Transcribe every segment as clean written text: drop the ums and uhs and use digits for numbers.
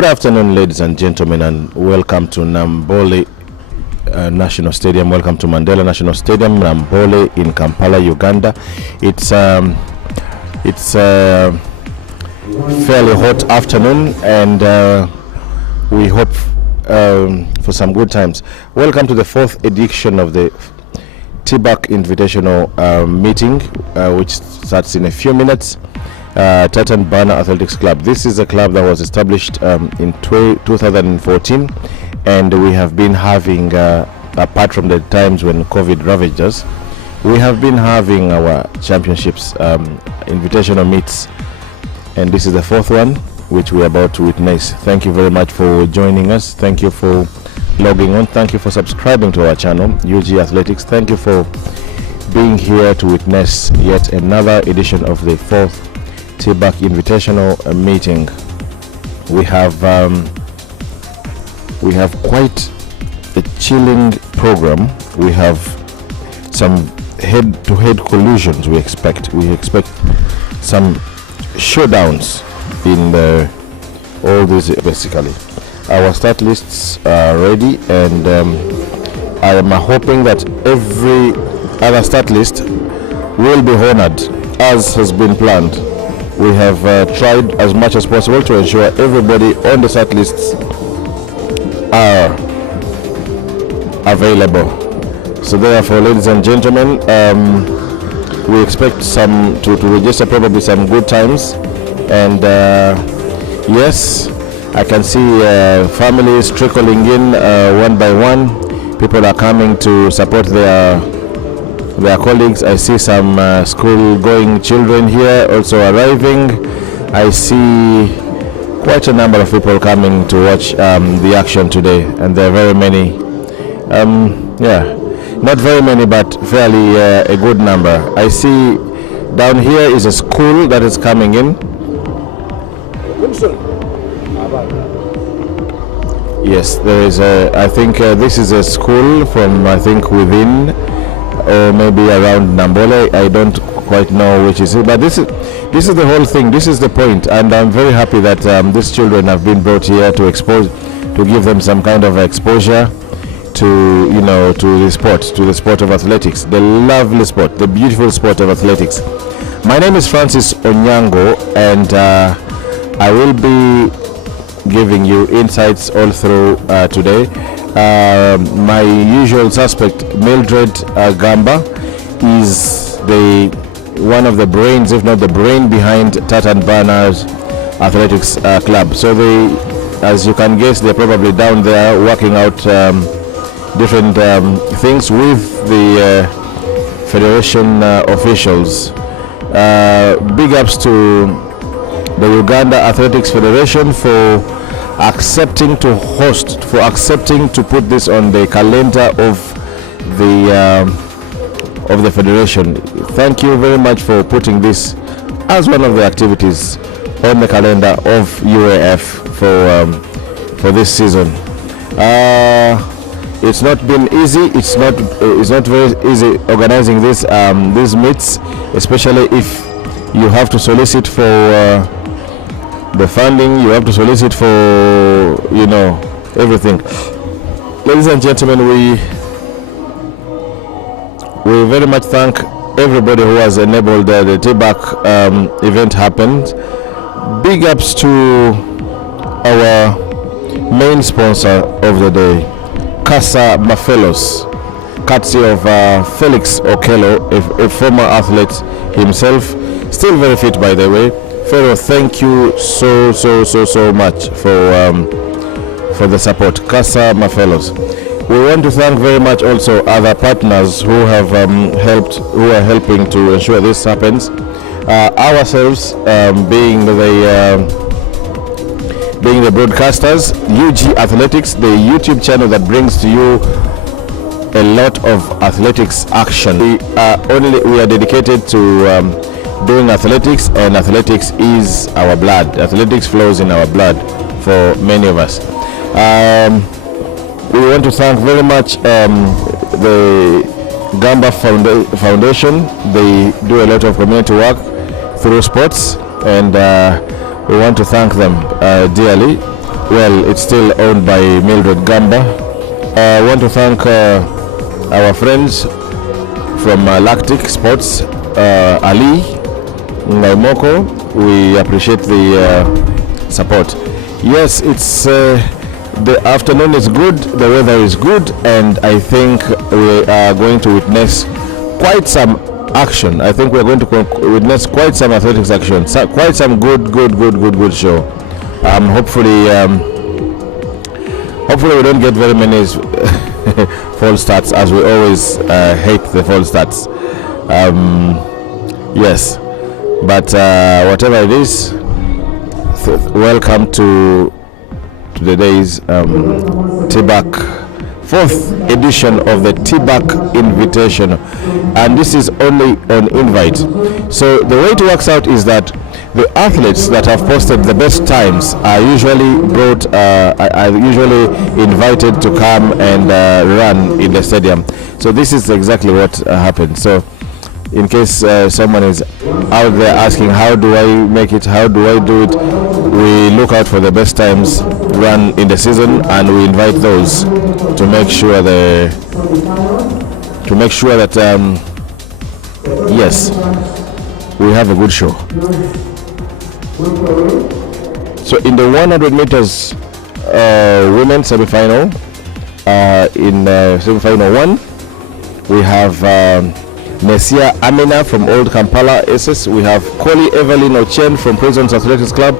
Good afternoon, ladies and gentlemen, and welcome to Nambole National Stadium. Welcome to Mandela National Stadium, Nambole in Kampala, Uganda. It's a fairly hot afternoon, and we hope for some good times. Welcome to the fourth edition of the TBAC Invitational meeting, which starts in a few minutes. Tartan Burner Athletics Club. This is a club that was established in 2014, and we have been having, apart from the times when COVID ravaged us, we have been having our championships, invitational meets, and this is the fourth one which we are about to witness. Thank you very much for joining us. Thank you for logging on. Thank you for subscribing to our channel, UGathletix. Thank you for being here to witness yet another edition of the fourth TBAC Invitational meeting. We have quite a chilling program. We have some head-to-head collisions. We expect some showdowns in all these. Basically, our start lists are ready, and I am hoping that every other start list will be honored as has been planned. We have tried as much as possible to ensure everybody on the start lists are available. So therefore, ladies and gentlemen, we expect to register probably some good times. And yes, I can see families trickling in one by one. People are coming to support their colleagues. I see some school-going children here also arriving. I see quite a number of people coming to watch the action today, and there are very many. Not very many, but fairly a good number. I see down here is a school that is coming in. Yes, there is I think this is a school from, I think, within, or maybe around Nambole. I don't quite know which is it, but this is the whole thing. This is the point, and I'm very happy that these children have been brought here to give them some kind of exposure to the sport of athletics, the lovely sport, the beautiful sport of athletics. My name is Francis Onyango, and I will be giving you insights all through today. My usual suspect, Mildred Gamba, is one of the brains, if not the brain, behind Tartan Burner's Athletics Club. So as you can guess, they're probably down there working out different things with the federation officials. Big ups to the Uganda Athletics Federation for accepting to host, for accepting to put this on the calendar of the federation. Thank you very much for putting this as one of the activities on the calendar of UAF for this season. It's not been easy. It's not very easy organizing these meets, especially if you have to solicit for the funding, you have to solicit for everything. Ladies and gentlemen, we very much thank everybody who has enabled the TBAC event happened. Big ups to our main sponsor of the day, Casa Mafelos, courtesy of Felix Okello, a former athlete himself, still very fit, by the way. Fellow, thank you so much for the support. Casa Mafelos. We want to thank very much also other partners who have who are helping to ensure this happens. Ourselves being the broadcasters, UGathletix, the YouTube channel that brings to you a lot of athletics action. We are dedicated to doing athletics, and athletics is our blood. Athletics flows in our blood for many of us. We want to thank very much the Gamba Foundation. They do a lot of community work through sports, and we want to thank them dearly well, it's still owned by Mildred Gamba. I want to thank our friends from Lactic Sports, Ali Ngaimoko. We appreciate the support. Yes, it's the afternoon is good, the weather is good, and I think we are going to witness quite some action. I think we're going to witness quite some athletics action, quite some good show. Hopefully we don't get very many false starts, as we always hate the false starts. Yes, but whatever it is, welcome to today's TBAC, 4th edition of the TBAC Invitational, and this is only on invite. So the way it works out is that the athletes that have posted the best times are usually invited to come and run in the stadium. So this is exactly what happened. So in case someone is out there asking, how do I make it, how do I do it, we look out for the best times run in the season, and we invite those to make sure that yes, we have a good show. So in the 100 meters women semi-final, in semi-final 1, we have Nesia Amina from Old Kampala SS. We have Koli Evelyn Ochen from Prisons Athletics Club,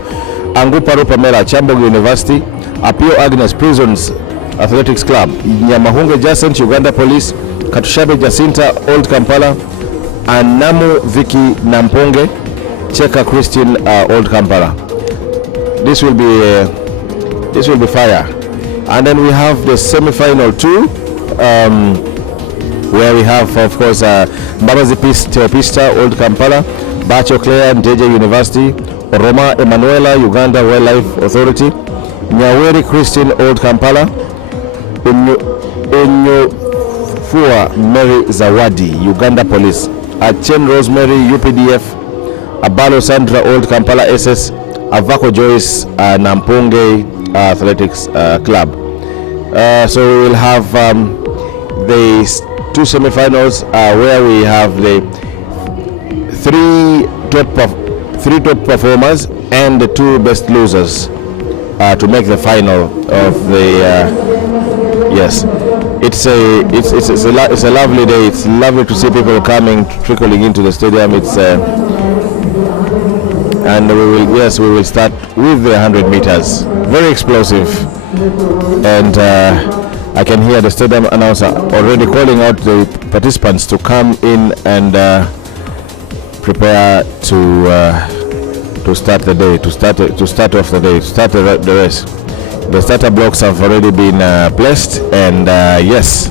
Anguparo Pamela, Chambog University, Apio Agnes, Prisons Athletics Club, Nyamahunge Jacent, Uganda Police, Katushabe Jacinta, Old Kampala, and Namu Vicky Namponge, Cheka Christian, Old Kampala. This will be fire. And then we have the semi-final 2, where we have, of course, Mbabazi Teopista, Old Kampala, Bacho Claire, JJ University, Roma Emanuela, Uganda Wildlife Authority, Nyaweri Christian, Old Kampala, Enyofua Mary Zawadi, Uganda Police, Achen Rosemary, UPDF, Abalo Sandra, Old Kampala SS, Avako Joyce, Namponge Athletics Club. So we will have the 2 semi-finals where we have the 3 top performers and the 2 best losers to make the final of the yes. It's a lovely day. It's lovely to see people trickling into the stadium. It's and we will start with the 100 meters. Very explosive, and I can hear the stadium announcer already calling out the participants to come in and prepare to start the day, to start off the day, to start the race. The starter blocks have already been placed, and yes.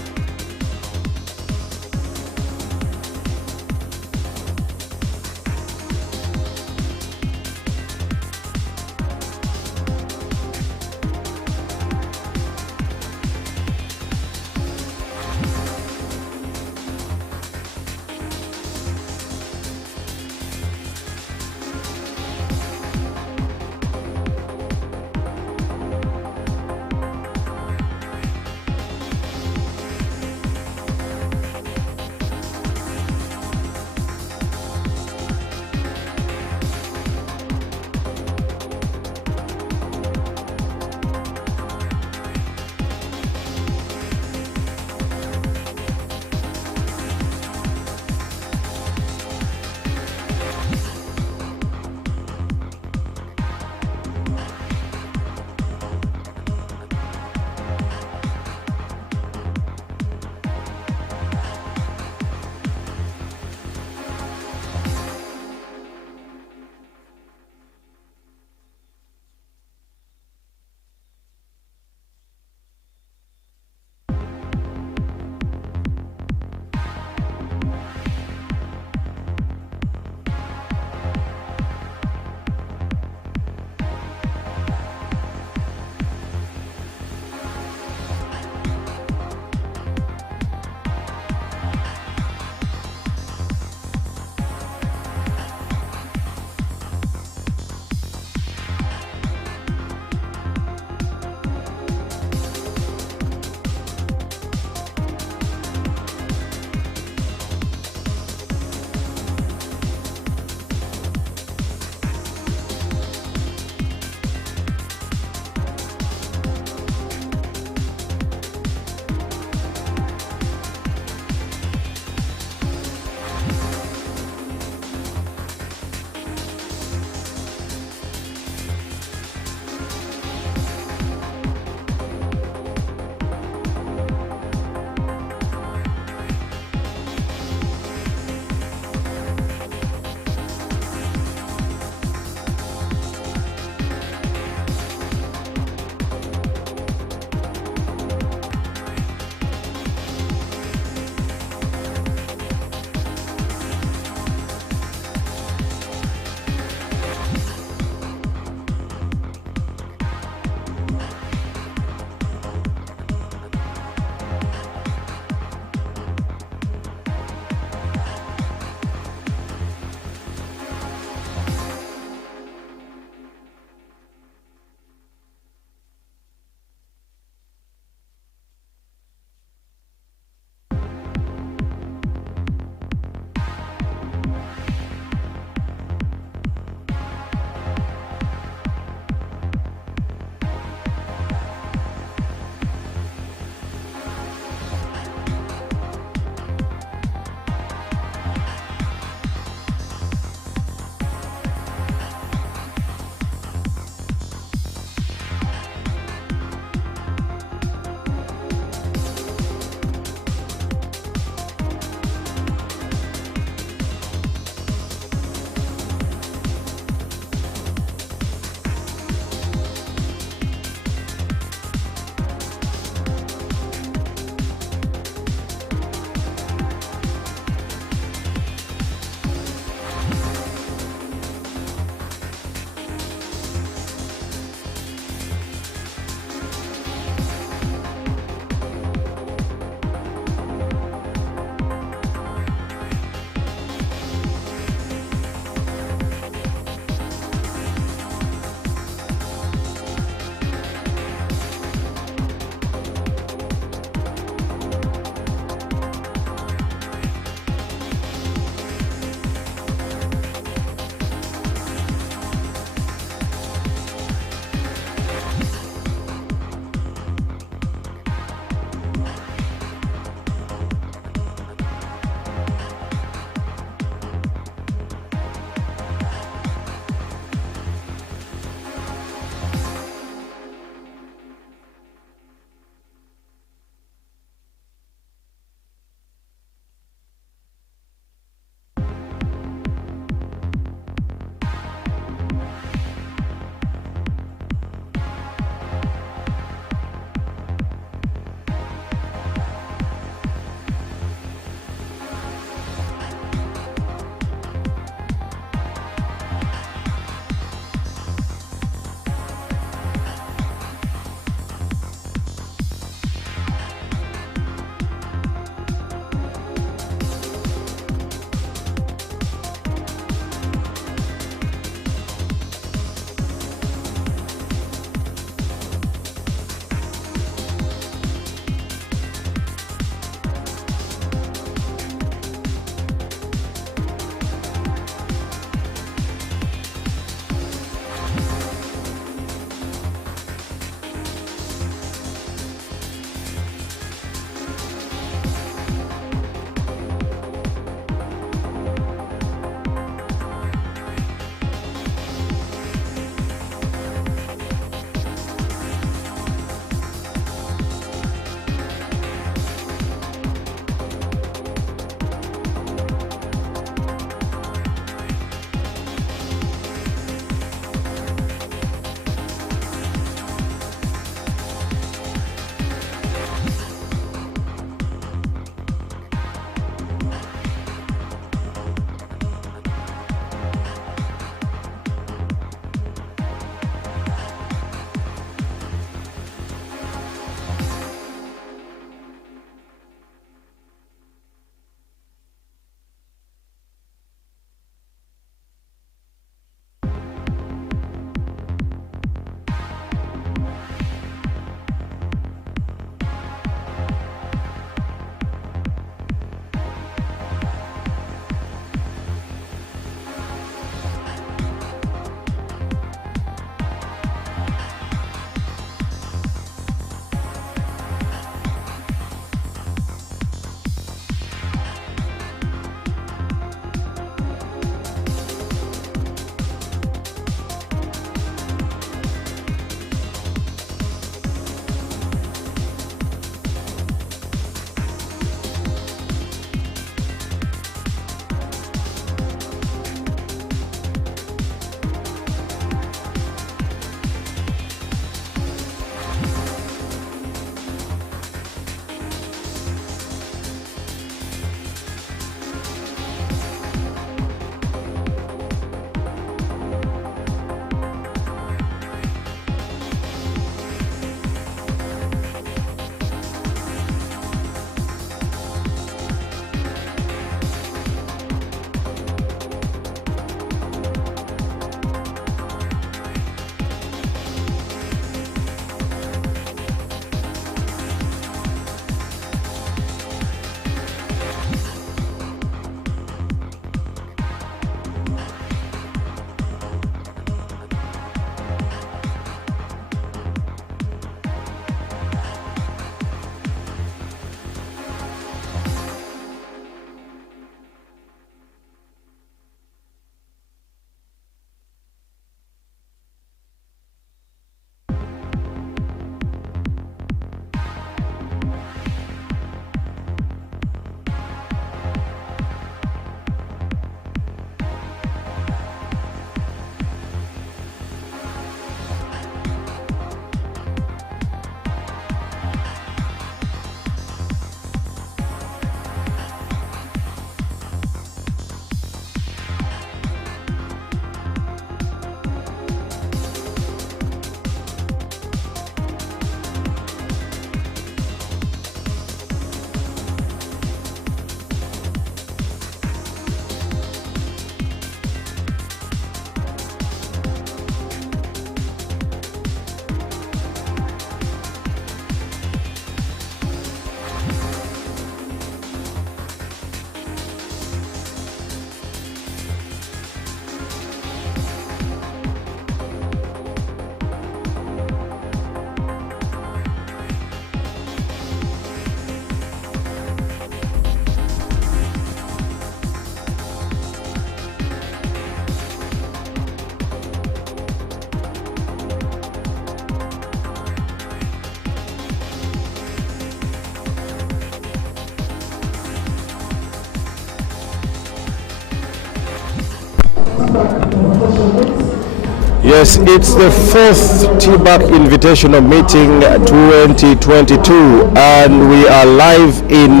Yes, it's the fourth TBAC Invitational meeting 2022, and we are live in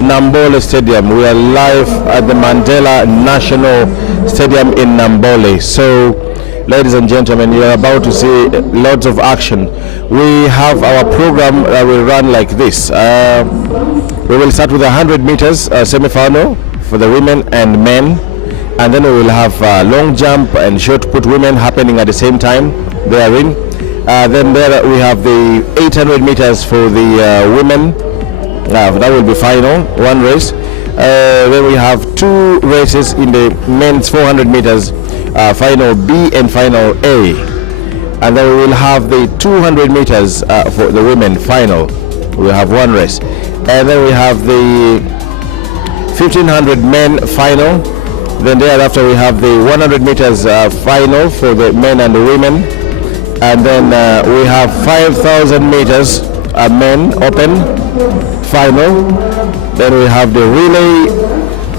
Nambole Stadium. We are live at the Mandela National Stadium in Nambole. So, ladies and gentlemen, you are about to see lots of action. We have our program that will run like this. We will start with 100 meters semi-final for the women and men. And then we will have long jump and short put women happening at the same time therein. Then there we have the 800 meters for the women. That will be final, one race. Then we have two races in the men's 400 meters, final B and final A. And then we will have the 200 meters for the women final. We'll have one race. And then we have the 1500 men final. Then thereafter we have the 100 meters final for the men and the women, and then we have 5,000 meters men open final. Then we have the relay,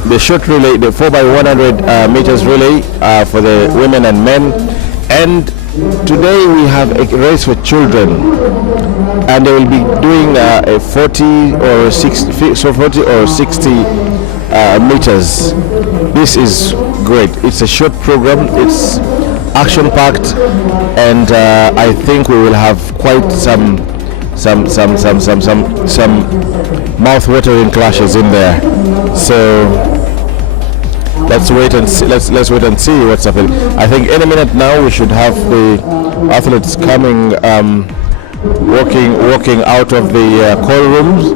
the short relay, the 4x100 meters relay for the women and men. And today we have a race for children, and they will be doing a 40 or 60, so 40 or 60 meters. This is great. It's a short program. It's action-packed, and I think we will have quite some mouth-watering clashes in there. So let's wait and see. Let's wait and see what's happening. I think any minute now we should have the athletes coming, walking out of the call rooms.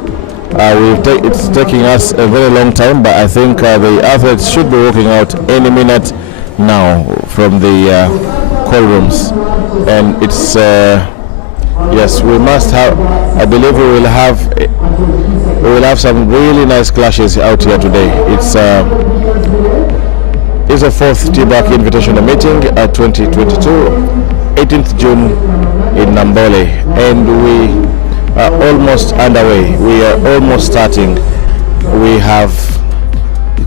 It's taking us a very long time, but I think the athletes should be walking out any minute now from the call rooms. And it's yes, we must have. I believe we will have some really nice clashes out here today. It's a fourth TBAC Invitational meeting at 2022, 18th June in Nambole, and we are almost underway. We are almost starting. We have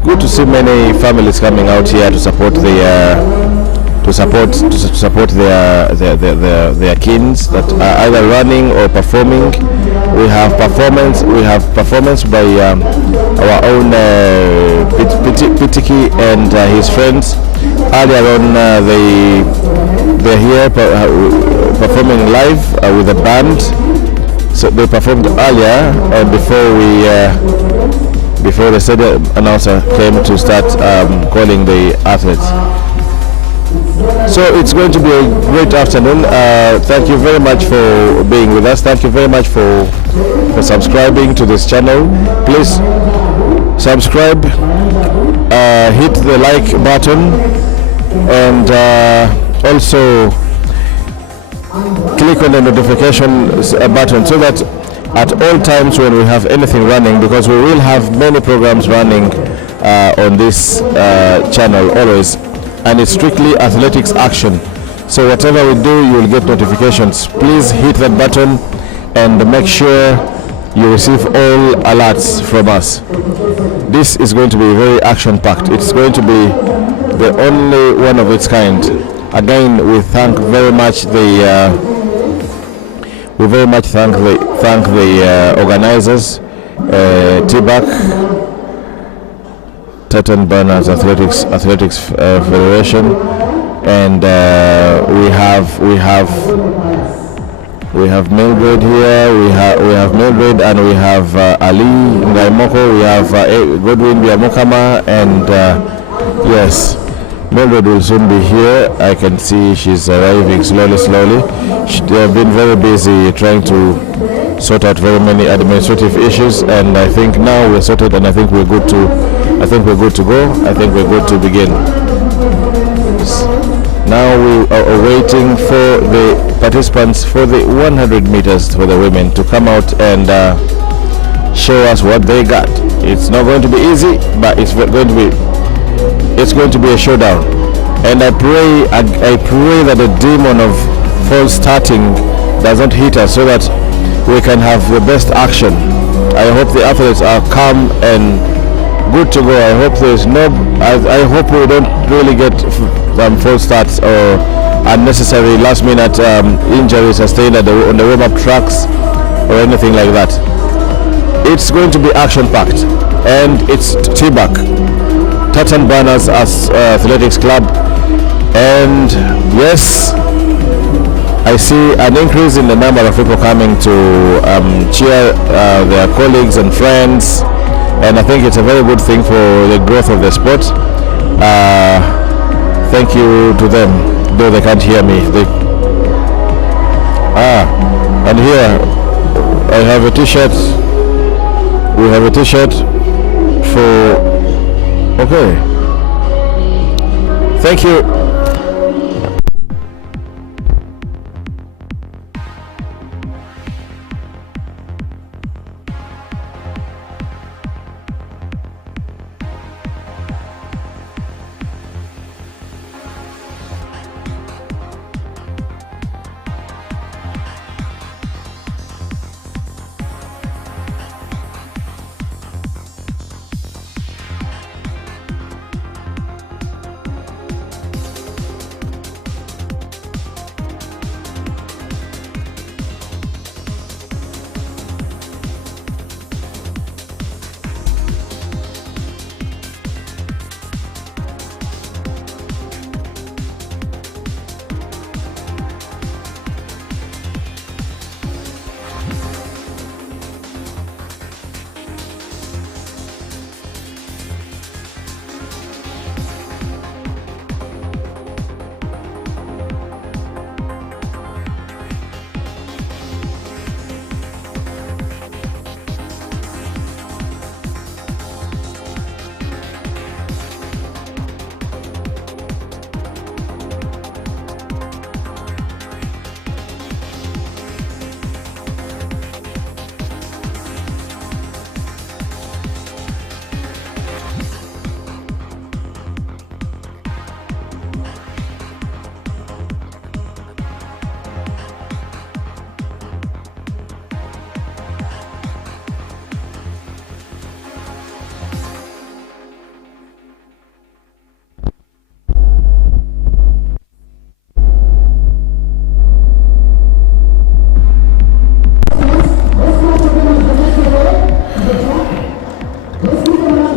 good to see many families coming out here to support their kids that are either running or performing. We have performance by our own Pitiki and his friends. Earlier on, they're here performing live with a band. So they performed earlier, and before the stadium announcer came to start calling the athletes. So it's going to be a great afternoon. Thank you very much for being with us. Thank you very much for subscribing to this channel. Please subscribe, hit the like button, and also click on the notification button so that at all times when we have anything running, because we will have many programs running on this channel always, and it's strictly athletics action. So whatever we do, you will get notifications. Please hit that button and make sure you receive all alerts from us. This is going to be very action-packed. It's going to be the only one of its kind. Again, we thank very much the organizers, TBAC, Tartan Burner Athletics Federation, and we have Mildred here. We have Mildred, and we have Ali Ngaimoko. We have Godwin Biamukama, and yes, Mildred will soon be here. I can see she's arriving slowly. They have been very busy trying to sort out very many administrative issues, and I think now we're sorted, and I think we're good to go. I think we're good to begin. Now we are waiting for the participants for the 100 meters for the women to come out and show us what they got. It's not going to be easy, but it's going to be a showdown. And I pray that the demon of false starting doesn't hit us, so that we can have the best action. I hope the athletes are calm and good to go. I hope there's no. I hope we don't really get false starts or unnecessary last-minute injuries sustained on the warm-up tracks or anything like that. It's going to be action-packed, and it's TBAC, Tartan Burners Athletics Club, and yes, I see an increase in the number of people coming to cheer their colleagues and friends, and I think it's a very good thing for the growth of the sport. Thank you to them, though they can't hear me. And here I have a t-shirt. We have a t-shirt for, okay. Thank you.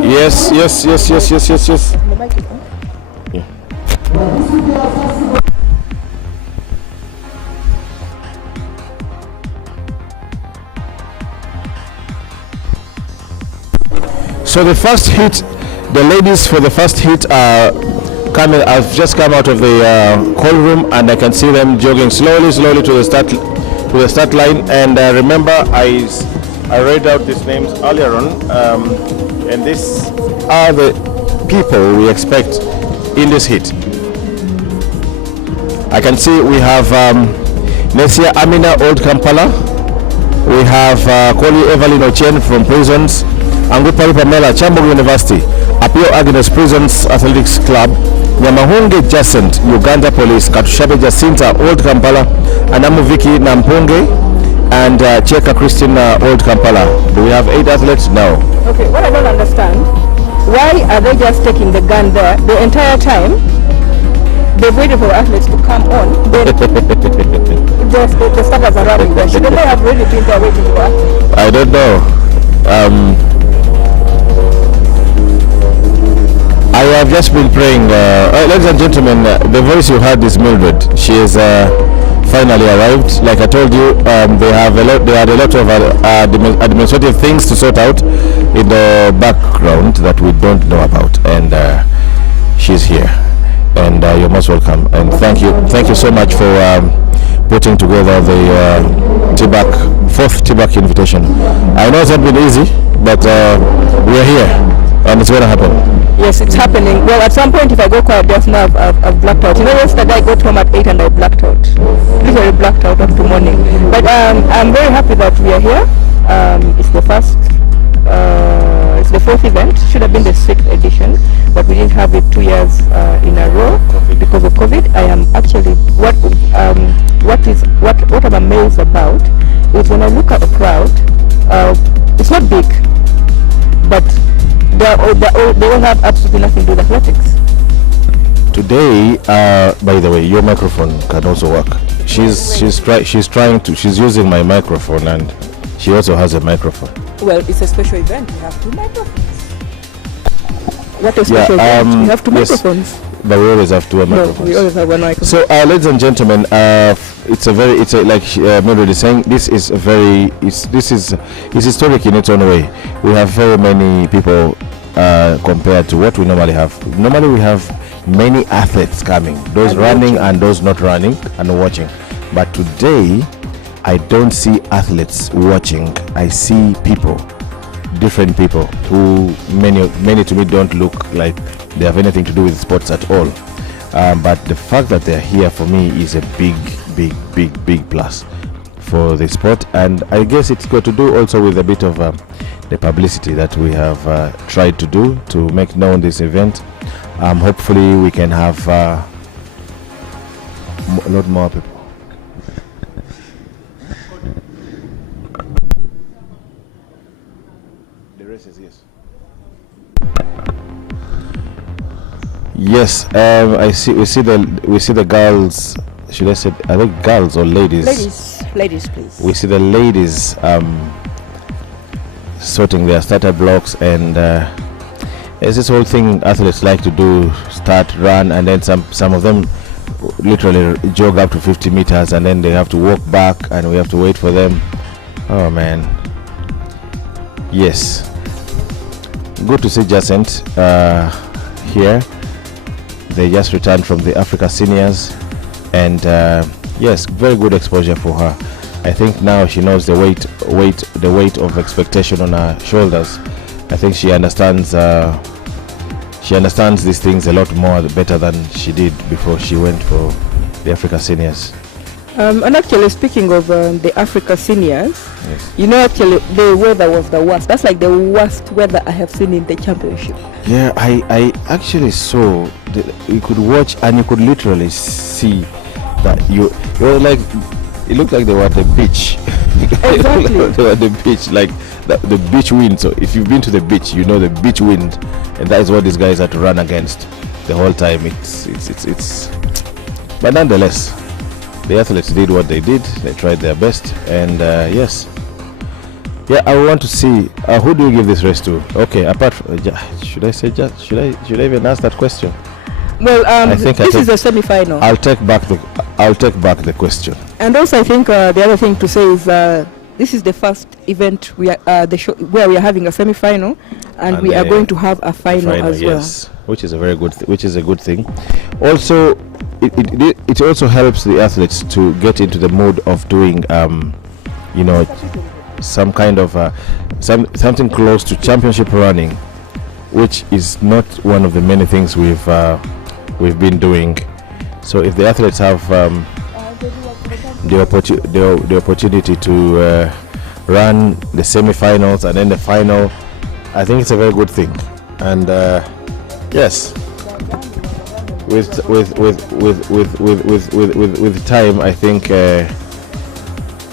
Yes. Yeah. So the first hit, the ladies for the first hit are coming. I've just come out of the call room, and I can see them jogging slowly to the start line. And remember, I read out these names earlier on, and these are the people we expect in this hit. I can see we have Nesia Amina, Old Kampala. We have Koli Evelyn Ochen from Prisons, Angupari Pamela, Chambog University, Apio Agnes Prisons Athletics Club, Nyamahunge Jacent, Uganda Police, Katushabe Jacinta, Old Kampala, Anamu Viki Nampunge, and Cheka Christina, Old Kampala. Do we have 8 athletes? No. Okay, what I don't understand, why are they just taking the gun there the entire time? They've waited for athletes to come on. The staffers are running there. Shouldn't they have really been there waiting for athletes? I don't know. I have just been praying. Ladies and gentlemen, the voice you heard is Mildred. She is finally arrived. Like I told you, they had a lot of administrative things to sort out in the background that we don't know about, and she's here. And you're most welcome. And thank you so much for putting together the fourth TBAC invitation. I know it's not been easy, but we are here, and it's going to happen. Yes, it's happening. Well, at some point, if I go quiet, just now I've blacked out. You know, yesterday I got home at 8 and I blacked out. Literally blacked out up to morning. But I'm very happy that we are here. It's the first, it's the fourth event. Should have been the 6th edition, but we didn't have it 2 years in a row because of COVID. I am actually what I'm amazed about is when I look at the crowd. It's not big, but there they all have absolutely nothing to do with athletics. Today, by the way, your microphone can also work. She's using my microphone, and she also has a microphone. Well, it's a special event. We have 2 microphones. What a special event. We have 2 microphones. But we always have 2 microphones. No, we always have 1 microphone. So, ladies and gentlemen, like Mildred is saying, this is historic in its own way. We have very many people compared to what we normally have. Normally, we have many athletes coming, those and running watching. And those not running and watching. But today, I don't see athletes watching. I see people, different people who many to me don't look like they have anything to do with sports at all. But the fact that they're here for me is a big plus for the sport, and I guess it's got to do also with a bit of the publicity that we have tried to do to make known this event. Hopefully we can have a lot more people. The races, yes. Yes, I see. We see the girls. Should I say? Are they girls or ladies? Ladies, please. We see the ladies sorting their starter blocks, and it's this whole thing athletes like to do: start, run, and then some of them literally jog up to 50 meters, and then they have to walk back, and we have to wait for them. Oh man. Yes. Good to see Jacent here. They just returned from the Africa Seniors, and yes, very good exposure for her. I think now she knows the weight of expectation on her shoulders. I think she understands these things a lot more better than she did before she went for the Africa Seniors. And actually, speaking of the Africa Seniors, yes. You know, actually the weather was the worst. That's like the worst weather I have seen in the championship. Yeah, I actually saw you could watch and you could literally see that you were like, it looked like they were at the beach. Exactly. They were at the beach, like the beach wind. So if you've been to the beach, you know the beach wind, and that is what these guys had to run against the whole time. It's but nonetheless, the athletes did what they did. They tried their best, and yes. Yeah, I want to see who do you give this race to? Okay, apart from should I even ask that question? Well, I think this is a semi-final. I'll take back the question. And also, I think the other thing to say is this is the first event where we are having a semi-final, and we are going to have a final as well. Yes, which is a very good, which is a good thing. Also, it also helps the athletes to get into the mood of doing, some kind of something close to championship running, which is not one of the many things we've been doing. So if the athletes have the opportunity to run the semi-finals and then the final, I think it's a very good thing. And yes, with time, I think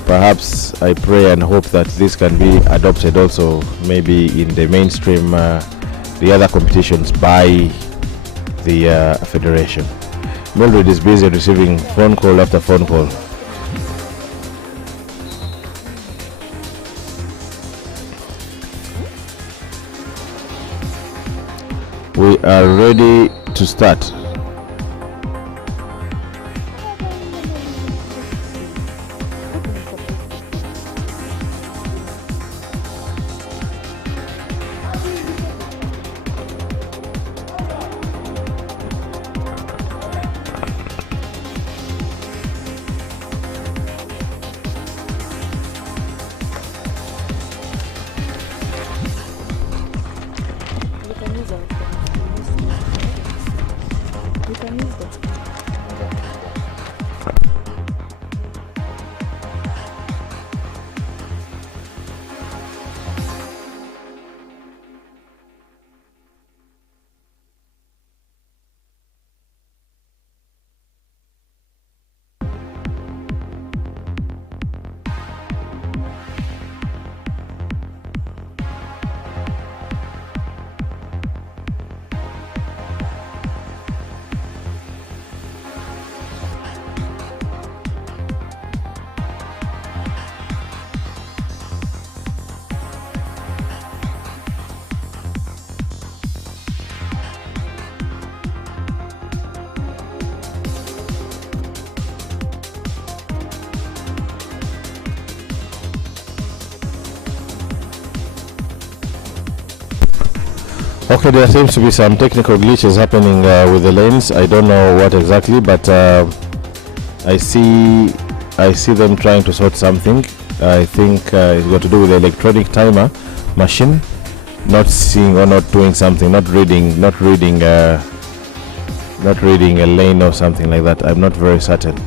perhaps I pray and hope that this can be adopted also maybe in the mainstream, the other competitions by the federation. Mildred is busy receiving phone call after phone call. We are ready to start. Okay, there seems to be some technical glitches happening with the lanes. I don't know what exactly, but I see them trying to sort something. I think it's got to do with the electronic timer machine not seeing or not doing something, not reading a lane or something like that. I'm not very certain.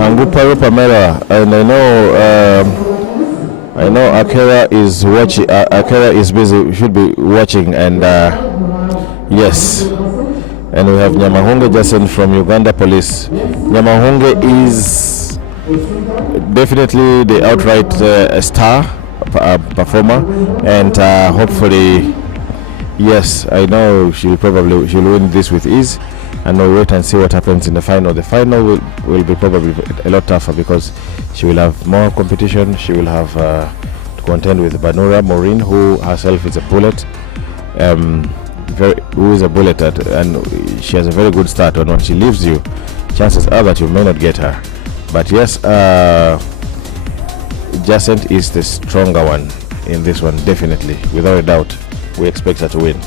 Angupa Pamela, and I know Akera is watching. Akera is busy. Should be watching, and yes. And we have Nyamahunge Jason from Uganda Police. Nyamahunge is definitely the outright star performer, and hopefully, yes, I know she'll win this with ease. And we'll wait and see what happens in the final. The final will be probably a lot tougher because she will have more competition. She will have to contend with Banura Maureen, who herself is a bullet, who is a bullet and she has a very good start. And when she leaves you, chances are that you may not get her. But yes, Jacent is the stronger one in this one, definitely, without a doubt. We expect her to win.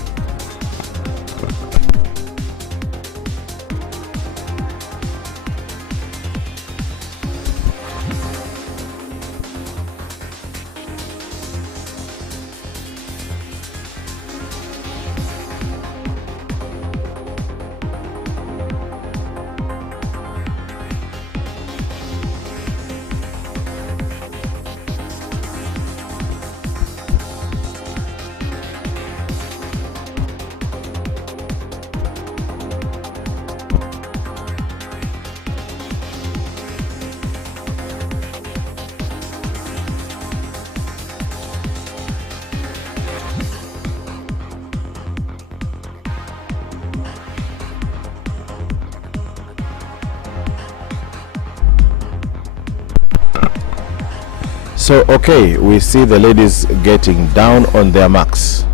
So okay, we see the ladies getting down on their marks,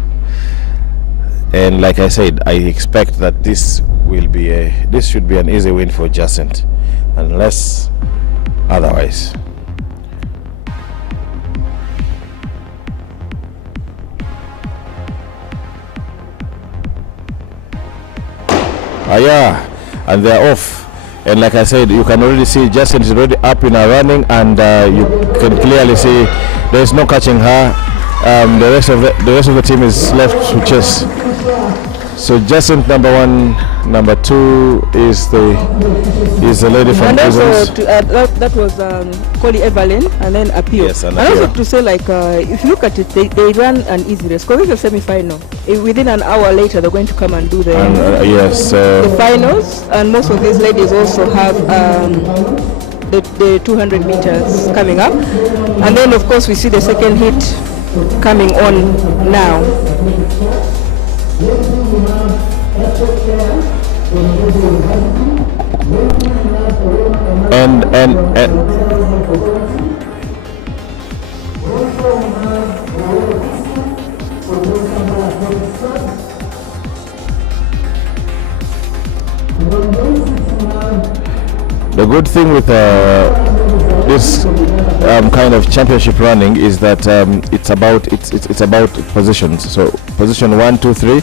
and like I said, I expect that this should be an easy win for Jacent, unless otherwise. Yeah, and they're off. And like I said, you can already see Jacent is already up in her running, and you can clearly see there is no catching her. The rest of the team is left to chase. So Jacent number 1, number 2 is the lady from Prisons. And also that was Collie Evelyn, and then Appeal. Yes, and also to say, like, if you look at it, they ran an easy race because it's a semi-final. Within an hour later, they're going to come and do the the finals, and most of these ladies also have the 200 meters coming up, and then of course we see the second hit coming on now. The good thing with this kind of championship running is that it's about positions. So position 1, 2, 3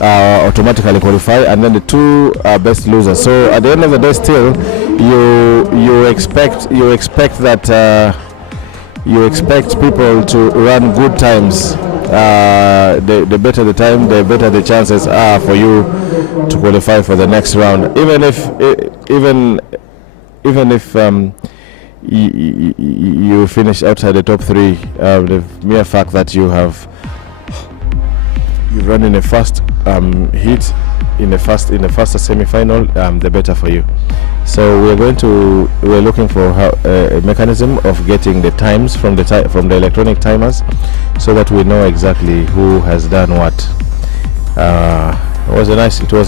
automatically qualify, and then the 2 best losers. So at the end of the day, still you expect people to run good times. The better the time, the better the chances are for you to qualify for the next round. Even if you finish outside the top 3, the mere fact that you've run in a fast heat in the faster semi-final, the better for you. So we're looking for a mechanism of getting the times from the electronic timers, so that we know exactly who has done what. It was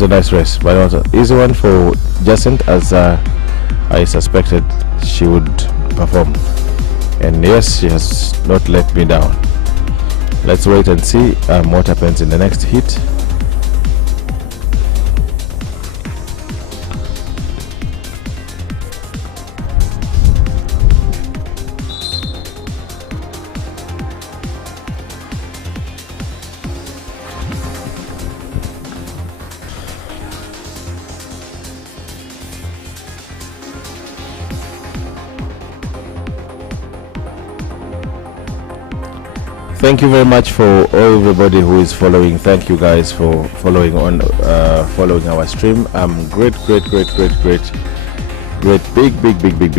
a nice race, but it was an easy one for Jacent, as I suspected she would perform. And yes, she has not let me down. Let's wait and see what happens in the next heat. Thank you very much for everybody who is following. Thank you guys for following following our stream. Great, big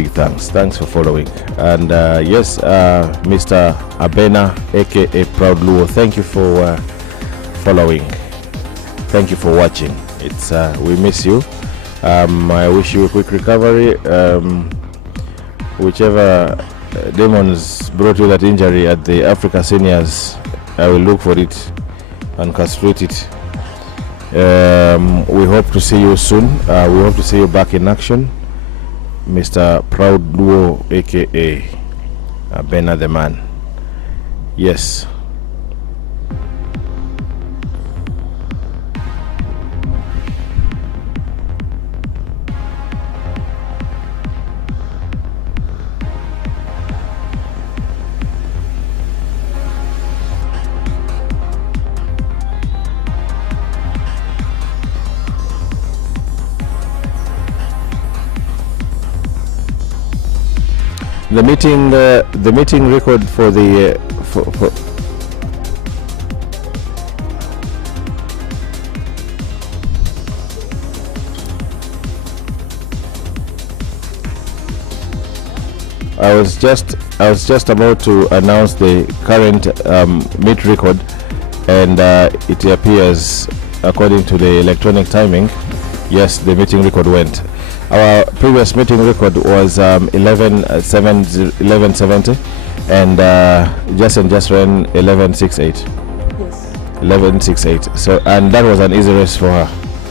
thanks. Thanks for following. And yes, Mr. Abena, aka Proud Luo, thank you for following. Thank you for watching. It's we miss you. I wish you a quick recovery. Whichever demons brought you that injury at the Africa Seniors, I will look for it and castrate it. We hope to see you soon. We hope to see you back in action, Mr. Proud Duo, aka Bena the man. Yes. The meeting record for the I was just about to announce the current meet record, and it appears, according to the electronic timing, yes, the meeting record went. Our previous meeting record was 1170, and Jason just ran 1168. Yes. 1168. So, and that was an easy race for her.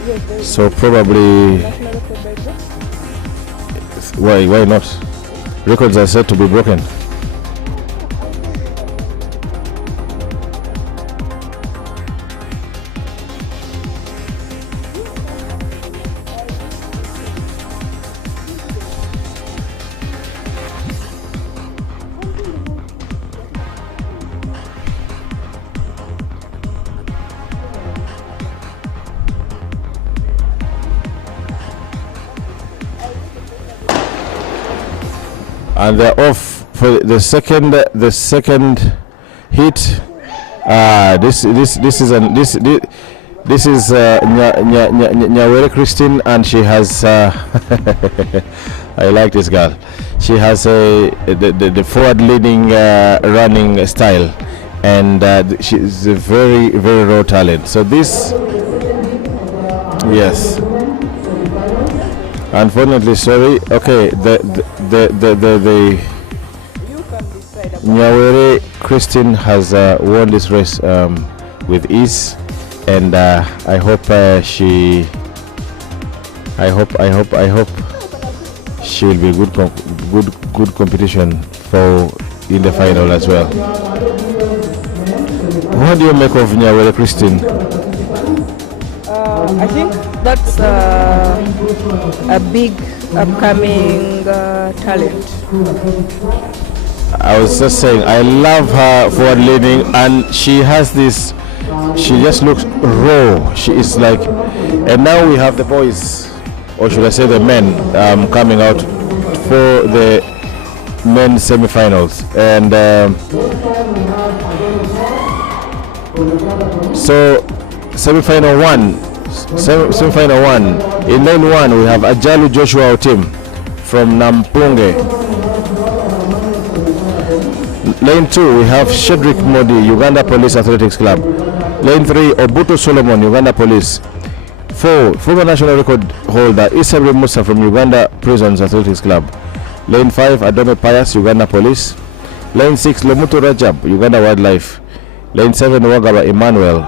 Yes, so probably. Why not? Records are said to be broken. And they're off for the second hit. This is Nyawere Christine, and she has I like this girl. She has the forward leading running style, and she is a very raw talent. So this, yes. Unfortunately, sorry. Okay, the Nyawere Christine has won this race with ease, and I hope she will be good competition for in the final as well. What do you make of Nyawere Christine? I think that's a big upcoming talent. I was just saying, I love her forward leaning, and she has this, she just looks raw. She is like, and now we have the boys, or should I say the men, coming out for the men's semifinals. And so semifinal one, in lane 1 we have Ajalu Joshua Otim from Nampunge. Lane 2 we have Shedrick Modi, Uganda Police Athletics Club. Lane 3 Obuto Solomon, Uganda Police. 4, former national record holder Isabel Musa from Uganda Prisons Athletics Club. Lane 5, Adome Pius, Uganda Police. Lane 6, Lomuto Rajab, Uganda Wildlife. Lane 7, Wagaba Emmanuel.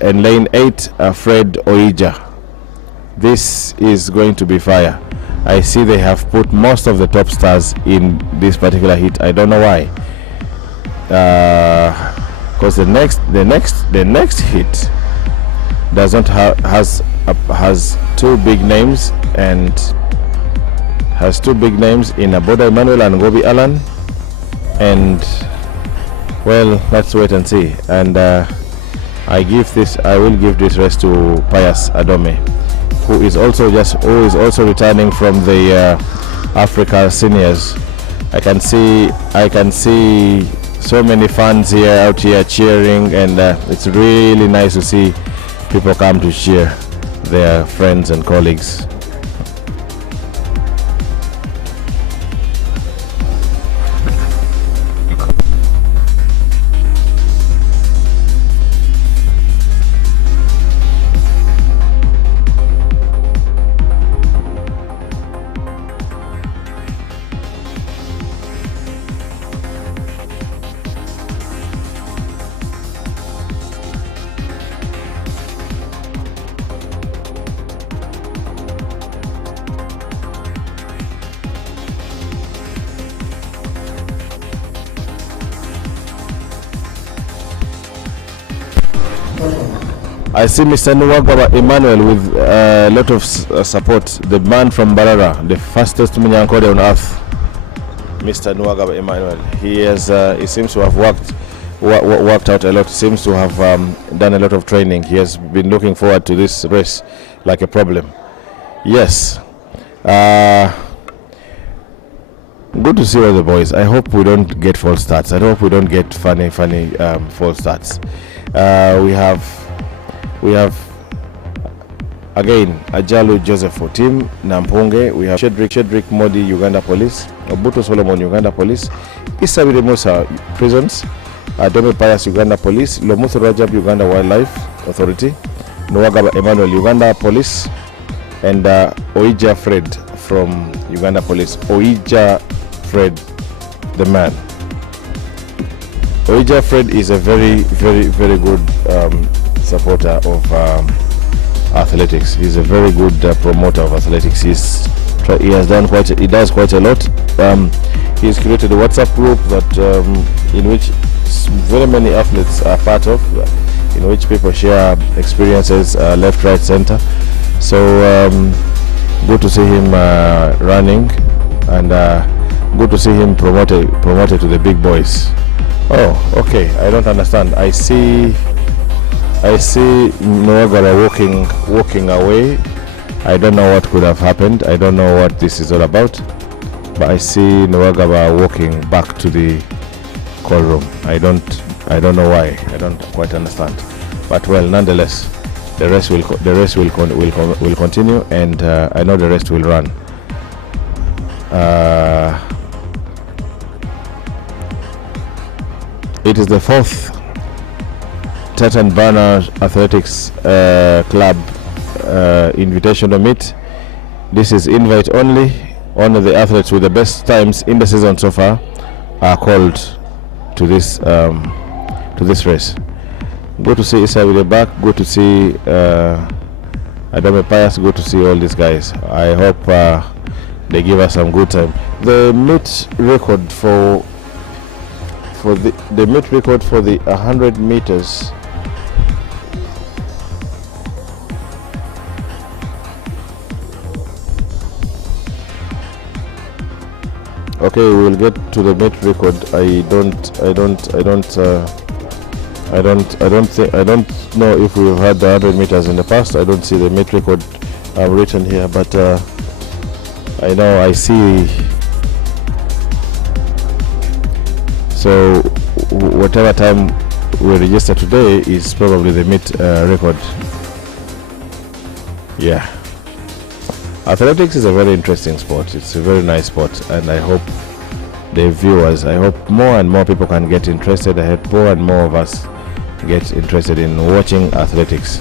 And lane 8, Fred Oija. This is going to be fire. I see they have put most of the top stars in this particular heat. I don't know why. Because the next hit does not has two big names and has two big names in Aboda Emmanuel and Gobi Alan, and well, let's wait and see. And I will give this race to Pius Adome, who is also returning from the Africa Seniors. I can see so many fans out here cheering, and it's really nice to see people come to cheer their friends and colleagues. I see Mr. Nuwagaba Emmanuel with a lot of support. The man from Barara, the fastest Munyankole on earth. Mr. Nuwagaba Emmanuel. He seems to have worked out a lot. Seems to have done a lot of training. He has been looking forward to this race like a problem. Yes. Good to see all the boys. I hope we don't get false starts. I hope we don't get funny false starts. We have again Ajalu Joseph for team Nampunge. We have Shedrick Modi, Uganda Police. Obuto Solomon, Uganda Police. Isabile Musa, Prisons. Adome Pius, Uganda Police. Lomutho Rajab, Uganda Wildlife Authority. Nuwagaba Emmanuel, Uganda Police. And Oija Fred from Uganda Police. Oija Fred, the man. Oija Fred is a very, very, very good supporter of athletics. He's a very good promoter of athletics. He does quite a lot. He's created a WhatsApp group that in which very many athletes are part of, in which people share experiences left, right, center. So good to see him running, and good to see him promoted to the big boys. Oh, okay. I don't understand. I see Nuwagaba walking away. I don't know what could have happened. I don't know what this is all about. But I see Nuwagaba walking back to the call room. I don't know why. I don't quite understand. But well, nonetheless, the rest will continue, and I know the rest will run. It is the 4th Tartan Burner Athletics Club Invitational meet. This is invite only. Only the athletes with the best times in the season so far are called to this race. Good to see Isabelle back. Good to see Adome Pius. Good to see all these guys. I hope they give us some good time. The meet record for the 100 meters. Okay, we will get to the meet record. I don't know if we've had the 100 meters in the past. I don't see the meet record written here, but I know I see. So whatever time we register today is probably the meet record. Yeah. Athletics is a very interesting sport. It's a very nice sport, and I hope the viewers, I hope more and more people can get interested. I hope more and more of us get interested in watching athletics.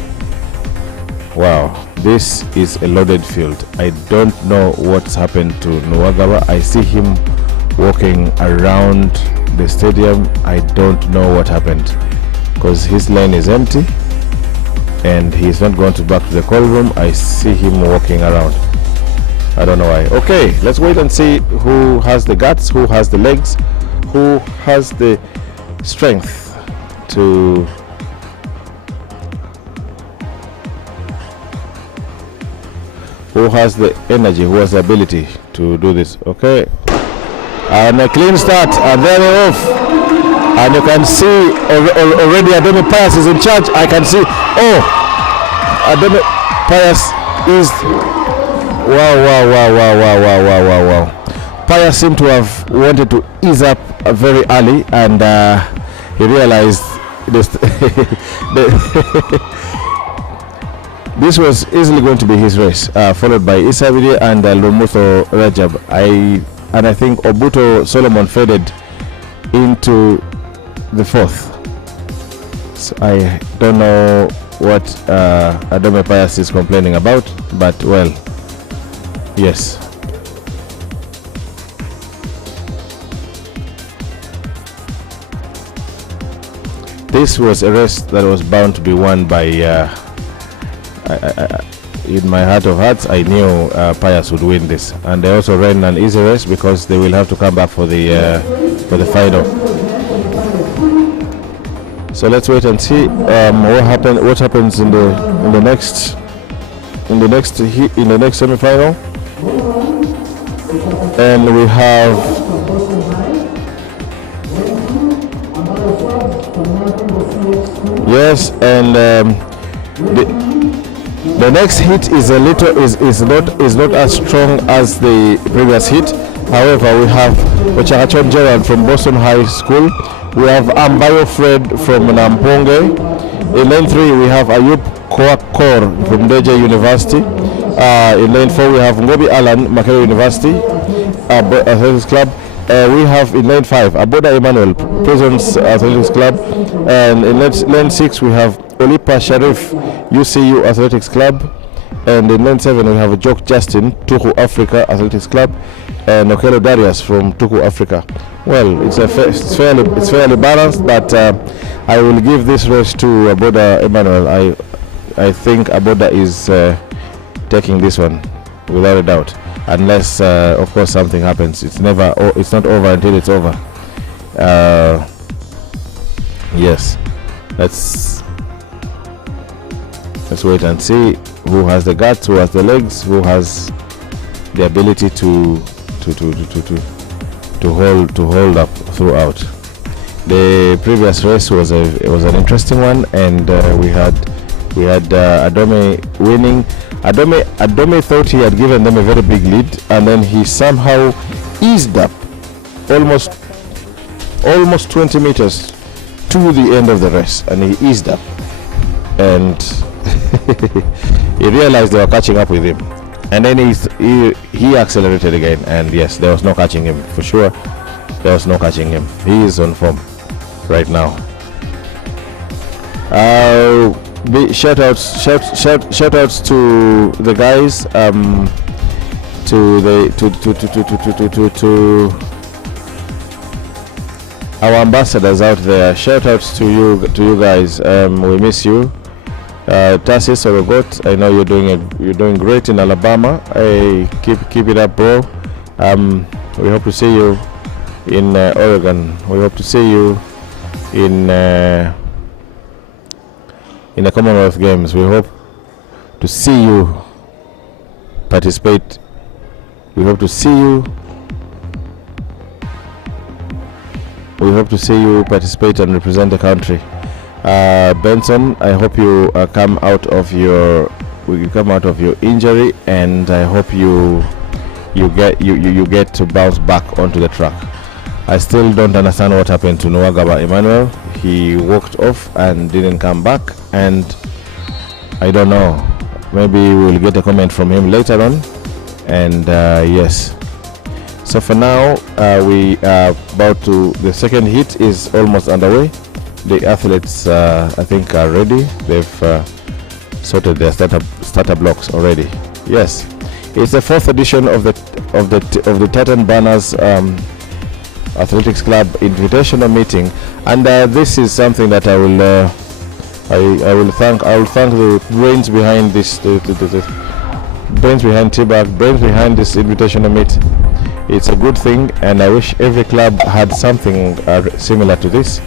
Wow, this is a loaded field. I don't know what's happened to Nuwagaba. I see him walking around the stadium. I don't know what happened because his lane is empty and he's not going to back to the call room. I see him walking around. I don't know why. Okay, let's wait and see who has the guts, who has the legs, who has the strength to who has the energy, who has the ability to do this. Okay, and a clean start, and there they're off. And you can see already Adome Pius is in charge. I can see, oh, Adome Pius is, wow. Pius seemed to have wanted to ease up very early, and he realized this. This was easily going to be his race, followed by Isabidi and Lumuto Rajab. I think Obuto Solomon faded into the fourth. So I don't know what Adome Pius is complaining about, but well, yes. This was a race that was bound to be won by in my heart of hearts, I knew Pius would win this, and they also ran an easy race because they will have to come back for the final. So let's wait and see what happens in the next semi-final. And we have yes, and the next hit is not as strong as the previous hit. However, we have Ochakachon Gerald from Boston High School. We have Ambayo Fred from Namponge. In lane 3, we have Ayub Koakor from Deja University. In lane 4, we have Ngobi Alan, Makerere University Athletics Club. We have in lane 5, Aboda Emmanuel, Prisons Athletics Club. And in lane 6, we have Olipa Sharif, UCU Athletics Club. And in lane 7, we have Jock Justin, Tuku Africa Athletics Club. And Okelo Darius from Tuku Africa. Well, it's fairly balanced, but I will give this race to Aboda Emmanuel. I think Aboda is taking this one without a doubt, unless of course something happens. It's not over until it's over. Yes, let's wait and see who has the guts, who has the legs, who has the ability to hold up throughout. The previous race was an interesting one, and we had Adome winning. Adome thought he had given them a very big lead, and then he somehow eased up almost 20 meters to the end of the race, and he eased up, and he realized they were catching up with him. And then he accelerated again, and yes, there was no catching him for sure. There was no catching him. He is on form right now. Shout outs to the guys, to our ambassadors out there. Shout outs to you guys. We miss you. Tassis Orogot, I know you're doing great in Alabama. Keep it up, bro. We hope to see you in Oregon. We hope to see you in the Commonwealth Games. We hope to see you participate. We hope to see you participate and represent the country. Benson, I hope you come out of your injury, and I hope you get to bounce back onto the track. I still don't understand what happened to Nuwagaba Emmanuel. He walked off and didn't come back, and I don't know. Maybe we'll get a comment from him later on. And yes. So for now, we are about to. The second heat is almost underway. The athletes, I think, are ready. sorted their starter blocks already. Yes, it's the fourth edition of the Tartan Burners Athletics Club Invitational meeting, and this is something that I will thank the brains behind this, the brains behind TBAC, brains behind this invitational meet. It's a good thing, and I wish every club had something similar to this.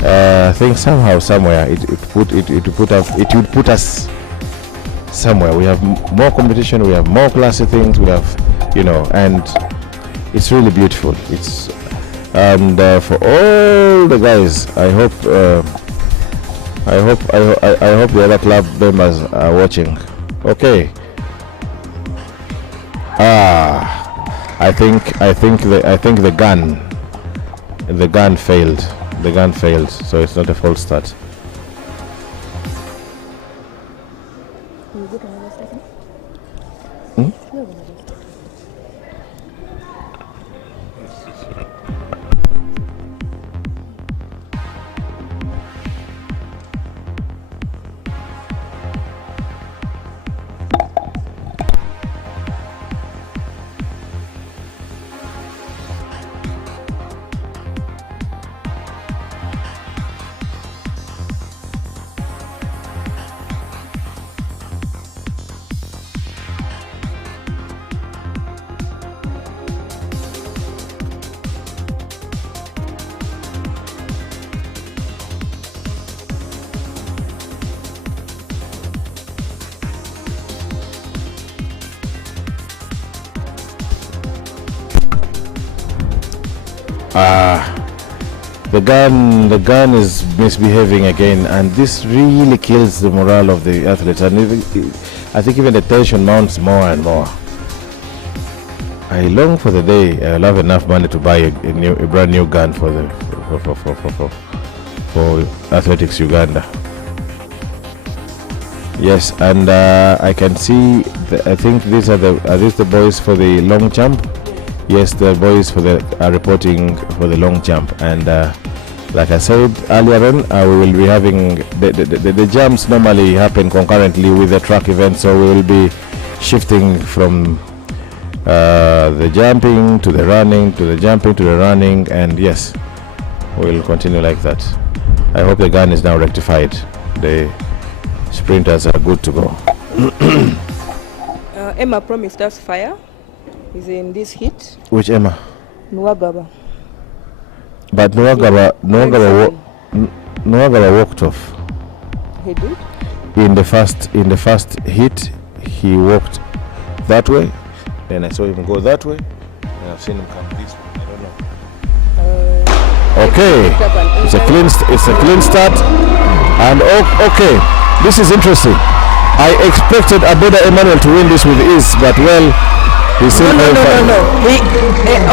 I think somehow, somewhere, it would put us somewhere. We have more competition, we have more classy things, we have, and it's really beautiful. It's for all the guys, I hope the other club members are watching. Okay. I think the gun failed. The gun failed, so it's not a false start. The gun is misbehaving again, and this really kills the morale of the athletes, and I think even the tension mounts more and more. I long for the day I'll have enough money to buy a brand new gun for Athletics Uganda. Yes, and I can see. I think these are the boys for the long jump. Yes, the boys are reporting for the long jump, and like I said earlier on, we will be having the jumps normally happen concurrently with the track event, so we will be shifting from the jumping to the running, to the jumping to the running, and yes, we'll continue like that. I hope the gun is now rectified. The sprinters are good to go. Emma promised us fire. Is in this heat. Which Emma? Nwagaba. But Nwagaba walked off. He did? In the first hit, he walked that way. Then I saw him go that way. And I've seen him come this way. I don't know. Okay, it's a clean start. And okay, this is interesting. I expected Abeda Emmanuel to win this with ease, but well. No.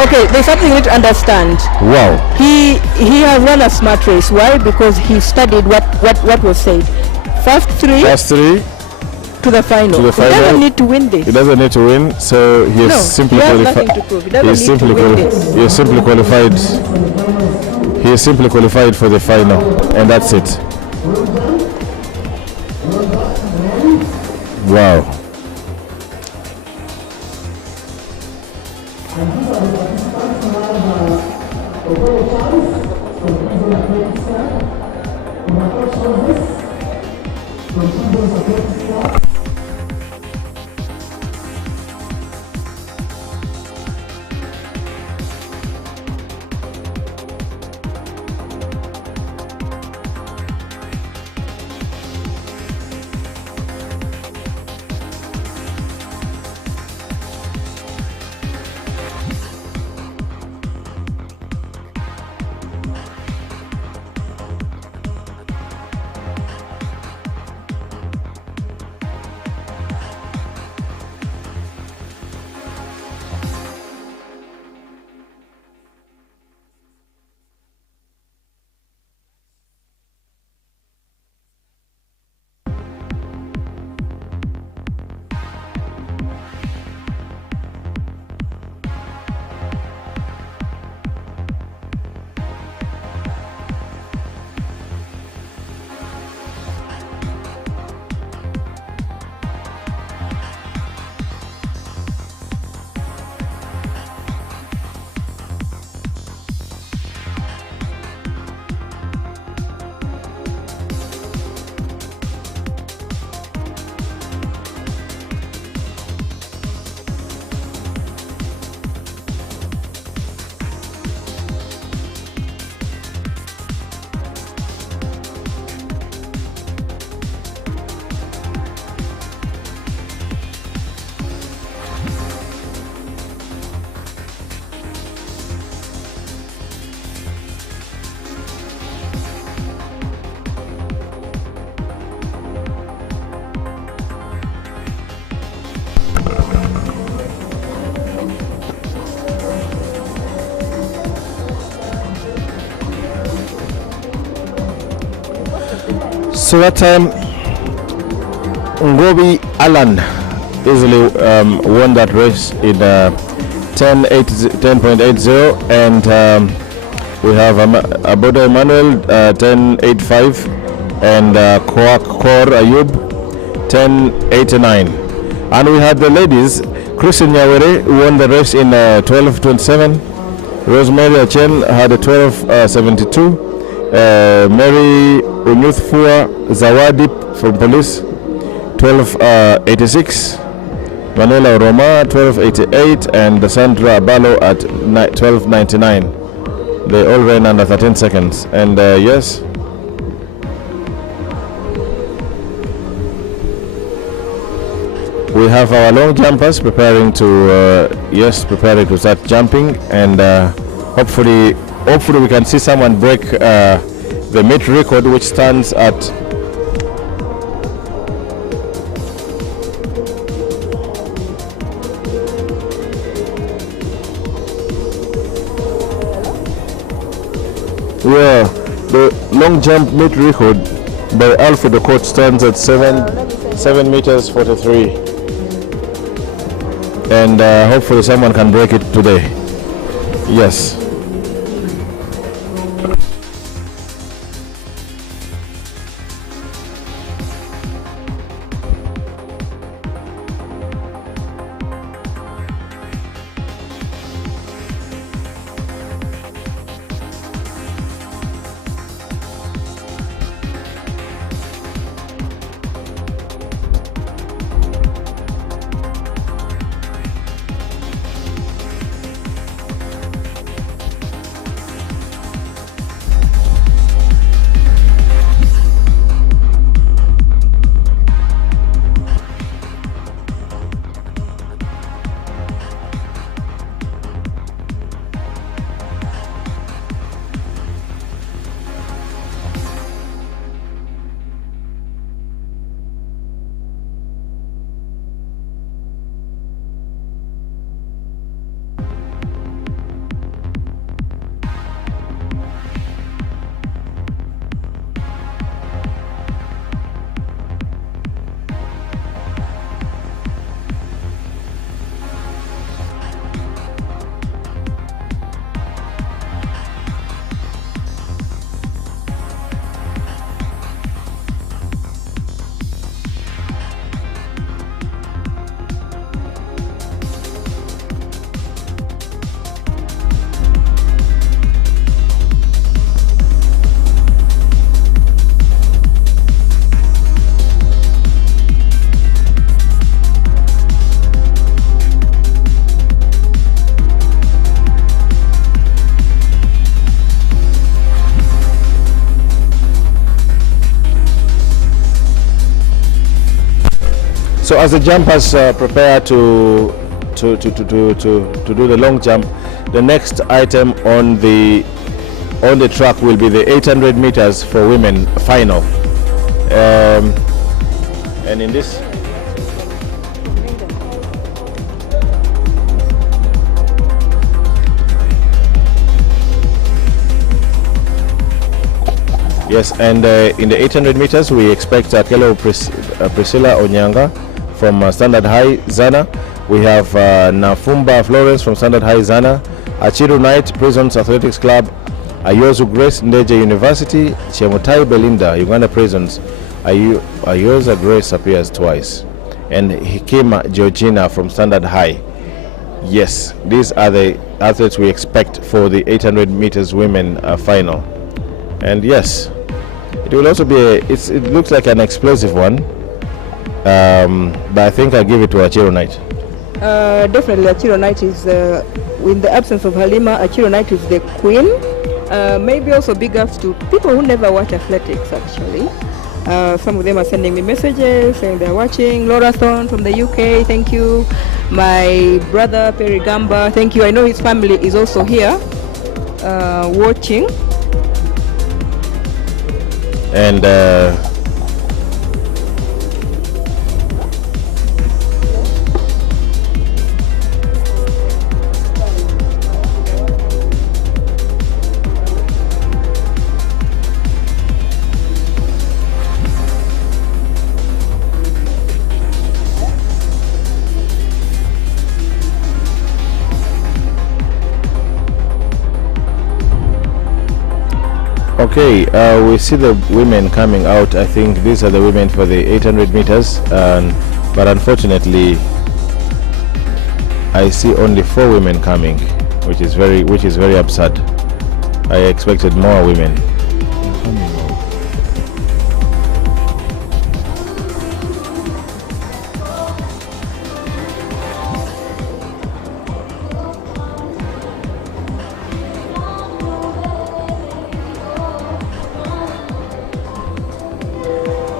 Okay, there's something you need to understand. Wow. He has run a smart race. Why? Because he studied what was said. First three to the final. He doesn't need to win this. He doesn't need to win, so he has simply qualified. He is simply qualified for the final, and that's it. Wow. So that time, Ngobi Alan easily won that race in 10.80, and we have Abodo Emmanuel 10.85, and Kor Ayub 10.89. And we had the ladies, Christine Nyawere won the race in 12.27. Rosemary Achen had a 12.72. Mary Unyuthfua Zawadi from police 12.86. Manuela Roma 12.88, and Sandra Abalo at 12.99. They all ran under 13 seconds. And yes, we have our long jumpers preparing to start jumping, and hopefully we can see someone break the meet record, which stands at the long jump meet record by Alfred Okot stands at 7 meters 43, and hopefully someone can break it today. Yes. So as the jumpers prepare to do the long jump, the next item on the track will be the 800 meters for women final. And in this, yes, and in the 800 meters we expect Kelo Priscilla Onyanga from Standard High Zana. We have Nafumba Florence from Standard High Zana, Achiru Knight Prisons Athletics Club, Ayozu Grace Ndeje University, Chemutai Belinda Uganda Prisons. Ayoza Grace appears twice, and Hikima Georgina from Standard High. Yes, these are the athletes we expect for the 800 meters women final. And yes, it will also be it looks like an explosive one, but I think I'll give it to Achiro Knight. Definitely Achiro Knight is, in the absence of Halima, Achiro Knight is the queen. Maybe also big ups to people who never watch athletics actually. Some of them are sending me messages saying they're watching. Laura Thorne from the UK, thank you. My brother Perry Gamba, thank you. I know his family is also here watching. And Okay, we see the women coming out. I think these are the women for the 800 meters, but unfortunately, I see only 4 women coming, which is very absurd. I expected more women.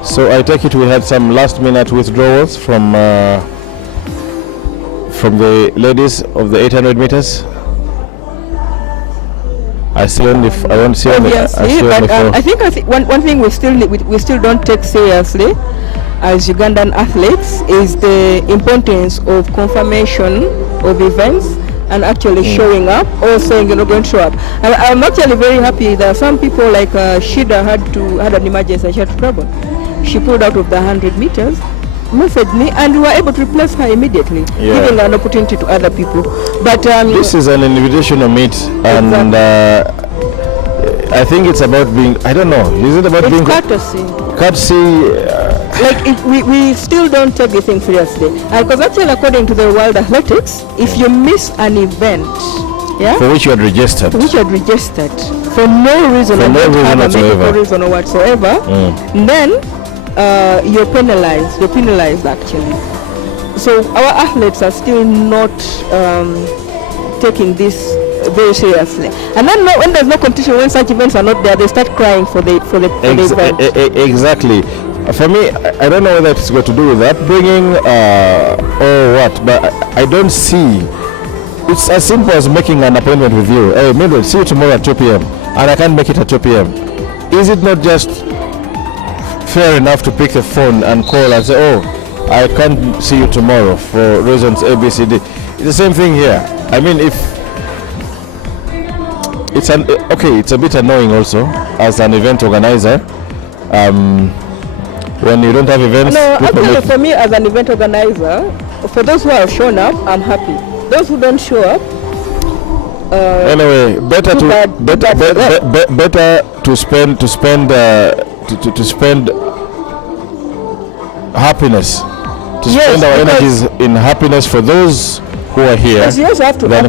So I take it we had some last-minute withdrawals from the ladies of the 800 meters. I see only. I won't see only. Obviously, but I think one thing we still don't take seriously as Ugandan athletes is the importance of confirmation of events and actually showing up, or saying you're not going to show up. I'm actually very happy that some people like Shida had an emergency and she had to travel. She pulled out of the 100 meters, messaged me, and we were able to replace her immediately, giving an opportunity to other people. But this is an invitational meet, and I think it's about being. I don't know. Is it about being courtesy? Courtesy. We still don't take the thing seriously, because actually, according to the World Athletics, if you miss an event, for which you had registered, for no reason, for no reason whatsoever, reason or whatsoever, then you're penalized actually. So our athletes are still not taking this very seriously. And then when there's no competition, when such events are not there, they start crying for the event. Exactly. For me, I don't know whether it's got to do with upbringing or what, but I don't see. It's as simple as making an appointment with you. Hey, Mildred, see you tomorrow at 2 p.m. and I can't make it at 2 p.m. Is it not just fair enough to pick the phone and call and say, oh, I can't see you tomorrow for reasons A, B, C, D. It's the same thing here. I mean, if it's it's a bit annoying also as an event organizer when you don't have events. No, actually for me as an event organizer, for those who have shown up, I'm happy. Those who don't show up, anyway, better to spend happiness, spend our energies in happiness for those who are here than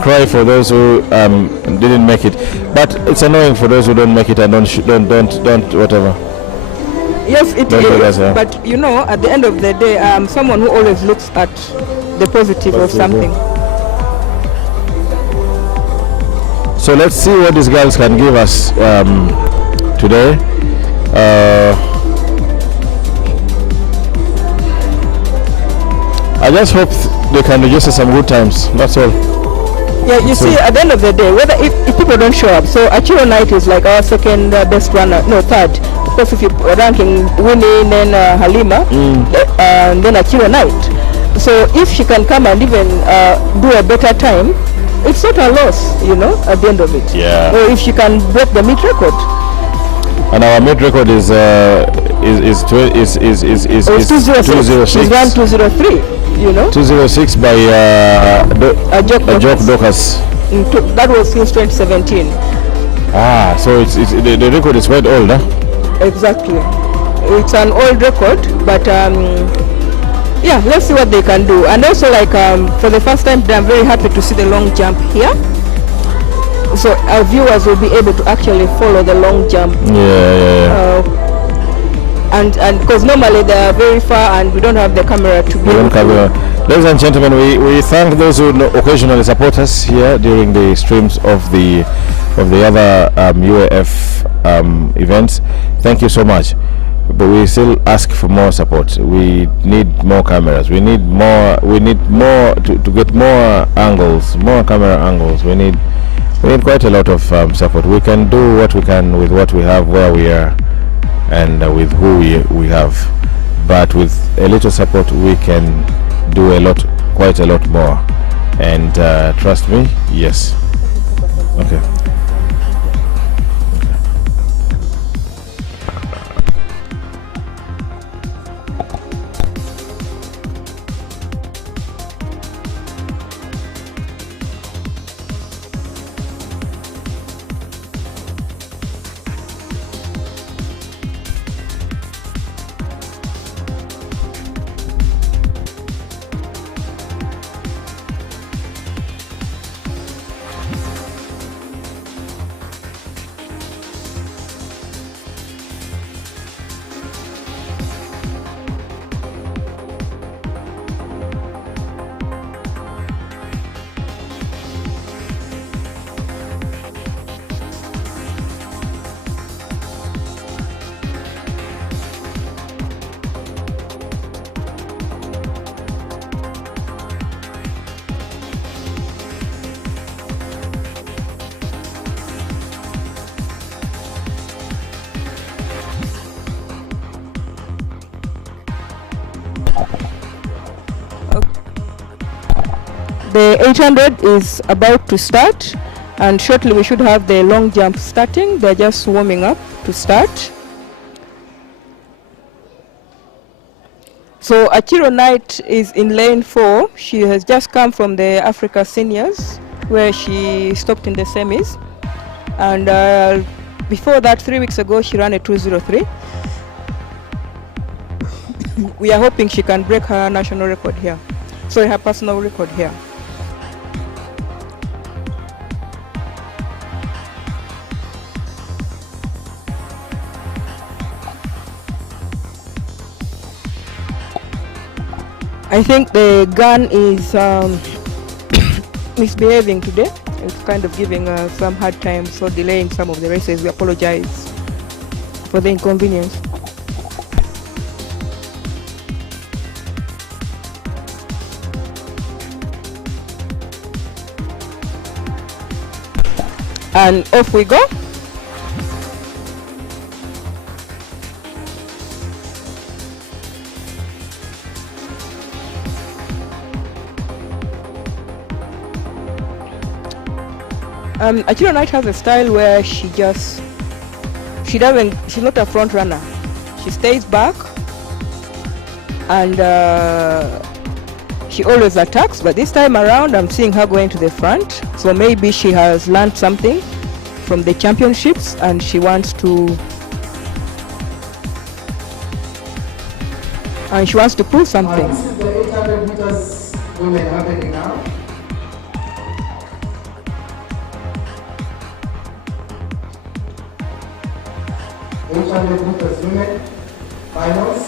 cry for those who didn't make it. But it's annoying for those who don't make it and don't whatever. Yes, it is. But you know, at the end of the day, someone who always looks at the positive of something. So let's see what these girls can give us today. I just hope they can register some good times. That's all. Yeah, you see, at the end of the day, whether if people don't show up, so Achiro Night is like our second best runner, no, third. Because if you're ranking Winnie, then Halima, and then Achiro Night. So if she can come and even do a better time, it's not a loss, you know, at the end of it. Yeah. Or if she can break the meet record. And our meet record is 206. She's run 203, you know. 206 by Jock Docas. That was since 2017. Ah, so it's the record is quite old, huh? Exactly. It's an old record, but yeah, let's see what they can do. And also, like, for the first time, I'm very happy to see the long jump here. So our viewers will be able to actually follow the long jump. Yeah. And because normally they are very far and we don't have the camera to be able to. Ladies and gentlemen, we thank those who occasionally support us here during the streams of the other UAF events. Thank you so much. But we still ask for more support. We need more cameras. We need more to get more angles, more camera angles. We need quite a lot of support. We can do what we can with what we have, where we are, and with who we have. But with a little support, we can do quite a lot more. And trust me, yes. Okay. The 800 is about to start, and shortly we should have the long jump starting. They're just warming up to start. So Achiro Knight is in lane 4. She has just come from the Africa Seniors, where she stopped in the semis. And before that, 3 weeks ago, she ran a 2:03. We are hoping she can break her national record here. Sorry, her personal record here. I think the gun is misbehaving today. It's kind of giving some hard time, so delaying some of the races. We apologize for the inconvenience. And off we go. Achiro Knight has a style where she's not a front runner. She stays back and she always attacks, but this time around I'm seeing her going to the front. So maybe she has learned something from the championships and she wants to prove something. This is the 800 meters women happening now. Meters women finals.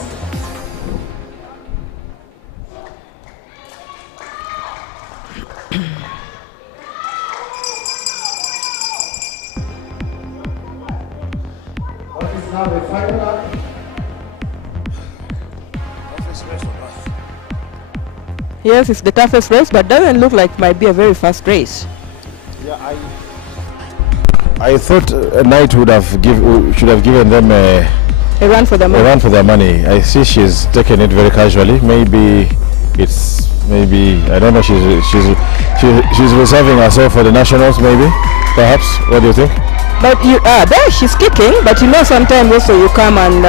What is now the final lap? Yes, it's the toughest race, but doesn't look like it might be a very fast race. Yeah, I thought Knight should have given them a run for their money. A run for their money. I see she's taken it very casually. Maybe I don't know. She's reserving herself for the nationals. Maybe, perhaps. What do you think? But there she's kicking. But you know, sometimes also you come and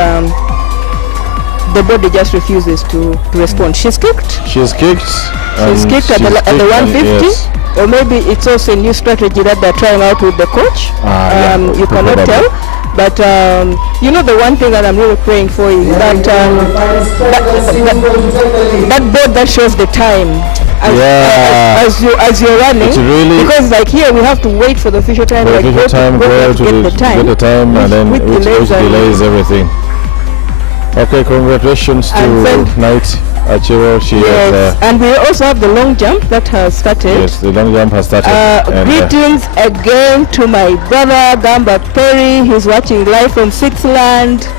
the body just refuses to respond. She's kicked. She's kicked. She's kicked at the 150. Yes. Or maybe it's also a new strategy that they're trying out with the coach. You cannot tell. But you know, the one thing that I'm really praying for is that board that shows the time as you're running. Really, because like here we have to wait for the official time. Get the time, and then which delays everything. Okay, congratulations to Knight. Achiro, and we also have the long jump that has started. Yes, the long jump has started. Greetings again to my brother Gamba Perry. He's watching live from Switzerland.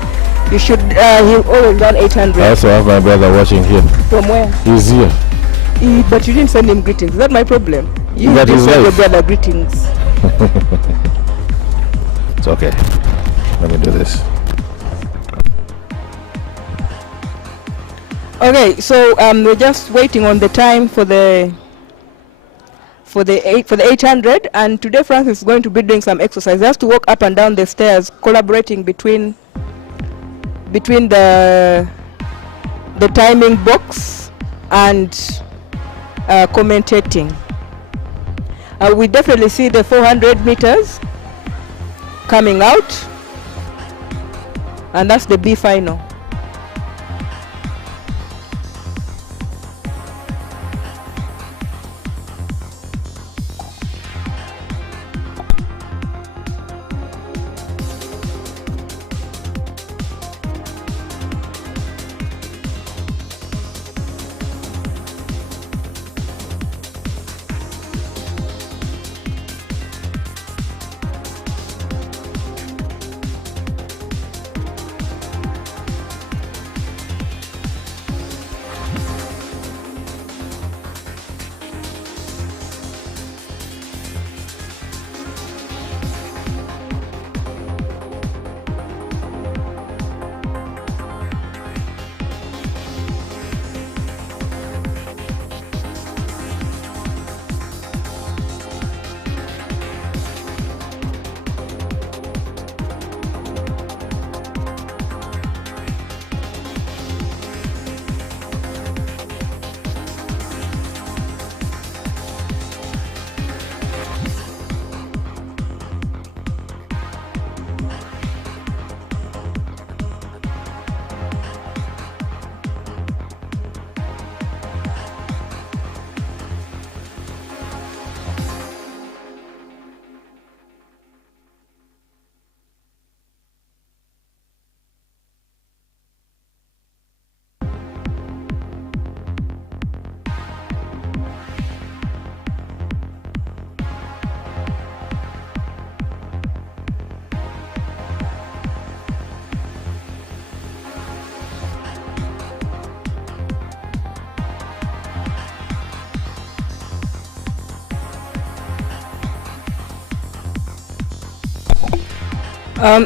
You should. He always run 800. I also have my brother watching here. From where? He's here. But you didn't send him greetings. Is that my problem? You didn't send your brother greetings. It's okay. Let me do this. Okay, so we're just waiting on the time for the 800, and today Francis is going to be doing some exercise. He has to walk up and down the stairs, collaborating between the timing box and commentating. We definitely see the 400 meters coming out, and that's the B final.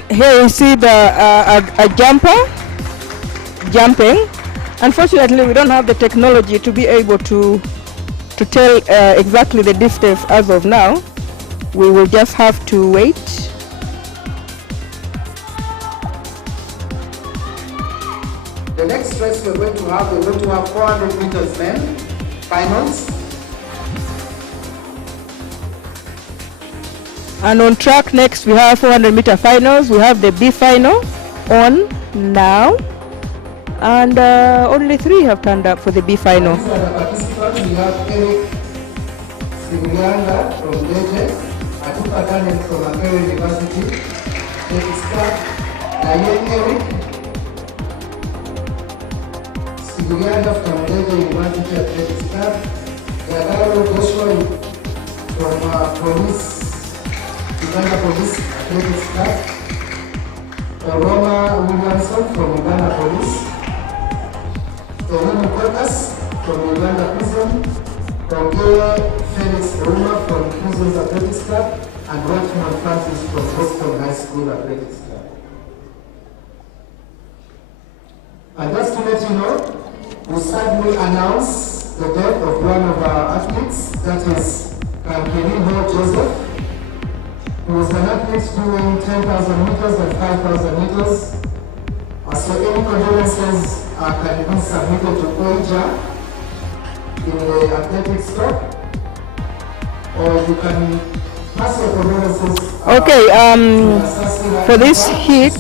Here you see a jumper jumping. Unfortunately, we don't have the technology to be able to tell exactly the distance as of now. We will just have to wait. The next race we're going to have 400 meters men finals. And on track next we have 400 meter finals. We have the B final on now. And only 3 have turned up for the B final. These are the participants. We have Eric Sigurianda from Deje, Tartan from Makere University, Nayen Eric Sigurianda from Deje University Athletics Club, Yagaro Joshua from Uganda Police Athletics Club, Roma Williamson from Uganda Police, Tony Kokas from Uganda Prison, Oge Felix Ruma from Prisons Athletics Club, and Watchman Francis from Boston High School Athletics Club. And just to let you know, we sadly announce the death of one of our athletes, that is Kankeriho Joseph, who was an athlete doing 10,000 meters and 5,000 meters. So any condolences can be submitted to OIJA in the athletics stop, or you can pass your condolences. Okay, for this heat,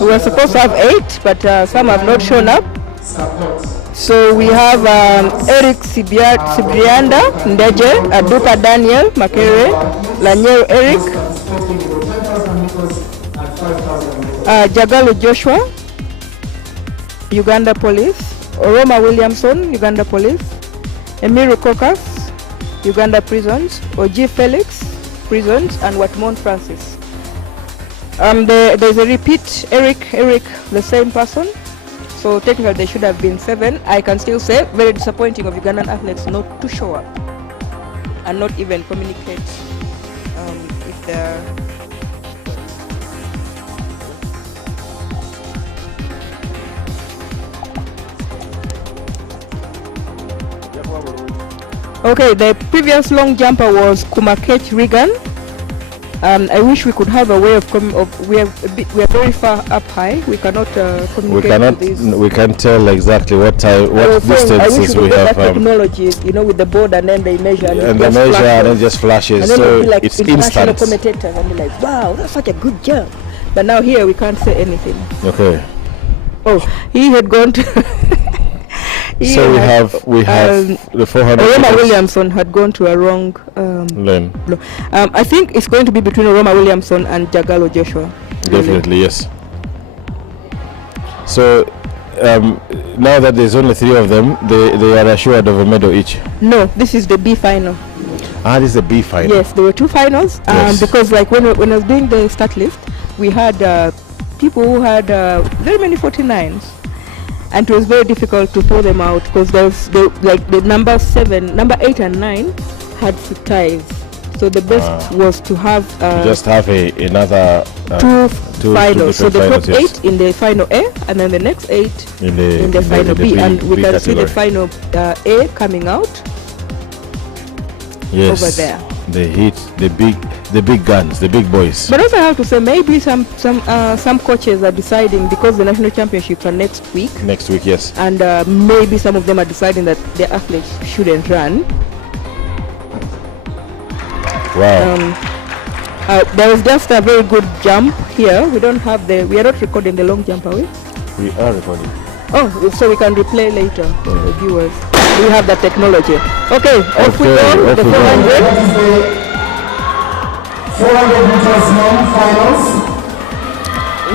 we were supposed to have 8, but some have not shown up. Support. So we have Eric Sibrianda, Ndeje, Aduka Daniel, Makere, Lanyero Eric, Jagalo Joshua, Uganda Police, Oroma Williamson, Uganda Police, Emiru Kokas, Uganda Prisons, Oji Felix, Prisons, and Watmon Francis. There's a repeat, Eric, the same person. So technically there should have been 7. I can still say very disappointing of Ugandan athletes not to show up and not even communicate if they're. Okay, the previous long jumper was Kumakech Regan. I wish we could have a way of we are very far up high. We cannot communicate with these. We can't tell exactly what distances we have. Technology, with the board, and then they measure. And they measure and it just flashes. And then so like it's international instant. commentators and be like, wow, that's such a good jump. But now here we can't say anything. Okay. Oh, he had gone to. So we have the 400. Oroma Williamson had gone to a wrong lane. I think it's going to be between Oroma Williamson and Jagalo Joshua. Definitely, yes. So now that there's only 3 of them, they are assured of a medal each. No, this is the B final. This is the B final. Yes, there were 2 finals. Yes. Because like when I was doing the start list, we had people who had very many 49s. And it was very difficult to throw them out because the number 8 and 9 had ties. So the best was to have just have another 2 finals. So the finals, top 8 in the final A, and then the next 8 in the final B. And we can see the final A coming out over there. They hit the big guns, the big boys. But also I have to say, maybe some coaches are deciding, because the national championships are next week. Next week, yes. And maybe some of them are deciding that their athletes shouldn't run. Wow. There was just a very good jump here. We are not recording the long jump, are we? We are recording. Oh, so we can replay later for the viewers. We have that technology. Okay, off we go. The 400. 400 meters men finals.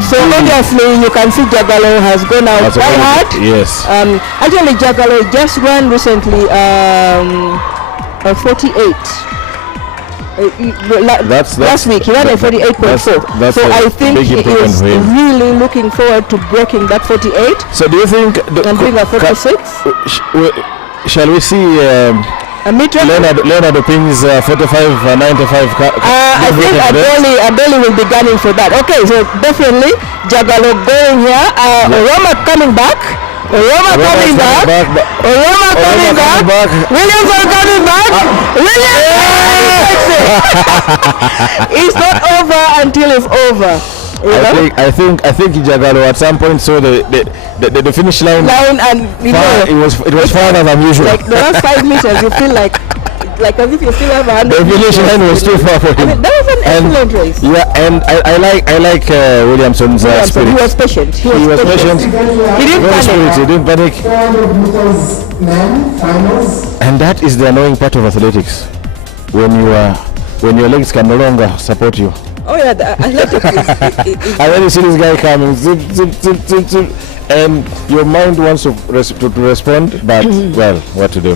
So obviously you can see Jagalo has gone out quite hard. Yes. Actually Jagalo just ran recently 48. Last week he ran a 48.4. So I think he is really looking forward to breaking that 48. So do you think and doing a 46? Shall we see A meat record? Leonard Oping's 45, 95. I think Adoli will be gunning for that. Okay, so definitely Jagalo going here. Oroma coming back. Oroma coming back. Williams are coming back. Williams! It's not over until it's over. I think Jagalo at some point saw the finish line and it was farther than usual. Like the last 5 meters, you feel like as if you still have 100. The finish line was too far for him. I mean, that was an excellent race. Yeah, and I like Williamson's spirit. He was patient. He was patient. He didn't panic. He didn't panic. 400 meters men finals. And that is the annoying part of athletics, when your legs can no longer support you. Oh yeah, the athletics is and then you see this guy coming, zip, zip, zip, zip, zip, and your mind wants to respond, but well, what to do?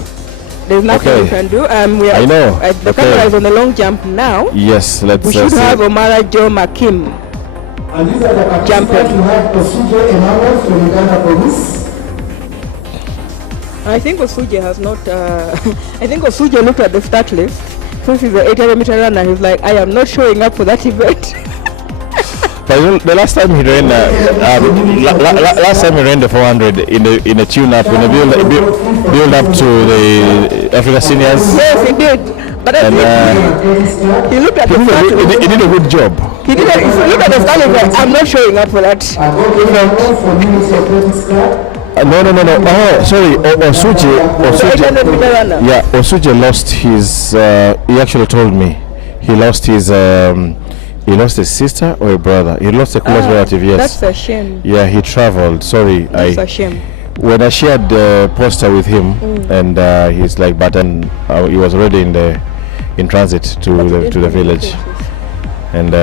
There's nothing you can do. I know. The camera is on the long jump now. Yes, let's We should have Omara Joe Makim And these are the participants. jumping. You have Osuje Emmanuel from Uganda Police. I think Osuje has not. I think Osuje looked at the start list. Since he's an 800 meter runner, he's like, I am not showing up for that event. But the last time he ran, last time he ran the 400 in a tune-up, in a build up to the Africa Seniors. Yes, he did. But I think he looked at the start list. He did a good job. He did. If you look at the start list, I'm not showing up for that. No. Oh, sorry. Osuje. 800 meter runner. Yeah, Osuje lost his. He actually told me he lost his. He lost a sister or a brother. He lost a close relative. Yes. That's a shame. Yeah, he traveled. Sorry, That's a shame. When I shared the poster with him, and he's like, but then he was already in transit to the village, and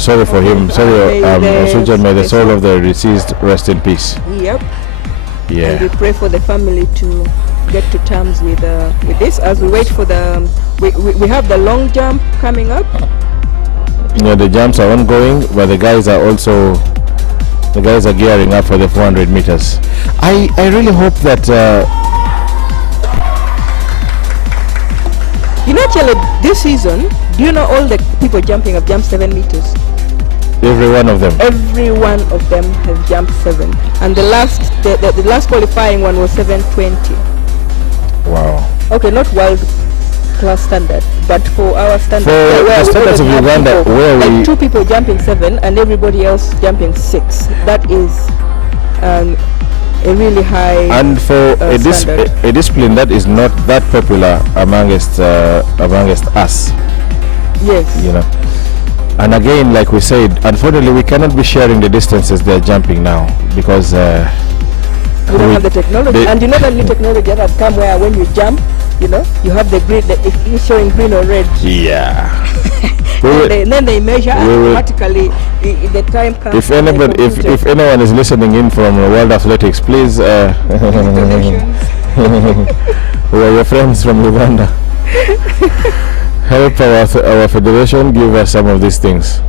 sorry for him. Sorry, Osuje, may the soul of the deceased rest in peace. Yep. Yeah. And we pray for the family to get to terms with this as we wait for the. We have the long jump coming up. Yeah, the jumps are ongoing, but the guys are gearing up for the 400 meters. I really hope that actually this season, do you know all the people jumping have jumped 7 meters? every one of them. Every one of them has jumped 7, and the last qualifying one was 7:20. Wow. Okay, not world class standard, but for our standard. For the standards of Uganda, where like 2 people jumping 7 and everybody else jumping 6. That is a really high. And for a discipline that is not that popular amongst us. Yes. You know. And again, like we said, unfortunately, we cannot be sharing the distances they're jumping now because we don't have the technology. And you know that new technology that has come where when you jump, you know, you have the grid that if it's showing green or red. Yeah. and then they measure automatically the time comes. If anybody, if anyone is listening in from World Athletics, please. We are your friends from Uganda. Help our federation give us some of these things.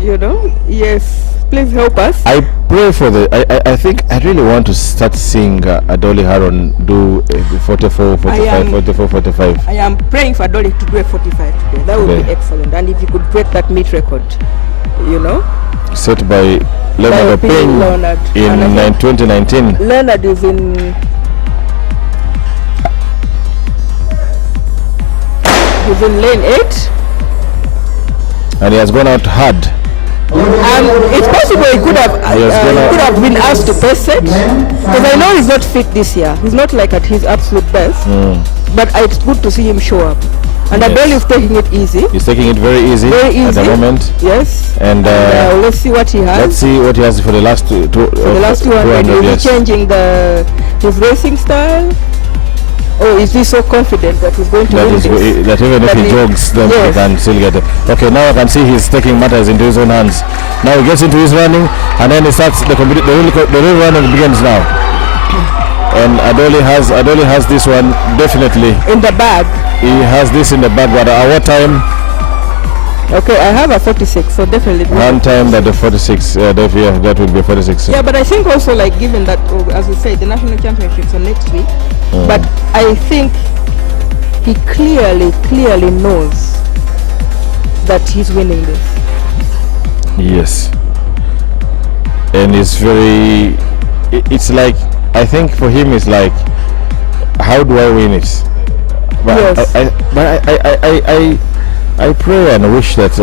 You know, yes. Please help us. I pray for I think I really want to start seeing Adoli Haron do 44, 45. I am praying for Adoli to do a 45 today. That would be excellent. And if you could break that meet record, you know. Set by Leonard Oping in 2019. Leonard is in. He's in lane 8. And he has gone out hard. It's possible he could have been asked to pace it, because I know he's not fit this year. He's not like at his absolute best, but it's good to see him show up. And Adoli is taking it easy. He's taking it very easy at the moment. Yes. And let's see what he has. Let's see what he has for the last two. For the last 200, he's changing his racing style. Oh, is he so confident that he's going to win this? That even if he jogs, then he can still get it. Okay, now I can see he's taking matters into his own hands. Now he gets into his running, and then he starts the real running begins now. And Adoli has this one definitely in the bag. He has this in the bag, but at what time? Okay, I have a 46, so definitely. One time that the 46, that would be 46. Yeah, but I think also, like, given that, as we say, the national championships are next week, But I think he clearly knows that he's winning this. Yes. And it's very, it's like, I think for him it's like, how do I win it? But Yes. I pray and wish that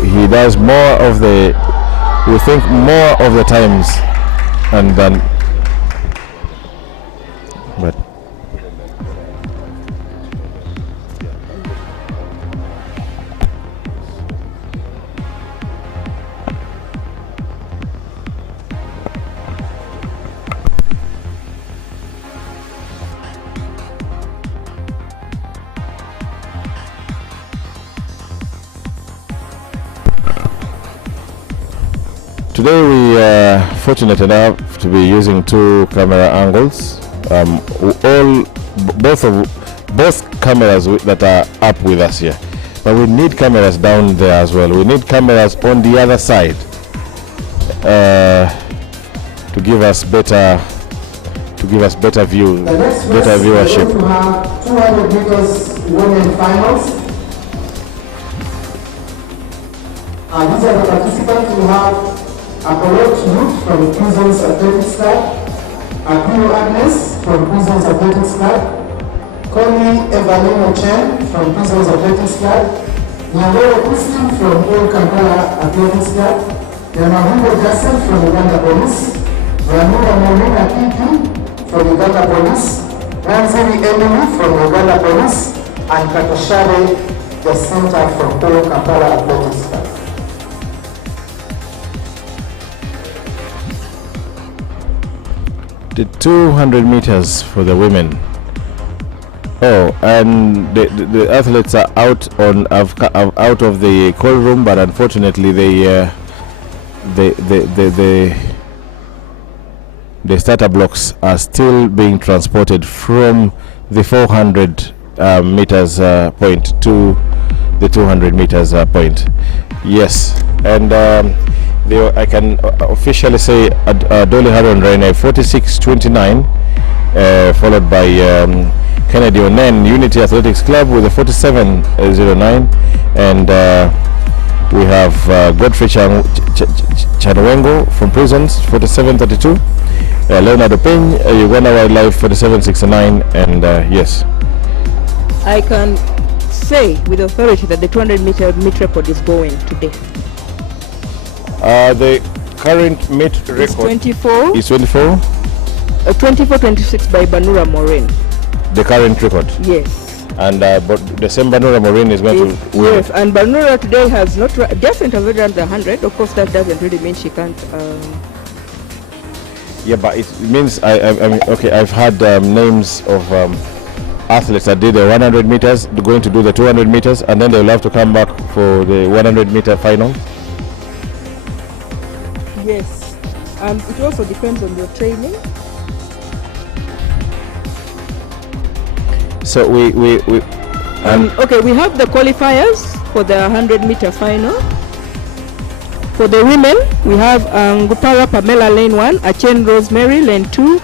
he does more of the, we think more of the times, and then, but today we are fortunate enough to be using two camera angles. Both cameras that are up with us here, but we need cameras down there as well. We need cameras on the other side to give us better view, The next better race, we're viewership. going to have 200 meters women finals. These are the participants. We have Apollo Youth from Prisons Athletics Club, Apio Agnes from Prisons Athletics Club, Connie Evalino Chen from Prisons Athletics Club, Nyangoro Christine from Old Kampala Athletics Club, Yamahundo Jason from Uganda Police, Ramura Morena Pipi from Uganda Police, Ranzeri Emily from Uganda Police, and Katoshare Jacinta from Old Kampala Athletics Club. The 200 meters for the women. Oh, and the athletes are out out of the call room, but unfortunately the starter blocks are still being transported from the 400 meters point to the 200 meters point. Yes, and I can officially say Dolly Haron Rene 46.29, followed by Kennedy Onen Unity Athletics Club with a 47.09, and we have Godfrey Chanwengo from Prisons 47.32, Leonardo Payne, Uganda Wildlife 47.69, and yes. I can say with authority that the 200 meter meet record is going today. The current meet record 24. is 24. 24-26 by Banura Morin. The current record. Yes. And but the same Banura Morin is going to win. Yes, and Banura today has not Jacinta has run the 100. Of course, that doesn't really mean she can't. Yeah, but it means I mean, okay. I've had names of athletes that did the 100 meters, going to do the 200 meters, and then they'll have to come back for the 100 meter final. Yes. It also depends on your training. So we okay, we have the qualifiers for the 100 meter final. For the women, we have Ngupara Pamela lane 1, Achen Rosemary lane 2,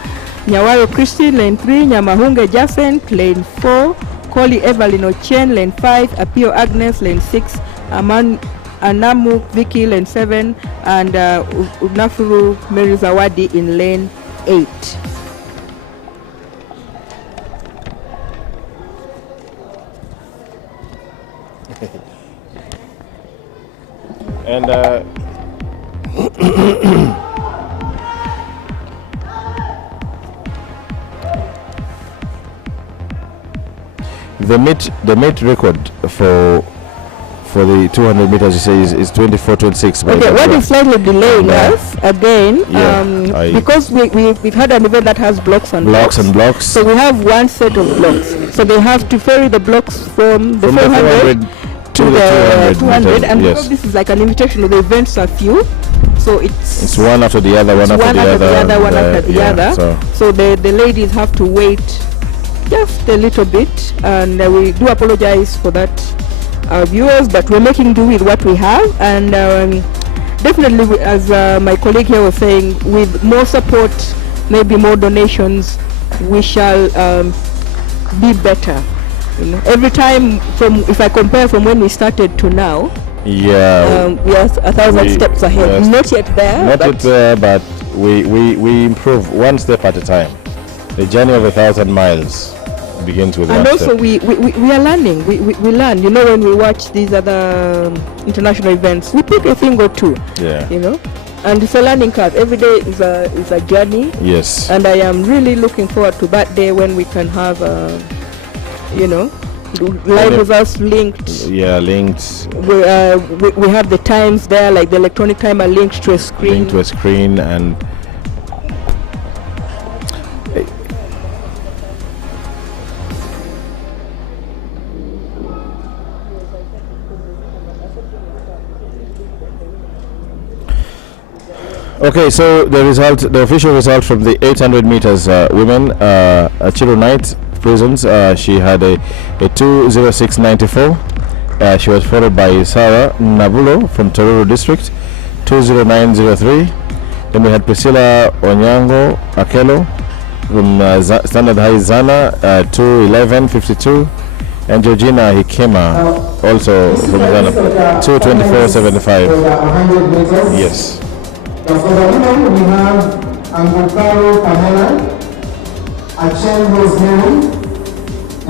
Nyawaro Christy lane 3, Nyamahunge Jacent lane 4, Koli Evelyn Ochen lane 5, Apio Agnes lane 6, Anamu Vicky lane 7, and Unafuru Mary Zawadi in lane 8. and the meet record for the 200 meters, you say, is 24.26. Okay, what is slightly delaying us again, because we've had an event that has blocks and blocks. So we have one set of blocks. So they have to ferry the blocks from the 400 to the 200, and because this is like an invitation, the events are few. So it's one after the other, one after the other. So the ladies have to wait just a little bit, and we do apologize for that, our viewers, but we're making do with what we have, and definitely, as my colleague here was saying, with more support, maybe more donations, we shall be better. You know, every time if I compare from when we started to now, we are 1,000 steps ahead. Not yet there. But we improve one step at a time. The journey of 1,000 miles begins with and one also step. we are learning. We learn. You know, when we watch these other international events, we pick a thing or two. Yeah. You know, and it's a learning curve. Every day is a journey. Yes. And I am really looking forward to that day when we can have live results linked. Yeah, linked. We have the times there, like the electronic timer linked to a screen. Linked to a screen and. Okay, so the official result from the 800 meters women, Achiro Knight Prisons, she had a 2:06.94. She was followed by Sarah Nabulo from Tororo District, 2:09.03. Then we had Priscilla Onyango Akelo from Standard High Zana, 2:11.52. And Georgina Hikema, also from Zana, 2:24.75. Yes. For the women, we have Anguparo Pamela, Achen Rosemary,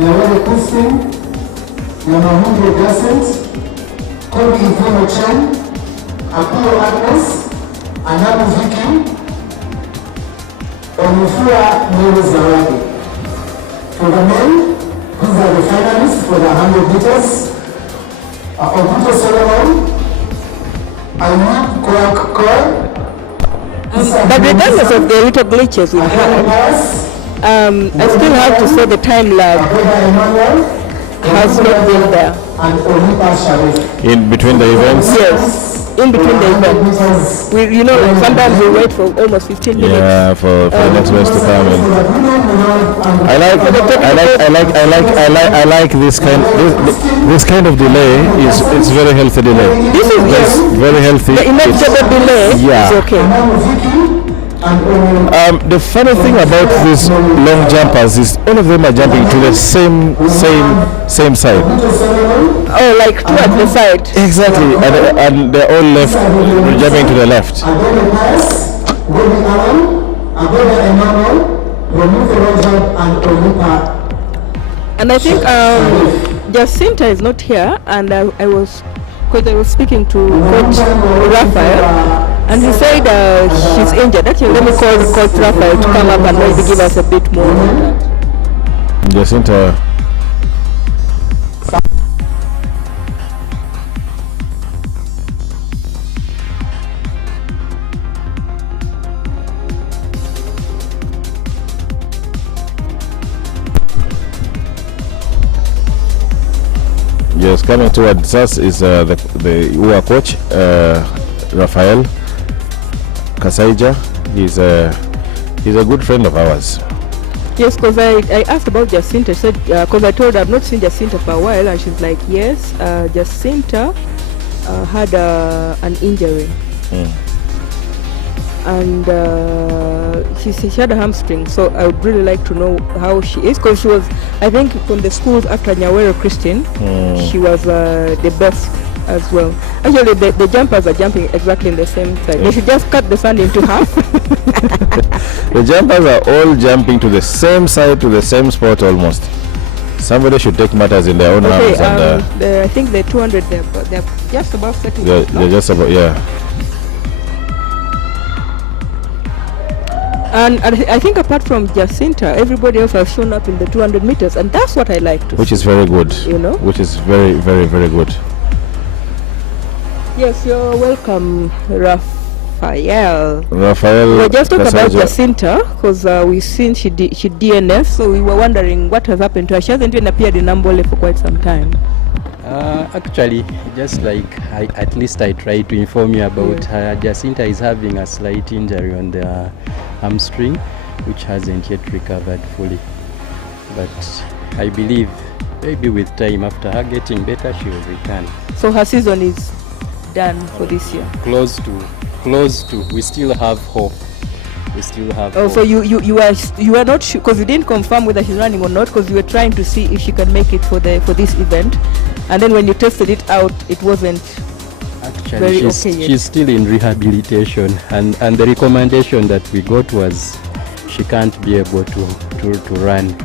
Yawele Kustin, Yamamundi Gasset, Kobi Ivemo Chen, Apollo Agnes, Anabu Viki, Onufua Mary Zawadi. For the men, these are the finalists for the 100 meters. Obuto Solomon, Ayub Kwak. But regardless of the little glitches we've had, I still have to say the time lag has not been there. In between the events? Yes, in between the events. Sometimes we wait for almost 15 minutes. Yeah, for the next race to come in. I like this kind of delay. It's very healthy delay. This is very healthy. The inevitable delay is okay. The funny thing about these long jumpers is all of them are jumping to the same side. Oh, like towards the side. Exactly, and they're all jumping to the left. And I think Jacinta is not here, and I was speaking to Coach Raphael, and he said she's injured. Actually, let me call Coach Raphael to come up and maybe give us a bit more on that. Jacinta. Yes, coming towards us is the UA coach, Raphael Kasaija. He's a good friend of ours. Yes, because I asked about Jacinta. Said because I told her I've not seen Jacinta for a while, and she's like, yes, Jacinta had an injury, and she had a hamstring. So I would really like to know how she is, because she was, I think, from the schools after Nyawero Christine, she was the best as well. Actually, the jumpers are jumping exactly in the same side. They should just cut the sand into half. The jumpers are all jumping to the same side, to the same spot almost. Somebody should take matters in their own hands. And I think the 200, they're just about setting. They're just about, yeah. And I think apart from Jacinta, everybody else has shown up in the 200 meters, and that's what I like to see. Which is very good. You know? Which is very, very, very good. Yes, you're welcome, Raphael. We're just talking about Jacinta, because we've seen she DNF, so we were wondering what has happened to her. She hasn't even appeared in Ambole for quite some time. Actually, just like at least I tried to inform you about her, Jacinta is having a slight injury on the hamstring, which hasn't yet recovered fully. But I believe maybe with time, after her getting better, she will return. So her season is done for this year? Close to. We still have hope. we still have Oh, hope. so you are not sure, because you didn't confirm whether she's running or not, because you were trying to see if she can make it for this event, and then when you tested it out, it wasn't Actually, very she's, okay yet. she's still in rehabilitation, and the recommendation that we got was she can't be able to run,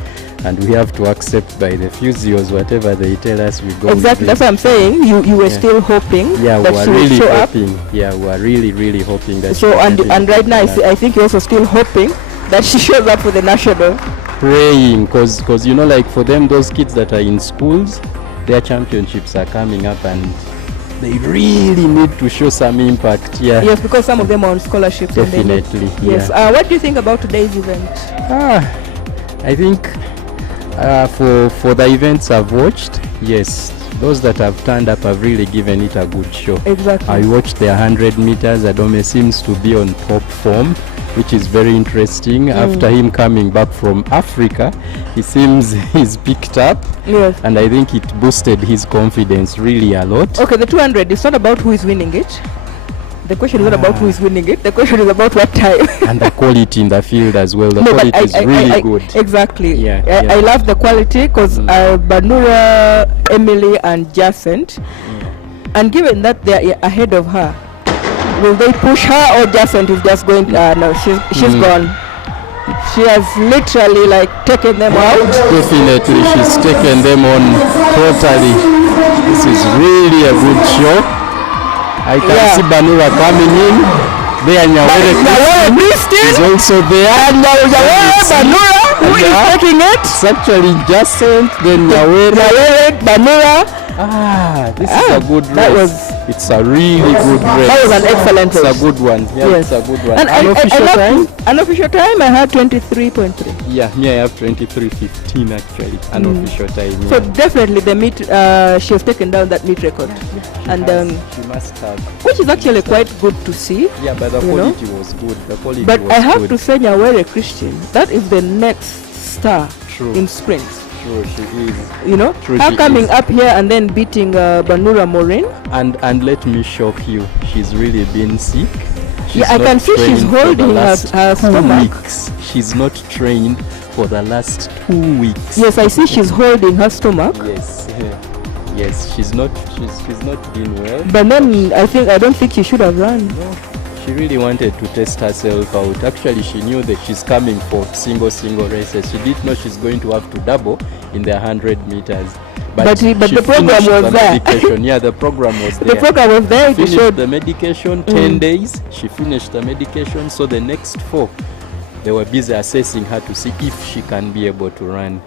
and we have to accept by the physios whatever they tell us. We go exactly. with That's what I'm saying. You were still hoping Yeah, that we are she really will show up. hoping. Yeah, we are really hoping that. So she and definitely right now, can. I think you're also still hoping that she shows up for the national. Praying, because you know, like for them, those kids that are in schools, their championships are coming up, and they really need to show some impact. Yeah, Yes, because some of them are on scholarships. and they need- definitely. Yes. Yeah. What do you think about today's event? I think for the events I've watched, yes, those that have turned up have really given it a good show. Exactly. I watched the 100 meters. Adome seems to be on top form, which is very interesting. After him coming back from Africa, he seems he's picked up, Yes. and I think it boosted his confidence really a lot. Okay, the 200, it's not about who is winning it. The question is not about who is winning it. The question is about what time. And the quality in the field as well. The No, but quality is really good. Exactly. Yeah, I yeah. love the quality because Banura, Emily, and Jacent, and given that they are ahead of her, will they push her, or Jacent is just going? No, she's gone. She has literally like taken them out. Definitely, she's taken them on totally. This is really a good show. I can Yeah. see Banura coming in. There, Nyawere Christine is also there. and Banura, who is Yeah. taking it? It's actually Jacent, then Nyawere. Banura. This is a good race. It's a really good race. That was an excellent It's race. a good one. Yeah, Yes. it's a good one. And Unofficial time? Unofficial time, I had 23.3. Yeah, me I have 23:15 actually. Unofficial time. So Yeah. definitely the meet, she has taken down that meet record, and She must have. which is actually quite good to see. Yeah, but the You know? quality was good. The quality But was I have good. to say, Nyawere Christian, that is the next star True. in sprints. True, she is. You know, True, her she coming is. up here and then beating Banura Morin. And let me shock you. She's really been sick. She's Yeah, I not can see she's trained for the holding her last her 2 stomach. weeks. She's not trained for the last 2 weeks. Yes, I see she's holding her stomach. Yes. Yes, she's not been well. But then I don't think she should have run. No, she really wanted to test herself out. Actually, she knew that she's coming for single races. She didn't know she's going to have to double in the 100 meters. But she the program finished was the there. medication. Yeah, the program was there. The program was there. It Finished showed. the medication, 10 days. She finished the medication. So the next 4, they were busy assessing her to see if she can be able to run.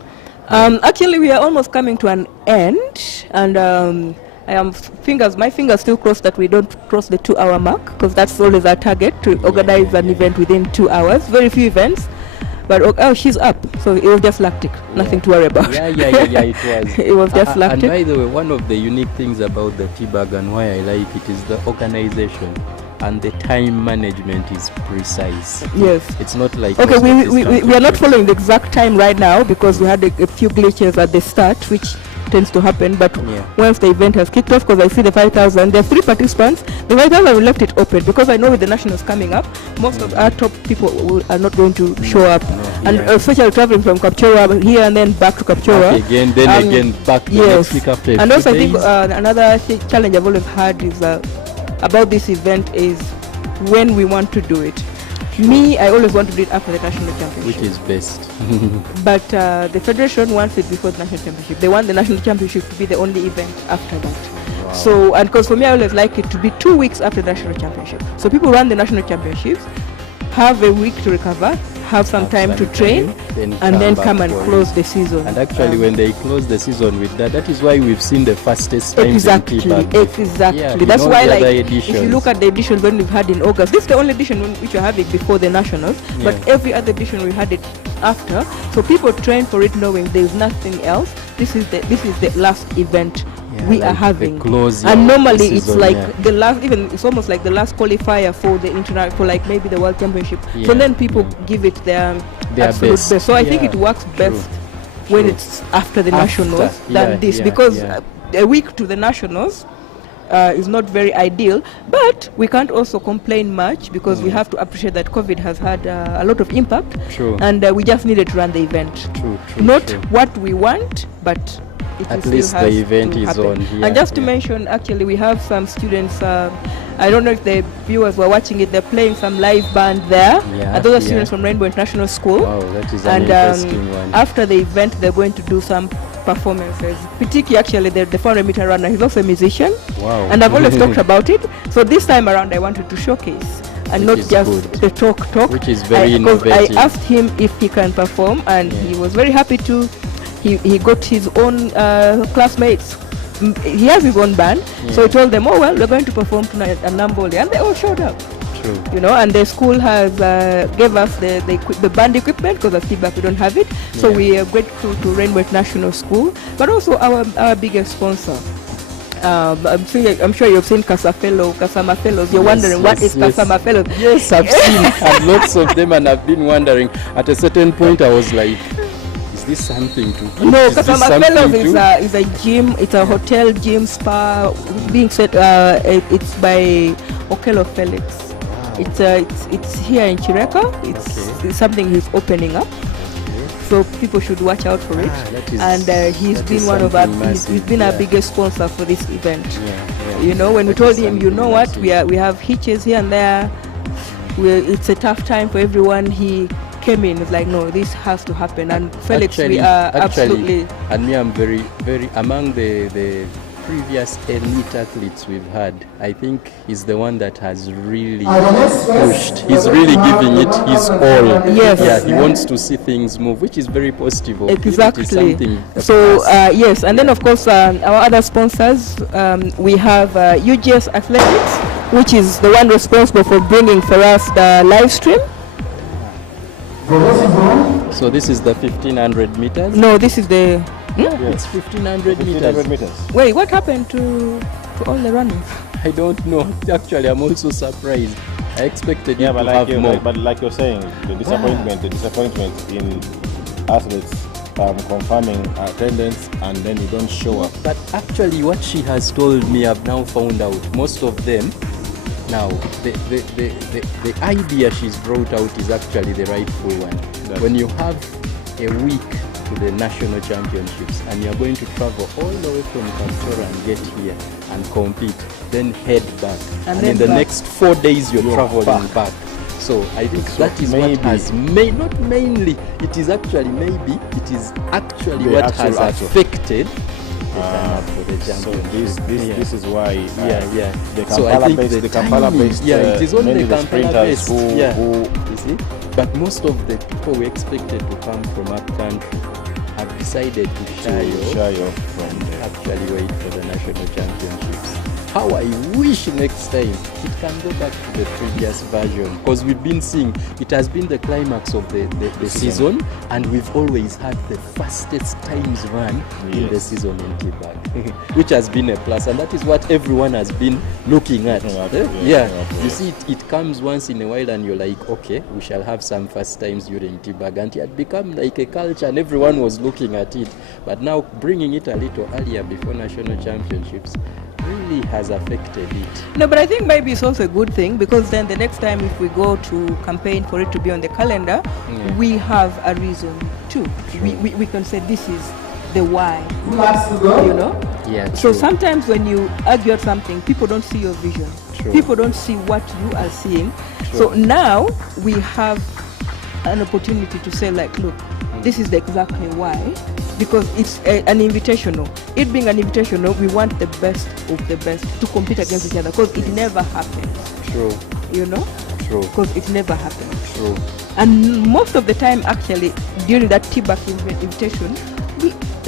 Actually, we are almost coming to an end, and I am my fingers still crossed that we don't cross the 2-hour mark, because that's always our target, to organize an event within 2 hours. Very few events, but she's up, so it was just lactic, nothing to worry about. Yeah, it was. It was just And lactic. by the way, one of the unique things about the TBAC and why I like it is the organization and the time management is precise. Yes. It's not like Okay, most of we these are not championships. following the exact time right now because we had a few glitches at the start, which tends to happen. But Yeah. once the event has kicked off, because I see the 5,000, there are 3 participants. The 5,000 we left it open because I know with the nationals coming up, most of our top people are not going to show up, and yeah. especially traveling from Kapchorwa here and then back to Kapchorwa. Back again, then again back the next week after a And few also I think days. another challenge I've always had is about this event is when we want to do it. Me, I always want to do it after the national championship. Which is best. But the federation wants it before the national championship. They want the national championship to be the only event after that. Wow. So, and because for me, I always like it to be 2 weeks after the national championship. So people run the national championships, have a week to recover, have some Have time some to train, time, and then back come and for close it. the season. And actually, when they close the season with that, that is why we've seen the fastest times Exactly, in TBAC. exactly. Yeah, That's in all why, the like, other if you editions. look at the editions when we've had in August, this is the only edition which we're having before the nationals, but Yeah. every other edition we had it after. So people train for it knowing there's nothing else. This is the last event Yeah, we like are having. the closing And of the normally it's season, like yeah. the last, even it's almost like the last qualifier for the international, for like maybe the world championship. So Yeah, then people yeah. give it their absolute best. best. So I think Yeah, it works true, best when true. it's after the After, nationals yeah, than this, yeah, because yeah. a week to the nationals, is not very ideal, but we can't also complain much because we have to appreciate that COVID has had a lot of impact. True. And we just needed to run the event. True. Not what we want, but it At still least has the event to is happen. on here. And just to mention, actually, we have some students. I don't know if the viewers were watching it. They're playing some live band there. Yeah, And those are yeah. students from Rainbow International School. Wow, that is an And interesting one. after the event, they're going to do some performances. Particularly, actually, the 400-meter runner. He's also a musician. Wow. And I've always talked about it. So this time around, I wanted to showcase and Which not is just good. the talk. Which is very Because innovative. I asked him if he can perform, and he was very happy to. He got his own classmates. He has his own band, so he told them, "Oh well, we're going to perform tonight at Nambole," and they all showed up. True. You know, and the school has gave us the band equipment because at TBAC we don't have it. So Yeah. we are grateful to Rainbow International School, but also our biggest sponsor. I'm sure you've seen Kasama Fellows. You're wondering what is Kasama Fellows? Yes, I've seen and lots of them, and I've been wondering. At a certain point, I was like, is this something to eat? No, Is this Kasama something Fellows to- is a gym. It's a hotel, gym, spa. Being said, it's by Okello Felix. It's here in Chireka. It's something he's opening up. So people should watch out for it. that is- And he's that been is one of our something he's been our massive, yeah. biggest sponsor for this event. Yeah. You know, when we That told is him, you something know what, massive. we have hitches here and there. It's a tough time for everyone. He came in, it's like, no, this has to happen. And Felix, we are absolutely. And me, I'm very, very among the previous elite athletes we've had. I think he's the one that has really pushed. He's really giving it his all. Yes. Yeah, he wants to see things move, which is very positive. Exactly. It is something So yes, and then of course our other sponsors, we have UGathletix, which is the one responsible for bringing for us the live stream. So this is the 1500 meters. No, this is the. It's 1500 meters. Wait, what happened to all the runners? I don't know. Actually, I'm also surprised. I expected Yeah, it but to have more. but like you're saying, the disappointment in athletes confirming attendance and then you don't show up. But actually, what she has told me, I've now found out, most of them, now, the idea she's brought out is actually the rightful one. Yes. When you have a week to the national championships and you're going to travel all the way from Kampala and get here and compete, then head back. And then in the back. next 4 days, you're traveling back. So I think that is what has made, not mainly, it is actually what has affected the turnout for the So championship. this is why the So I think Kampala-based, the the Kampala-based, timing, it is only mainly the the sprinters Kampala-based, who you see. But most of the people we expected to come from up country have decided to shy off from and there. actually wait for the national championships. How I wish next time it can go back to the previous version, because we've been seeing it has been the climax of the season, and we've always had the fastest times run in the season in TBAC, which has been a plus, and that is what everyone has been looking at. You see, it comes once in a while, and you're like, okay, we shall have some fast times during TBAC, and it had become like a culture, and everyone was looking at it. But now bringing it a little earlier before national championships really has affected it. No, but I think maybe it's also a good thing, because then the next time if we go to campaign for it to be on the calendar, we have a reason too. We can say this is the why. You know? Yeah. So true. sometimes when you argue at something, people don't see your vision. True. People don't see what you are seeing. So now we have an opportunity to say, like, look, this is exactly why, because it's an invitational. It being an invitational, we want the best of the best to compete against each other, because it never happens. True. You know? True. Because it never happens. True. And most of the time, actually, during that TBAC invitation,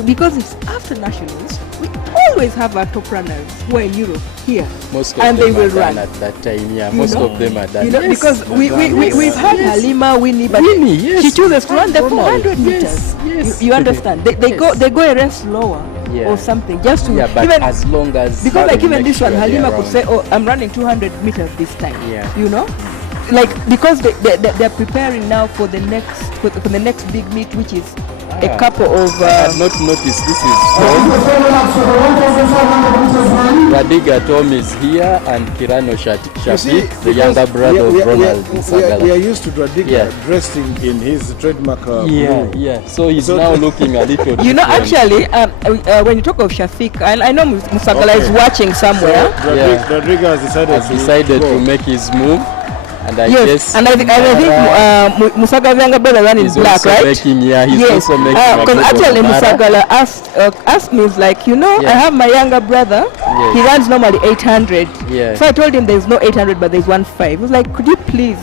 because it's after nationals, we always have our top runners who are in Europe here, Most of and them they will are done run at that time. Yeah, You most know? of them are done. You know, because we've had Halima, Winnie, but Winnie, yes. she chooses to run the Ronald, 400 meters. yes. You understand? They go a race slower or something, just to but even as long as because like even this one, sure Halima they're could say, "Oh, I'm running 200 meters this time." Yeah. You know, like because they're preparing now for the next big meet, which is a couple of. I had not noticed this is we had Radiga Tom is here and Kirano You see, Shafiq, the younger brother of Ronald Musagala. we are used to Radiga Yeah. dressed in his trademark Yeah, blue. yeah. So he's now looking a little You know, different. actually, when you talk of Shafiq, and I know Musagala is Okay. watching somewhere. Yeah. Rodrigo has Has decided to make his move, and I Yes, guess and I think Musagala's younger brother ran in he's black, also right? making, yeah, he's Yes, also making a because good actually Mara. Musagala asked me, he's like, you know, Yeah. I have my younger brother. Yes. He runs normally 800. Yeah. So I told him there's no 800, but there's 1.5. He was like, could you please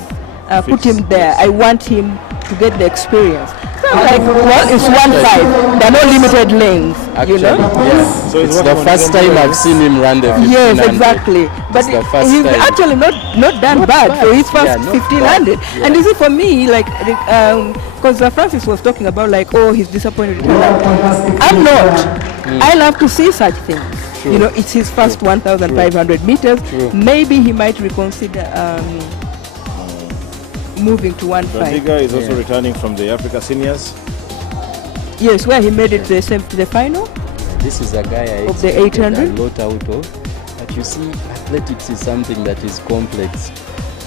put him there? I want him to get the experience. So I'm like, well, it's 1.5. There are no limited lanes, Actually, you know. yeah. So he's It's the working on first his time endurance. I've seen him run the 1500. Yes, exactly. But It's the first he's time. actually not done Not bad bad. for his first Yeah, not 1500. bad. And Yeah. you see, for me, like, because Francis was talking about, like, oh, he's disappointed. I'm not. I love to see such things. True. You know, it's his first 1,500 meters. True. Maybe he might reconsider moving to 1.5. Radiga is also Yeah. returning from the Africa Seniors. Yes, where he made it to the final. This is a guy I Of the expected 800? a lot out of. But you see, athletics is something that is complex.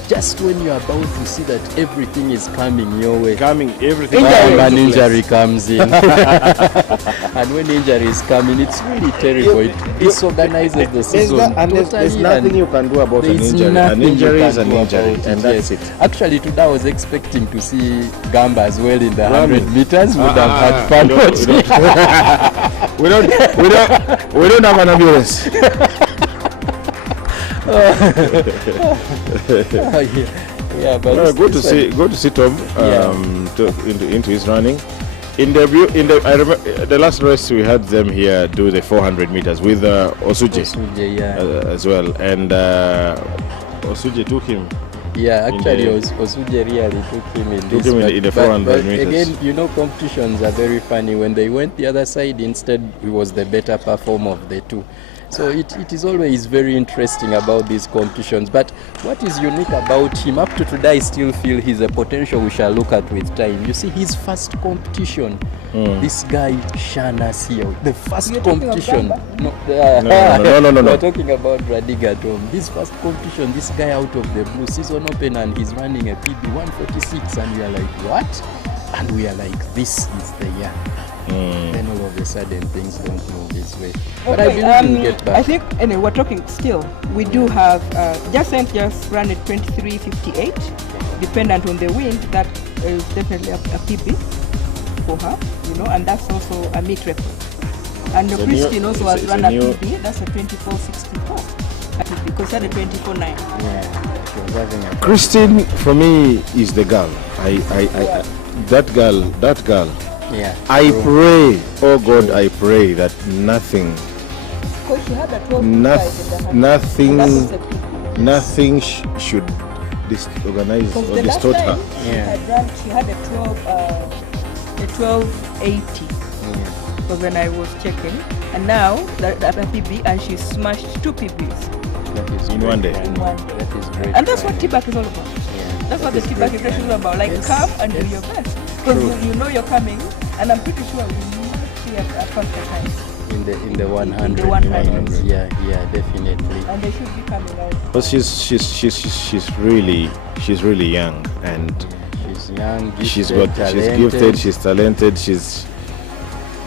Just when you're about to see that everything is coming your way, Everything. Injury. an injury comes in. And when injury is coming, it's really terrible. It disorganizes the season. There's totally, nothing and you can do about an there's injury. An nothing injury you is can an do injury, about and it, that's yes. it. Actually, today I was expecting to see Gamba as well in the Running. 100 meters. Would have had fun we don't- watching. We don't have an ambulance. Yeah, but Good to this one- see. Good to see Tom into his running. I remember the last race we had them here do the 400 meters with Osuje Osuje, yeah. as well, and Osuje took him. Yeah, actually, in the- Osuje really took him in Took this. him in but- the but- 400 but meters. Again, you know, competitions are very funny. When they went the other side, instead, he was the better performer of the two. So it is always very interesting about these competitions. But what is unique about him, up to today, I still feel he's a potential we shall look at with time. You see, his first competition, this guy, Shana Sio, the first You're talking of competition. Gamba? No. We're talking about Radiga Tom. His first competition, this guy out of the blue, season open, and he's running a PB 146, and we are like, what? And we are like, this is the year. Then all of a sudden things don't move this way. But I Okay, believe we'll get back. I think, anyway, we're talking still. We do have, just ran at 23:58, dependent on the wind. That is definitely a PB for her, you know, and that's also a meet record. And It's a Christine new- also it's has a- run it's a a new- PB, that's a 24:64. Because she had a 24:9. Yeah, she was having a Christine, for me, is the girl. That girl. yeah. I pray, oh God, I pray that nothing Because she had a 12 nothing should disorganize Because or the last distort time her. Yeah. she had a 1280. Was when I was checking, and now that a PB, and she smashed 2 PBs, That is In great one day. running. In one. That is great. and that's what running. TBAC is all about. Yeah, That's what that the is TBAC great Invitational is running. about. Like, Yes, come and yes. do your best, because True. you know you're coming, and I'm pretty sure we might see a faster time, In the 100. the 100. finals. Yeah, definitely. and they should be coming out. But she's really young, and She's young, gifted, she's talented. gifted, she's talented, she's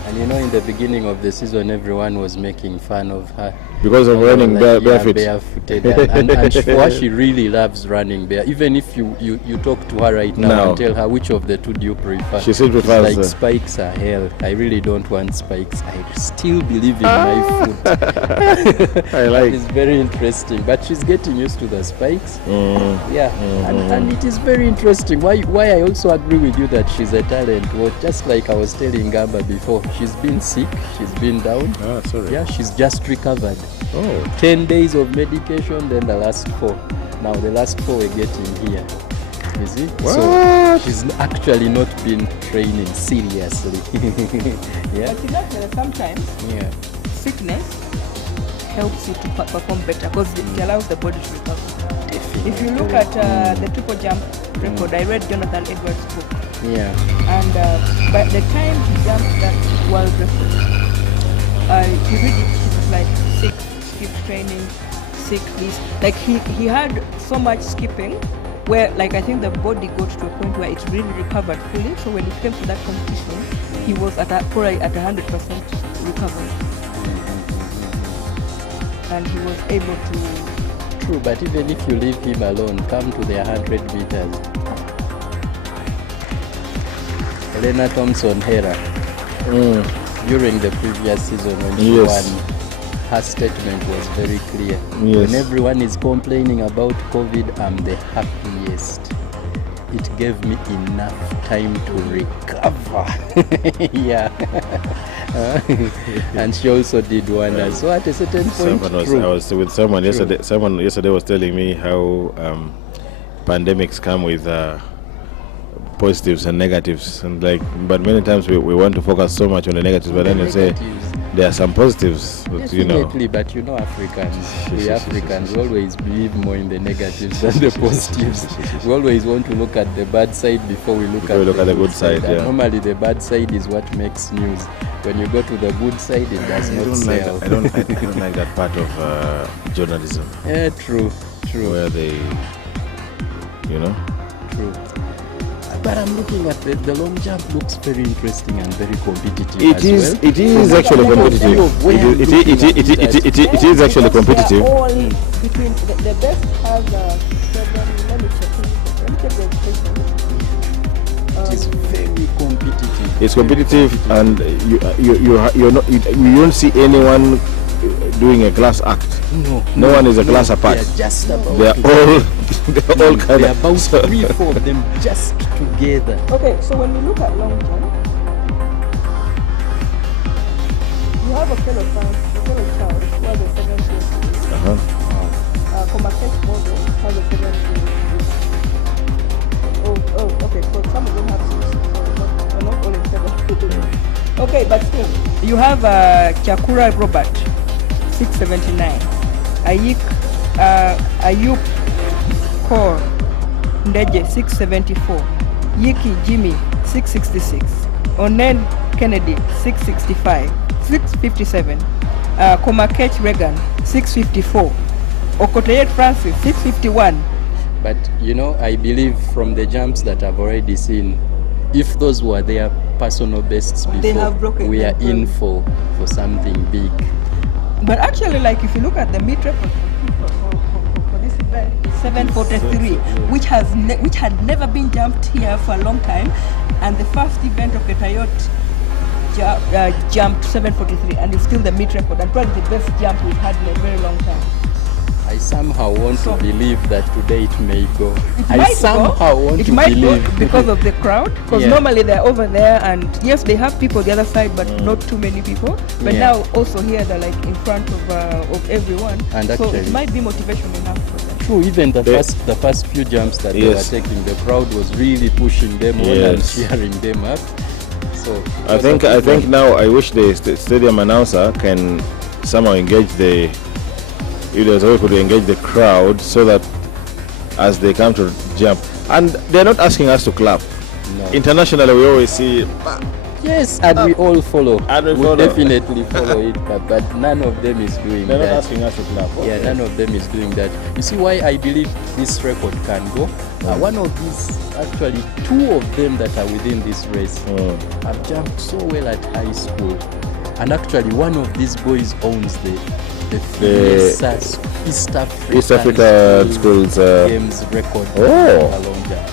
And you know, in the beginning of the season, everyone was making fun of her. because of running barefoot. Barefooted. And for her, she really loves running bare. Even if you talk to her right now No. and tell her which of the two do you prefer, She still she's prefers like, spikes are hell. I really don't want spikes. I still believe in my foot. I like. It's very interesting, but she's getting used to the spikes. Yeah, Mm-hmm. and it is very interesting. Why I also agree with you that she's a talent. Well, just like I was telling Gamba before, she's been sick, she's been down. Sorry. Yeah, she's just recovered. Oh. 10 days of medication, then the last 4. Now the last 4 we're getting here. You see? So What? she's actually not been training seriously. Yeah. But you know, there are sometimes Yeah. sickness helps you to perform better, because it allows the body to recover. Definitely. If you look at the triple jump record, I read Jonathan Edwards' book, Yeah. and by the time he jumped that world record, he really, it was like 6 skip training, sick. Like he had so much skipping, where like I think the body got to a point where it really recovered fully. So when it came to that competition, he was probably at 100% recovery, and he was able to. True, but even if you leave him alone, come to the 100 meters. Elena Thompson-Hera, during the previous season when she won, her statement was very clear. When everyone is complaining about COVID, I'm the happiest. It gave me enough time to recover. Yeah. And she also did wonders. So at a certain point, I was with someone yesterday. Someone yesterday was telling me how pandemics come with positives and negatives, and but many times we want to focus so much on the negatives, but then you say there are some positives. Definitely, but Africans, we Africans always believe more in the negatives than the positives. We always want to look at the bad side before we look at the good side. And normally the bad side is what makes news. When you go to the good side, it does not sell. I don't like that part of journalism. Yeah, true. Where they, True. But I'm looking at the long jump. Looks very interesting and very competitive. It is actually competitive. It is actually competitive. All between the best has 7. Let me check the station. It is very competitive. It's competitive, and you don't see anyone doing a class act. No one is a class apart. They're all kind They're of about 3-4 of them just together. Okay, so when we look at long jump, you have a fellow child who has a 7 place. Komakech model has a 7 place. Oh, okay, so some of them have 6, so not all in 7. Okay, but still, you have Chakura Robert, 679. Ayuk Kor Ndeje, 674. Yiki Jimmy, 666. Onen Kennedy, 665. 657. Komakech Regan, 654. Okoteyet Francis, 651. But I believe from the jumps that I've already seen, if those were their personal bests before, we are in for something big. But actually, like if you look at the meet record for this event, it's 743, which had never been jumped here for a long time, and the first event of Ketayot jumped 743, and it's still the meet record, and probably the best jump we've had in a very long time. I somehow want to believe that today it may go. It might go because of the crowd, because normally they're over there, and yes, they have people on the other side, but not too many people. But now also here they're like in front of everyone, and so actually, it might be motivation enough for them. True, even the first few jumps that they were taking, the crowd was really pushing them on and cheering them up. So I think now I wish the stadium announcer can somehow engage the crowd so that as they come to jump, and they're not asking us to clap. No. Internationally, we always see. Yes, and we all follow. And we definitely follow it, but none of them is doing They're that. not asking us to clap. Yeah, none of them is doing that. You see why I believe this record can go? One of these, actually 2 of them that are within this race have jumped so well at high school. And actually one of these boys owns the East Africa schools games record.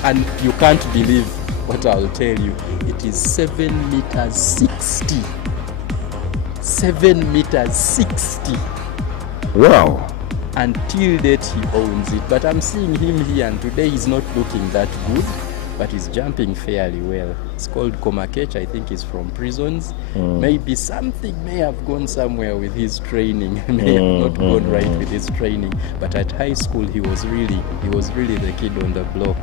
And you can't believe what I'll tell you. It is 7 meters 60. 7 meters 60. Wow. Until date he owns it. But I'm seeing him here, and today he's not looking that good, but he's jumping fairly well. It's called Komakech, I think he's from Prisons. Maybe something may have gone somewhere with his training. May have not gone right with his training. But at high school he was really the kid on the block.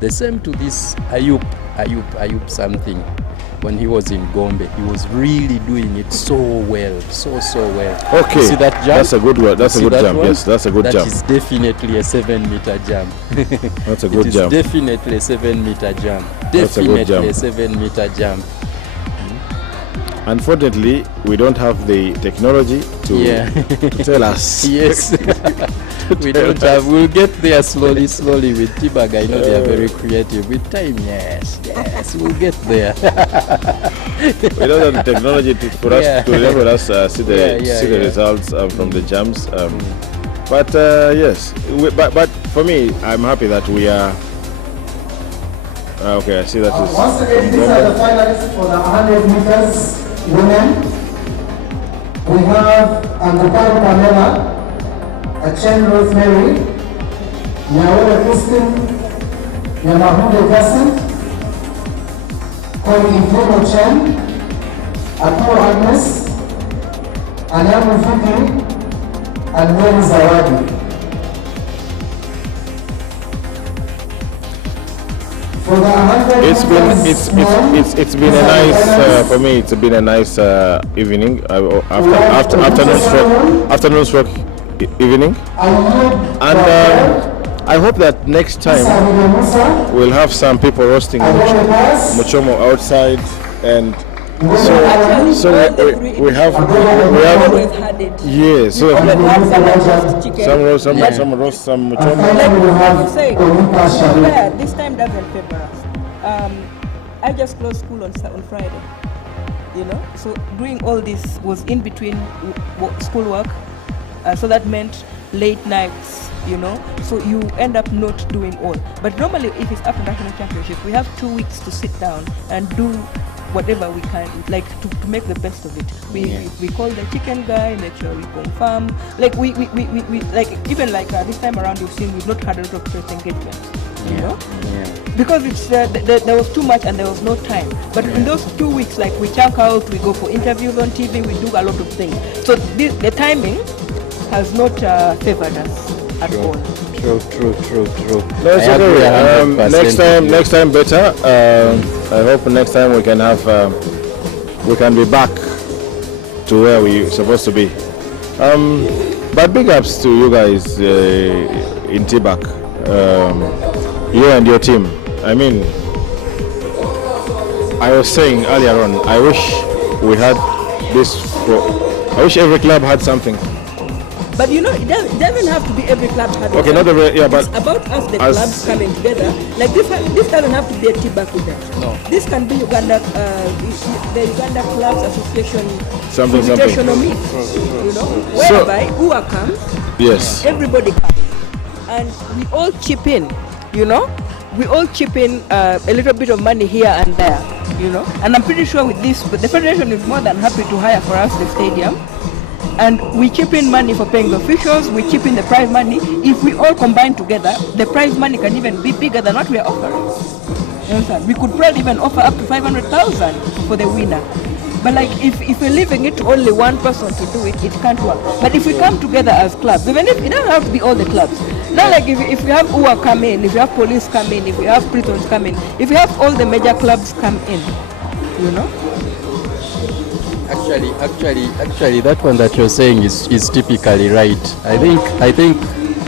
The same to this Ayup something. When he was in Gombe, he was really doing it so well, so well. Okay, you see that jump? That's a good one. That's a good jump. Yes, that's a good jump. That is definitely a 7-meter jump. That's a good jump. It is definitely a 7-meter jump. Definitely a 7-meter jump. Unfortunately, we don't have the technology to tell us. Yes. We don't have. We'll get there slowly with TBAC. I know they are very creative. With time, yes, we'll get there. We don't have the technology for us to enable us see the results from the jams. But yes, but for me, I'm happy that we are. Okay, I see that is. Once again, these are the finalists for the 100 meters women. We have Anguparo Pamela, Achen Rosemary, Nyawela Christine, Nyamahunde Vincent, Koifuno Chen, Apuro Agnes, Anyamu Vicky, and Mary Zawadi. For the 100 it's been a nice for me. It's been a nice evening afternoon stroke evening, and I hope that next time we'll have some people roasting muchomo outside, and so we have yeah. So some roast some muchomo. This time doesn't favor us. I just closed school on Friday, so doing all this was in between schoolwork, so that meant late nights, so you end up not doing all. But normally if it's after national championship, we have 2 weeks to sit down and do whatever we can, like to make the best of it. We call the chicken guy, make sure we confirm, like we like even like this time around you've seen we've not had a lot of press engagement, because it's there was too much and there was no time. But in those 2 weeks, like we chunk out, we go for interviews on TV, we do a lot of things. So the timing has not favored us at all. True. No, it's okay. Next time better. I hope next time we can have we can be back to where we're supposed to be. But big ups to you guys in TBAC, you and your team. I mean, I was saying earlier on, I wish we had this. I wish every club had something. But it doesn't have to be every club having. Okay, not every, yeah, but it's about us, the clubs coming together. Like this doesn't have to be a TBAC event. No. This can be Uganda, the Uganda Clubs Association invitational meet. Whereby UA comes. Yes. Everybody comes, and we all chip in. We all chip in a little bit of money here and there. And I'm pretty sure with this, the federation is more than happy to hire for us the stadium. And we chip in money for paying the officials, we chip in the prize money. If we all combine together, the prize money can even be bigger than what we are offering. You understand? We could probably even offer up to 500,000 for the winner. But like if we're leaving it to only one person to do it, it can't work. But if we come together as clubs, even if it doesn't have to be all the clubs. Not like if we have UA come in, if we have police come in, if we have prisons come in, if we have all the major clubs come in, Actually, that one that you're saying is typically right. I think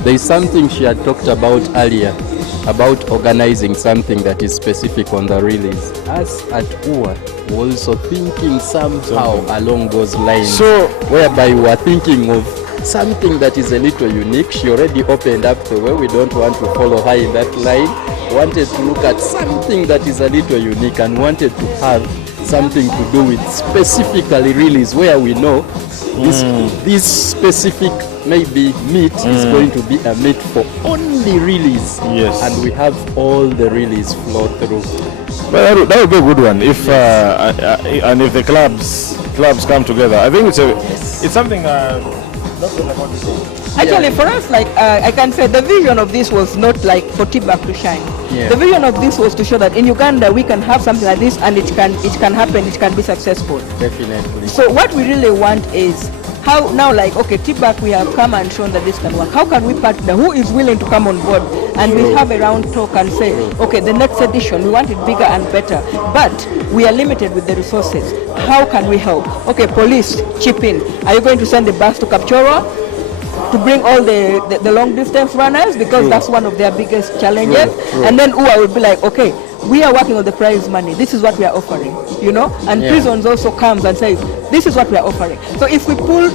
there is something she had talked about earlier about organizing something that is specific on the release. Us at UA were also thinking somehow along those lines. So whereby we were thinking of something that is a little unique. She already opened up the way. We don't want to follow her in that line. Wanted to look at something that is a little unique and wanted to have something to do with specifically release, where we know this specific maybe meet is going to be a meet for only release. Yes. And we have all the release flow through. But that would be a good one if and if the clubs come together. I think it's something Actually, for us, like I can say, the vision of this was not like for TBAC to shine. The vision of this was to show that in Uganda we can have something like this, and it can happen, it can be successful. Definitely. So what we really want is how now, like, okay, TBAC, we have come and shown that this can work. How can we partner? Who is willing to come on board? And we have a round talk and say, okay, the next edition, we want it bigger and better, but we are limited with the resources. How can we help? Okay, police, chip in. Are you going to send the bus to Kapchorwa to bring all the long distance runners, because that's one of their biggest challenges? And then UA will be like, okay, we are working on the prize money, this is what we are offering, and prisons also comes and says, this is what we are offering. So if we pull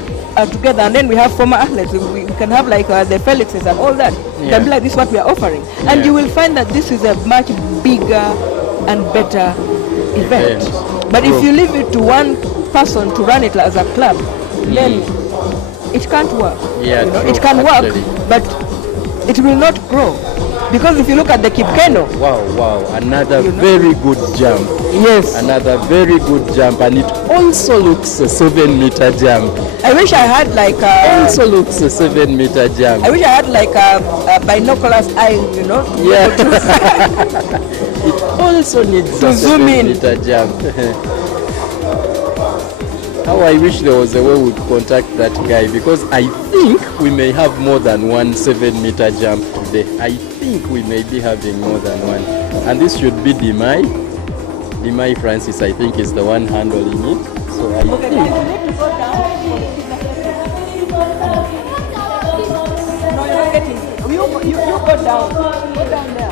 together, and then we have former athletes. We can have like the Felixes and all that. Yeah. Can be like, this is what we are offering, and Yeah. you will find that this is a much bigger and better event. But if True. you leave it to one person to run it as a club, then it can't work. Yeah, You know, true, it can actually. work, but it will not grow. Because if you look at the Kipkeno, Wow, another You know? very good jump. yes, Another very good jump, and it also looks a 7-meter jump. I wish I had like Also looks a 7-meter jump. I wish I had like a binoculars eye, you know. Yeah. It also needs To a zoom in. 7-meter jump. How I wish there was a way we could contact that guy, because I think we may have more than one 7-meter jump today. I think we may be having more than one. And this should be Dimai. Dimai Francis, I think, is the one handling it. So I think. No, you're not getting it. You go down. Go down there.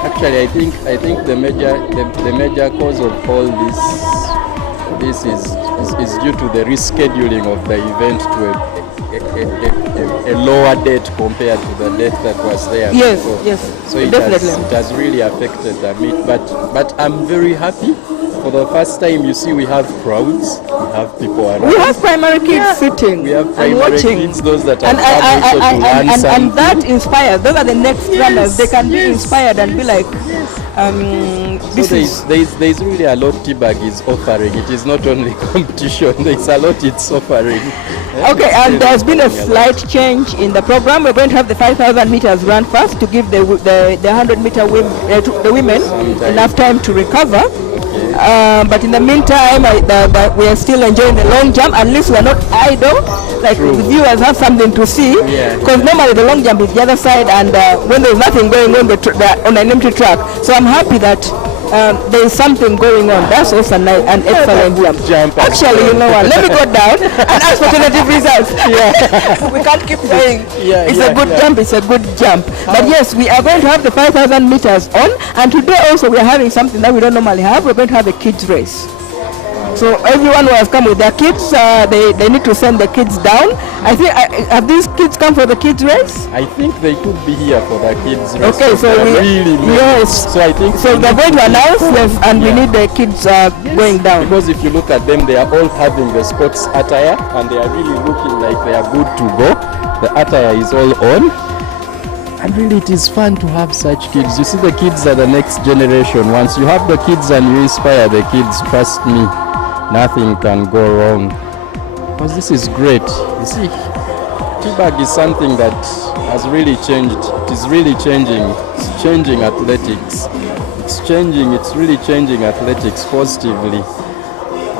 Actually, I think the major cause of all this is due to the rescheduling of the event to a lower date compared to the date that was there. Yes, before. yes, So it definitely. has really affected the meet, but I'm very happy. For the first time, you see, we have crowds, we have people around. We have primary kids sitting We have and primary watching. kids, those that are and, also to learn and something. that inspires. Those are the next runners. They can be inspired and be like, this So is. there's really a lot TBAC is offering. It is not only competition, there's a lot it's offering. Okay, and there's been a slight change in the program. We're going to have the 5,000 meters run first to give the 100-meter to the women enough time to recover. But in the meantime, we are still enjoying the long jump. At least we are not idle. Like the viewers have something to see. Because normally the long jump is the other side, and when there's nothing going on on an empty track. So I'm happy that there is something going on. That's also an excellent jump. Actually, you know what? Let me go down and ask for tentative results. We can't keep saying it's a good jump. It's a good jump. But yes, we are going to have the 5,000 meters on, and today also we are having something that we don't normally have. We're going to have a kids race. So everyone who has come with their kids, they need to send the kids down. I think have these kids come for the kids race? I think they could be here for the kids race. Okay, so we yes. So I think they're going to announce, yes, and we need the kids going down. Because if you look at them, they are all having the sports attire, and they are really looking like they are good to go. The attire is all on. And really it is fun to have such kids. You see, the kids are the next generation. Once you have the kids and you inspire the kids, trust me, nothing can go wrong. Because this is great. You see, TBAC is something that has really changed. It is really changing. It's changing athletics. It's really changing athletics positively.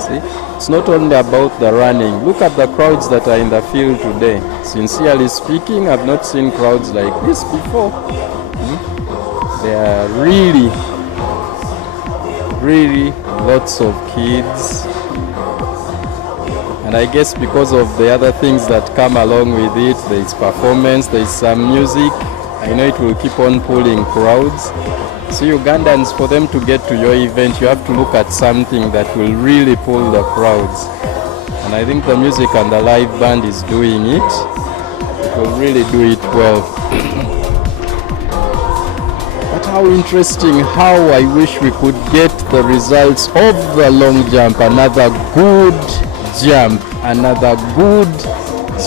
See? It's not only about the running. Look at the crowds that are in the field today. Sincerely speaking, I've not seen crowds like this before. There are really lots of kids. And I guess because of the other things that come along with it, there is performance, there is some music. I know it will keep on pulling crowds. So Ugandans, for them to get to your event, you have to look at something that will really pull the crowds. And I think the music and the live band is doing it. It will really do it well. But how interesting, how I wish we could get the results of the long jump. Another good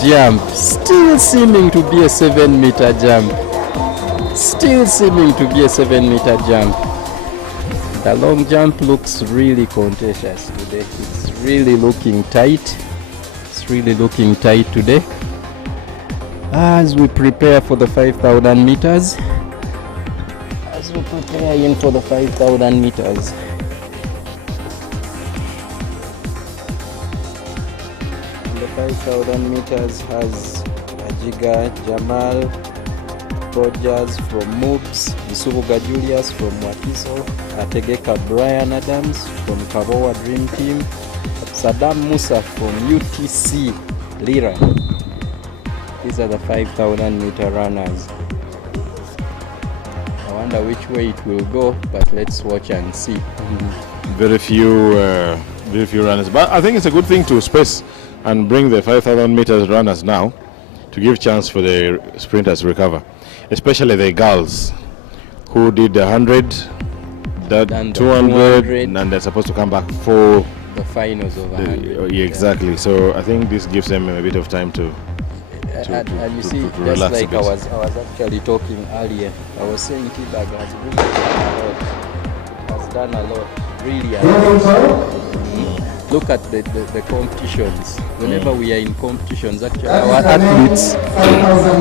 jump. Still seeming to be a 7-meter jump. The long jump looks really contentious today. It's really looking tight. Today. As we prepare for the 5,000 meters. And the 5,000 meters has Ajiga Jamal Rogers from Moobs, Isubuga Julius from Wakiso, Ategeka Brian Adams from Kabowa Dream Team, Saddam Musa from UTC Lira, These are the 5,000 meter runners. I wonder which way it will go, but let's watch and see. Very few runners. But I think it's a good thing to space and bring the 5,000 meters runners now to give chance for the sprinters to recover, especially the girls who did 100, that Done the 200, 200. and they're supposed to come back for The finals of 100. exactly. So I think this gives them a bit of time to And you see, to just relax a like bit. I was actually talking earlier, I was saying TBAC has really done a lot. It has done a lot, really a lot. Look at the competitions. Whenever we are in competitions, actually our athletes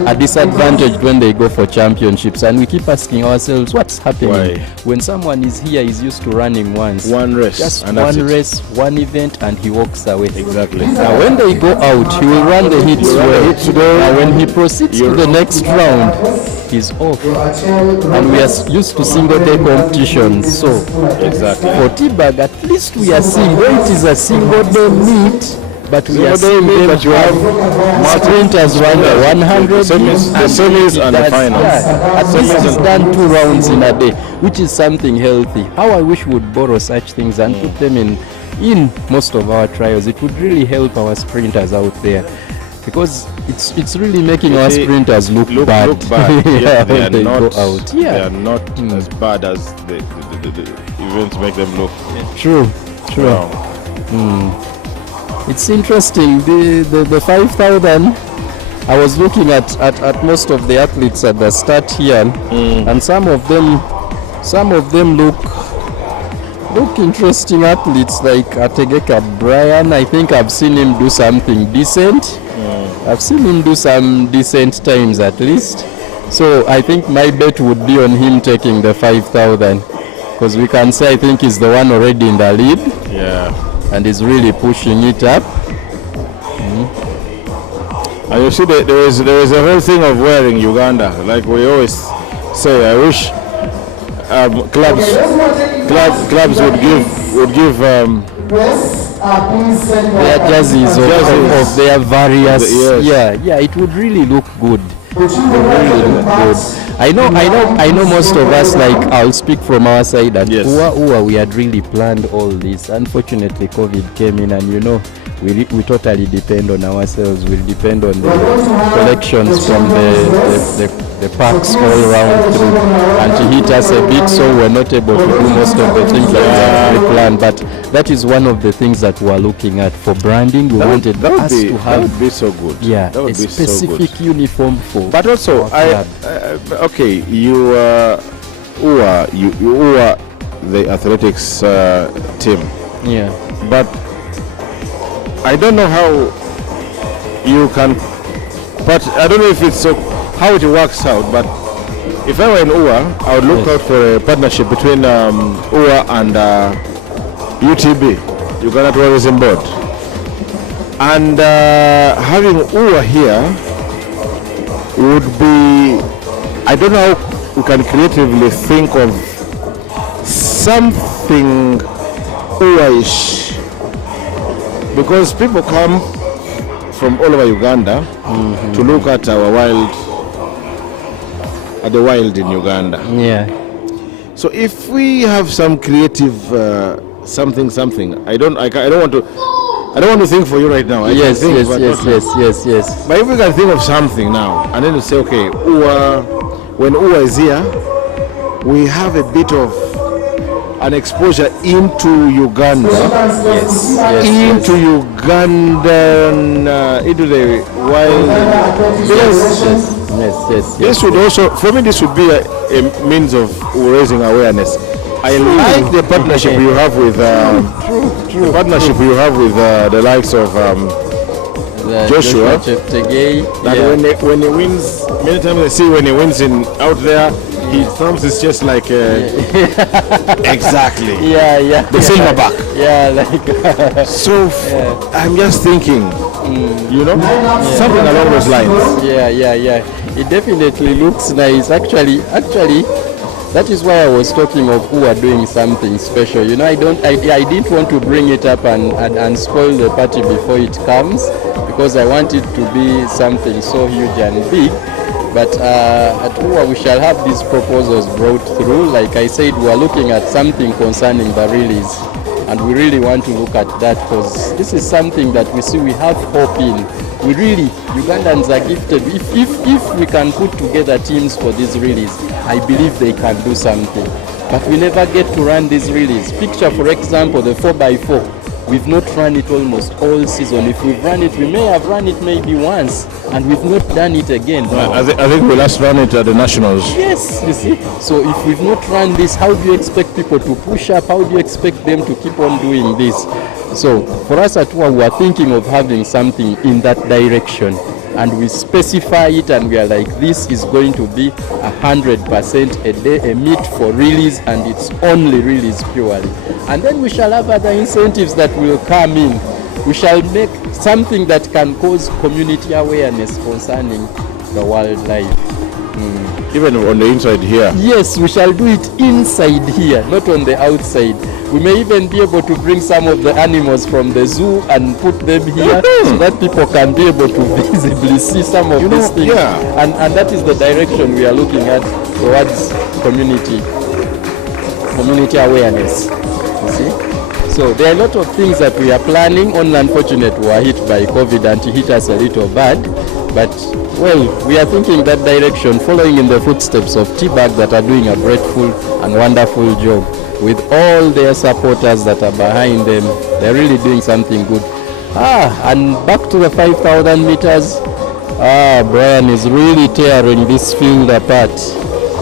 are disadvantaged when they go for championships, and we keep asking ourselves, what's happening? Why? When someone is here, he's used to running once. one race, Just and that's one it. race, one event, and he walks away. Exactly. Now, when they go out, he will run the hits well. Now, when he proceeds to the next round, he's off. And we are used to single-day competitions. So, Exactly. for TBAC, at least we are seeing, though it is a single-day meet, but we are Single-day seeing meet, them but you have sprinters run the 100, the semis and the finals. Yeah, at least he's done 2 rounds in a day, which is something healthy. How I wish we would borrow such things and put them in most of our trials. It would really help our sprinters out there, because it's really making our see, sprinters look bad. Look bad. Yeah, they are when they not. go out. They Yeah, are not as bad as the events make them look. true. Wow. It's interesting. The 5,000. I was looking at most of the athletes at the start here, and some of them look interesting athletes, like Ategeka Brian. I think I've seen him do something decent. I've seen him do some decent times at least. So I think my bet would be on him taking the 5,000, because we can say I think he's the one already in the lead Yeah. and is really pushing it up. And you see, there is a whole thing of wearing Uganda. Like we always say, I wish clubs would give Their jerseys of their various. Yes. Yeah, it would really look good. It would really look good. I know most of us, like, I'll speak from our side, and Yes. we had really planned all this. Unfortunately, COVID came in, and we totally depend on ourselves. We depend on the collections from the parks all around through, and to hit us a bit, so we're not able to do most of the things that we planned. But that is one of the things that we're looking at for branding. We wanted us to that have would be so good. that would a be so good. specific uniform for. But also, our club. okay, you are the athletics team, Yeah. but I don't know how you can. But I don't know if it's so how it works out. But if I were in UA, I would look out for a partnership between UA and UTB, Uganda Tourism Board, and having UA here would be. I don't know how we can creatively think of something UA-ish, because people come from all over Uganda to look at our the wild in Uganda. Yeah. So if we have some creative something, I don't want to think for you right now. I can think, but Yes. But if we can think of something now, and then to say, okay, when UA is here, we have a bit of an exposure into Uganda, into Ugandan, into the wild. Yes. This would also, for me, this would be a means of raising awareness. I like the partnership you have with the partnership you have with the likes of Joshua. Cheptegei. That when he wins, many times I see when he wins out there, his thumbs is just like exactly Yeah. the silverback. Yeah, like. So I'm just thinking, something along those lines. Yeah. It definitely looks nice. Actually, That is why I was talking of who are doing something special. You know, I didn't want to bring it up and spoil the party before it comes, because I want it to be something so huge and big. But at UWA we shall have these proposals brought through. Like I said, we are looking at something concerning the release, and we really want to look at that, because this is something that we see we have hope in. We really, Ugandans are gifted. If we can put together teams for this release, I believe they can do something. But we never get to run this release. Picture, for example, the 4x4. We've not run it almost all season. If we've run it, we may have run it maybe once, and we've not done it again. I think we last ran it at the Nationals. Yes, you see. So if we've not run this, how do you expect people to push up? How do you expect them to keep on doing this? So for us at UWA, we are thinking of having something in that direction. And we specify it, and we are like, this is going to be 100% a day, a meet for release, and it's only release purely. And then we shall have other incentives that will come in. We shall make something that can cause community awareness concerning the wildlife. Even on the inside here. Yes, we shall do it inside here, not on the outside. We may even be able to bring some of the animals from the zoo and put them here so that people can be able to visibly see some of these things. Yeah. And that is the direction we are looking at towards community awareness. You see? So there are a lot of things that we are planning. Only unfortunately we are hit by COVID, and it hit us a little bad. But well, we are thinking that direction, following in the footsteps of TBAC that are doing a grateful and wonderful job. With all their supporters that are behind them, they're really doing something good. And back to the 5,000 meters. Brian is really tearing this field apart.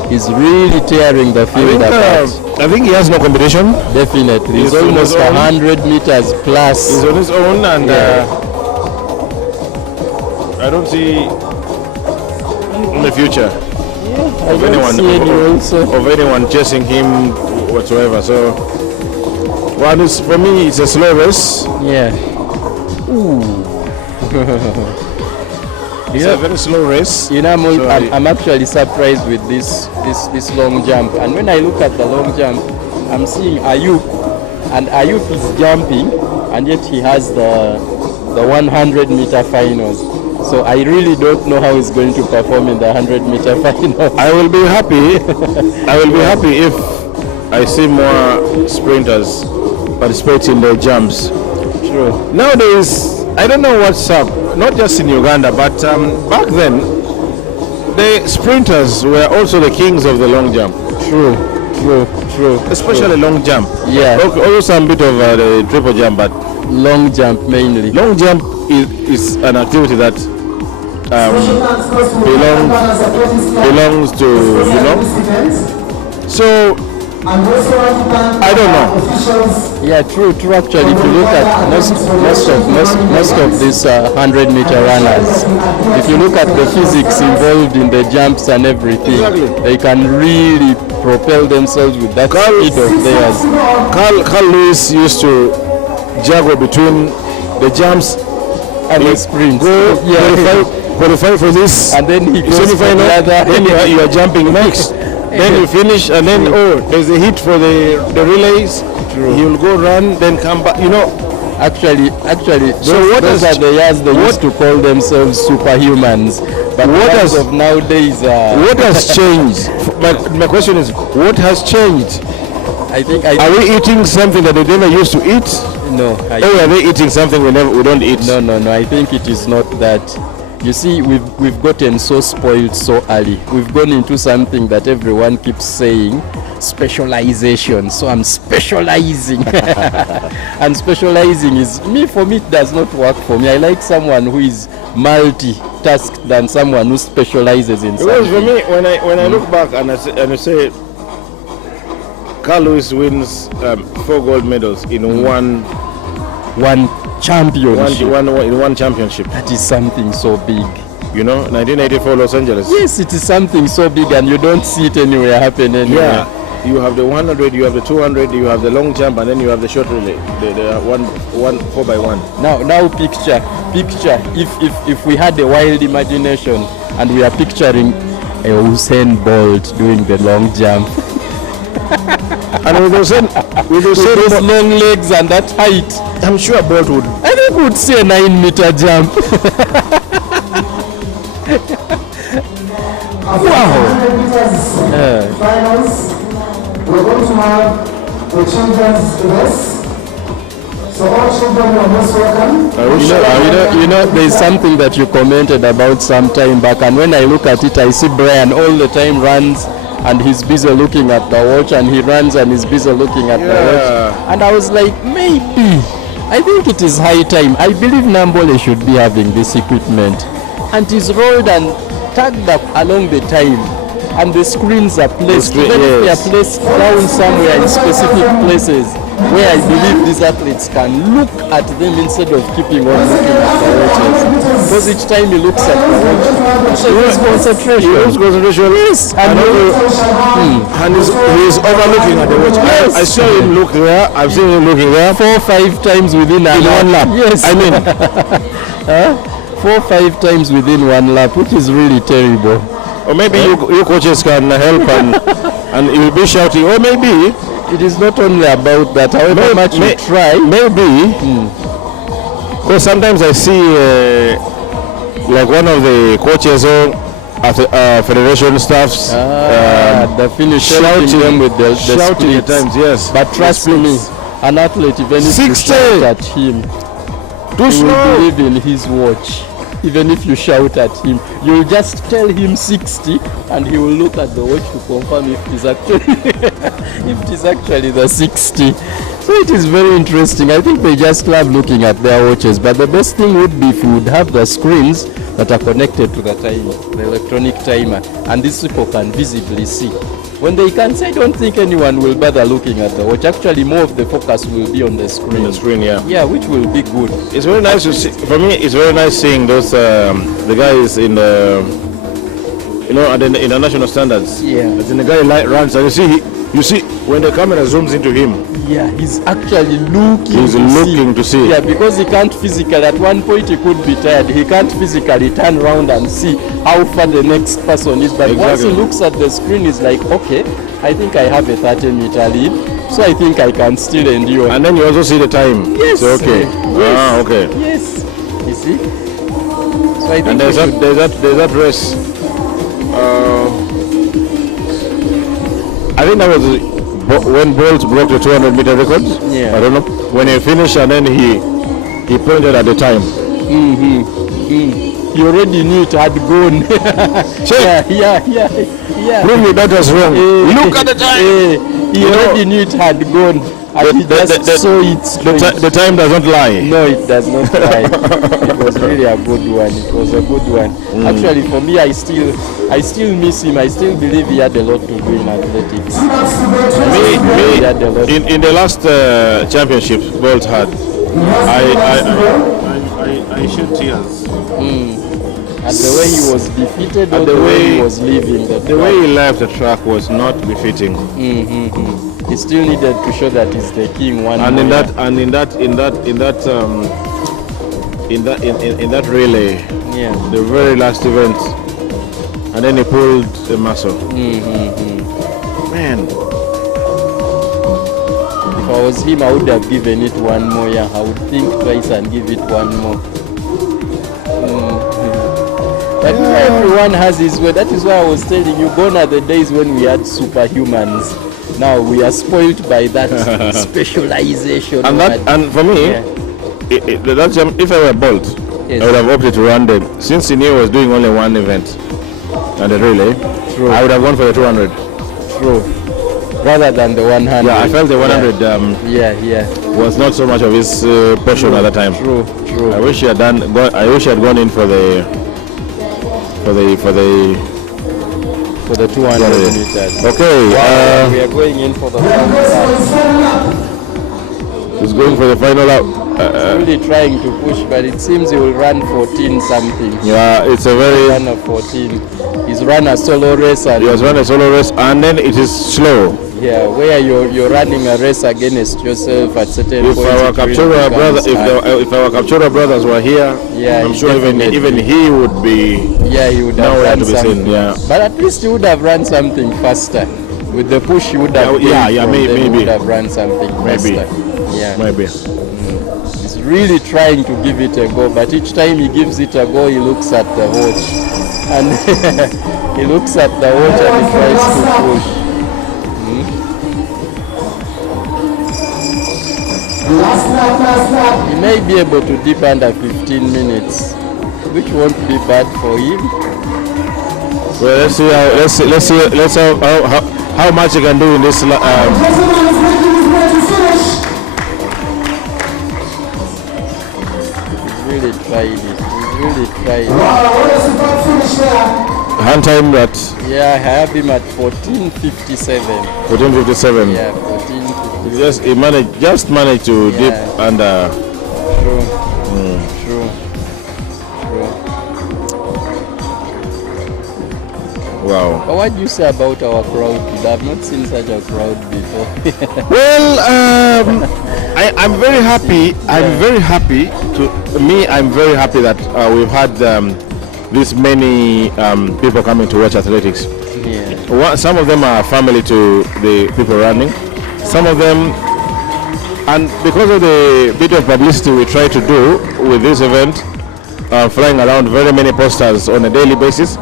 He's really tearing the field apart. I think he has no competition. Definitely. He's almost 100 meters plus. He's on his own, and I don't see in the future of anyone chasing him whatsoever. So, for me, it's a slow race. Yeah. Ooh. It's a very slow race. You know, I'm actually surprised with this long jump. And when I look at the long jump, I'm seeing Ayub, and Ayub is jumping, and yet he has the 100 meter finals. So I really don't know how he's going to perform in the 100 meter finals. I will be happy. I will be happy if I see more sprinters participate in the jumps. True. Nowadays, I don't know what's up, not just in Uganda, but back then, the sprinters were also the kings of the long jump. True. Especially long jump. Yeah. Also a bit of the triple jump, but long jump mainly. Long jump is an activity that belongs to, So I don't know. Yeah, true. Actually, if you look at most of these 100 meter runners, if you look at the physics involved in the jumps and everything, they can really propel themselves with that speed of theirs. Carl Lewis used to juggle between the jumps and the sprints. Qualify for this, and then he goes semifinal, for the other. Then you are jumping next. Then you finish, and then there's a hit for the relays. True. He will go run, then come back. Actually, those are the years they used to call themselves superhumans. But what as of nowadays? What has changed? My question is, what has changed? Are we eating something that they never used to eat? No. Are they eating something we don't eat? No. I think it is not that. You see, we've gotten so spoiled so early. We've gone into something that everyone keeps saying, specialization. So I'm specializing. And specializing for me, it does not work for me. I like someone who is multitasked than someone who specializes in something. Because for me, when I look back and I say, Carl Lewis wins 4 gold medals in one championship. In one championship. That is something so big. 1984 Los Angeles. Yes, it is something so big, and you don't see it anywhere happen anywhere. Yeah, you have the 100, you have the 200, you have the long jump, and then you have the short relay, the 4x1. Now picture if we had a wild imagination and we are picturing a Usain Bolt doing the long jump. And with those long legs and that height, I'm sure Bolt would. I think we'd see a 9-meter jump. Wow! Finals. We're going to have the children's race. So all children are most welcome. You know, there's something that you commented about some time back, and when I look at it, I see Brian all the time runs, and he's busy looking at the watch, and he runs and he's busy looking at the watch. And I was like, maybe, I think it is high time. I believe Nambole should be having this equipment. And it's rolled and tagged up along the time. And the screens are placed, even if they are placed down somewhere in specific places where I believe these athletes can look at them instead of keeping on looking at the watches. Because each time he looks at the watch, he loses concentration. Yes. And he's overlooking at the watch. Yes. I saw him look there. I've seen him looking there 4 or 5 times within a lap. 1 lap. Yes. I mean, 4 or 5 times within 1 lap, which is really terrible. or maybe you coaches can help and you'll be shouting. Or maybe it is not only about that. However much you try, maybe. Because sometimes I see like one of the coaches or federation staffs the finish shouting them with the shouting at times. Yes, but trust me, an athlete, even if you shout at him, he will believe in his watch. Even if you shout at him, you'll just tell him 60 and he will look at the watch to confirm if it is actually the 60. So it is very interesting. I think they just love looking at their watches, but the best thing would be if you would have the screens that are connected to the timer, the electronic timer, and these people can visibly see. When they can say, I don't think anyone will bother looking at the watch. Actually, more of the focus will be on the screen. On the screen, yeah. Yeah, which will be good. It's very nice to see. For me, it's very nice seeing those the guys in the at the international standards. Yeah. As in the guy runs and you see when the camera zooms into him. Yeah, he's actually looking. He's looking to see. Yeah, because he can't physically. At one point, he could be tired. He can't physically turn around and see how far the next person is. But once he looks at the screen, he's like, okay, I think I have a 30-meter lead, so I think I can still endure. And then you also see the time. Yes. So, okay. Yes. Okay. Yes. You see. So I think. And there's that race. I think that was when Bolt broke the 200-meter record. Yeah. I don't know when he finished, and then he pointed at the time. He already knew it had gone. Yeah. Prove me that was wrong. Look at the time. He already knew it had gone. And he just saw it straight. The time doesn't lie. No, it does not lie. It was really a good one. It was a good one. Actually, for me, I still miss him. I still believe he had a lot to do in athletics. In the last championship Bolt had, I shed tears. And the way he was defeated, or the way he was leaving the way he left the track was not befitting. He still needed to show that he's the king one. And in that relay, the very last event, and then he pulled the muscle. Man, if I was him, I would have given it one more. Yeah, I would think twice and give it one more. But everyone has his way. That is why I was telling you, gone are the days when we had superhumans. Now we are spoiled by that specialization. And for me, if I were Bolt, I would have opted to run since he knew he was doing only one event and the relay. True. I would have gone for the 200. True. Rather than the 100. Yeah, I felt the 100 was not so much of his portion at that time. True. I wish he had gone in for the 200 meters. Okay. We are going in for the final lap. He's going for the final lap. Really trying to push, but it seems he will run 14 something. Yeah, it's a very run of 14. He's run a solo race. He has run a solo race, and then it is slow. Yeah, where you're running a race against yourself at certain points. If our Captura brothers were here, I'm sure even he would be. Yeah, he would have run to be something. seen. Yeah, but at least he would have run something faster. with the push you would have maybe would have run something faster. Yeah. Maybe. He's really trying to give it a go, but each time he gives it a go, he looks at the watch, and he looks at the watch and he tries to push. He may be able to dip under 15 minutes, which won't be bad for him. Well, let's see how much he can do in this. Really tried it. He's really tried it. Hand time that. Yeah, I have him at 14:57. 14:57. Yeah, 14:57. He managed to dip under. True. True. Wow. But what do you say about our crowd? I've not seen such a crowd before. Well, I'm very happy. I'm very happy I'm very happy that we've had this many people coming to watch athletics. Yeah. Some of them are family to the people running. Some of them, and because of the bit of publicity we try to do with this event, flying around very many posters on a daily basis,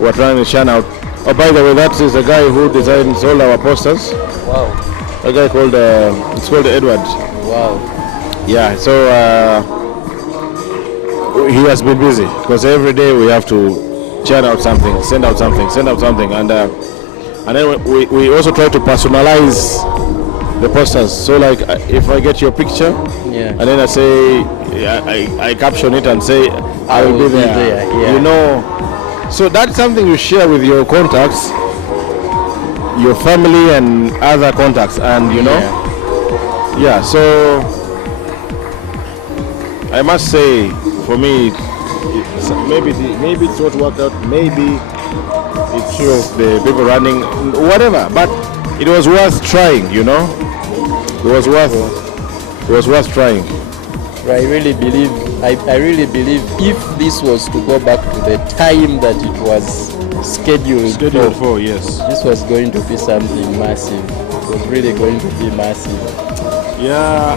we're trying to shine out. Oh, by the way, that is the guy who designs all our posters. Wow. A guy called it's called Edward. Wow. Yeah. So he has been busy because every day we have to churn out something, send out something, and then we also try to personalize the posters. So like if I get your picture, and then I say I caption it and say I will be there. Yeah. You know. So that's something you share with your contacts, your family and other contacts, and you know, so I must say, for me, maybe it's not worked out, maybe it's the people running, whatever, but it was worth trying, you know, it was worth trying. I really believe if this was to go back to the time that it was scheduled for, yes, this was going to be something massive. It was really going to be massive. Yeah,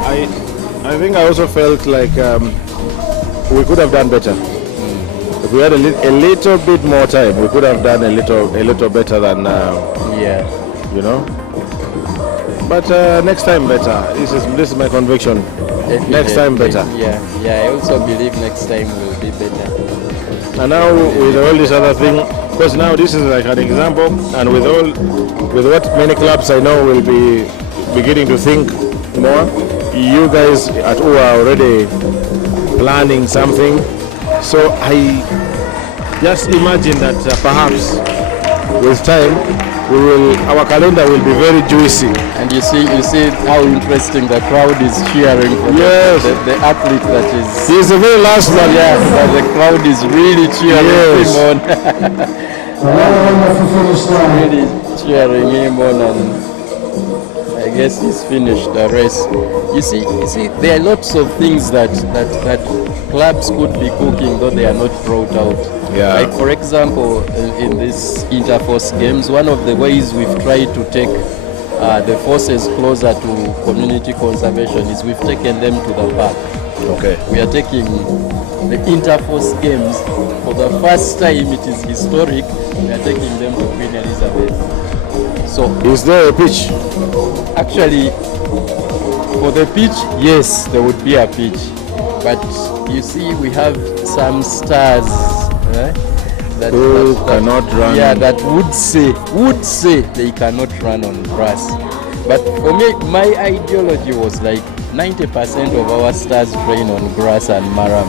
I think I also felt like we could have done better. If we had a little bit more time, we could have done a little better than you know. But next time better. This is my conviction. Definitely. Next time better. Yeah, I also believe next time will be better. And now with all this other thing, because now this is like an example, and with what many clubs I know will be beginning to think more. You guys at U are already planning something, so I just imagine that perhaps with time our calendar will be very juicy. And you see how interesting the crowd is cheering for the athlete that is. He's the very last one. Yeah, but the crowd is really cheering him on. Really cheering him on, and I guess he's finished the race. You see, there are lots of things that clubs could be cooking, though they are not brought out. Yeah. Like for example, in these interforce games, one of the ways we've tried to take the forces closer to community conservation is we've taken them to the park. Okay. We are taking the interforce games for the first time. It is historic. We are taking them to Queen Elizabeth. So is there a pitch? Actually, for the pitch, yes, there would be a pitch. But you see, we have some stars that cannot run. Yeah, that would say they cannot run on grass. But for me, my ideology was like 90% of our stars train on grass and maram.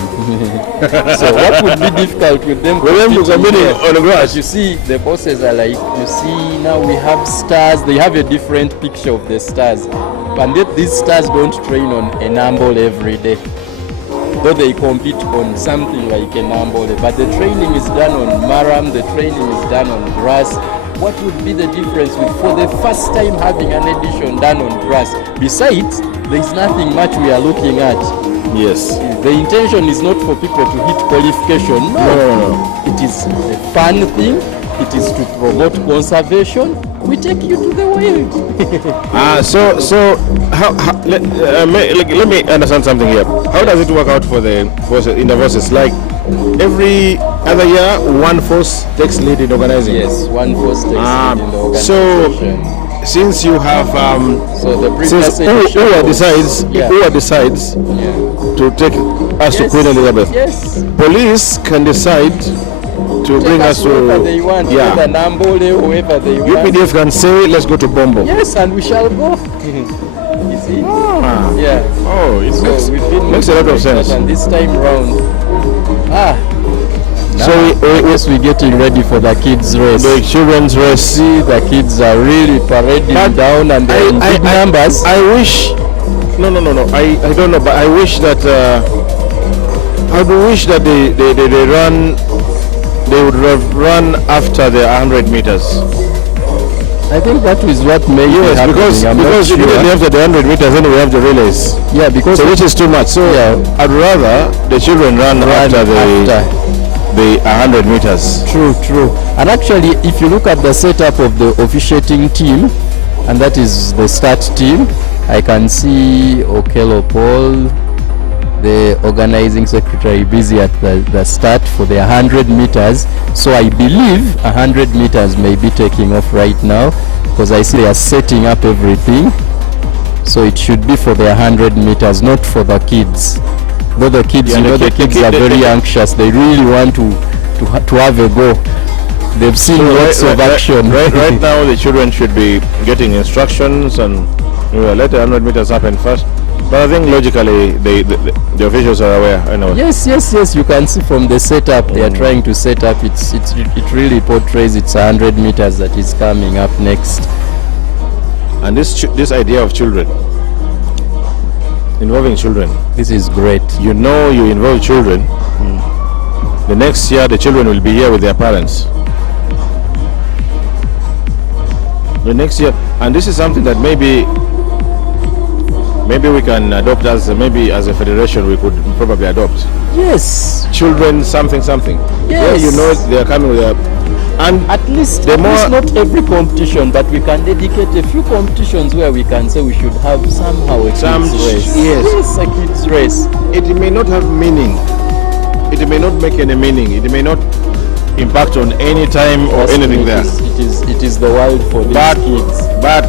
So what would be difficult with them? Competing on grass. But you see, the bosses are like, you see, now we have stars. They have a different picture of the stars, and yet these stars don't train on a number every day. Though they compete on something like a number, but the training is done on maram, the training is done on grass. What would be the difference with, for the first time, having an edition done on grass? Besides, there is nothing much we are looking at. Yes. The intention is not for people to hit qualification. No. It is a fun thing it is to promote conservation. We take you to the wild. So how let me understand something here. How does it work out for the forces in the forces? Like every other year, one force takes lead in organizing. Yes, one force takes lead in the organization. So since you have so the previous who decides to take us to Queen Elizabeth. Yes. Police can decide to bring us to whoever they want, whether Nambole, whoever they want. UPDF can say, let's go to Bombo. Yes, and we shall go. You see? Yeah. Oh, it makes a lot of sense. And this time round, so we're getting ready for the kids' race. The children's race. See, the kids are really parading down and they're in big numbers. I wish. No. I don't know, but I wish that. I would wish that they run. They would run after the 100 meters. I think that is what may happen. Because immediately after the 100 meters, then we have the relays. Yeah, because which is too much. So I'd rather the children run after the 100 meters. True. And actually, if you look at the setup of the officiating team, and that is the start team, I can see Okello Paul, the organizing secretary, busy at the start for the 100 meters. So I believe 100 meters may be taking off right now because I see they are setting up everything. So it should be for the 100 meters, not for the kids. But the kids, the kids are very anxious. They really want to have a go. They've seen lots of action. Right now, the children should be getting instructions and let the 100 meters happen first. But I think logically, the officials are aware. Anyway. Yes. You can see from the setup they are trying to set up. It really portrays it's 100 meters that is coming up next. And this idea of children, involving children, this is great. You involve children. The next year, the children will be here with their parents. The next year, and this is something that maybe we can adopt as a federation. We could probably adopt. Yes. Children, something. Yes. Yeah, they are coming with and at least not every competition, but we can dedicate a few competitions where we can say we should have somehow a kids race. Yes, a kids race. It may not have meaning. It may not make any meaning. It may not impact on any time or anything there. It is the world for these kids. But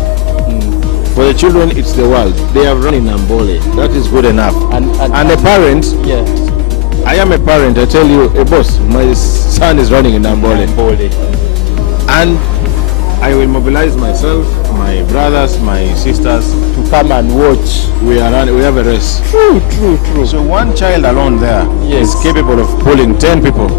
for the children, it's the world. They have run in Nambole. That is good enough. And the parents, I am a parent. I tell you, boss, my son is running in Nambole. And I will mobilize myself, my brothers, my sisters to come and watch. We have a race. True. So one child alone there is capable of pulling 10 people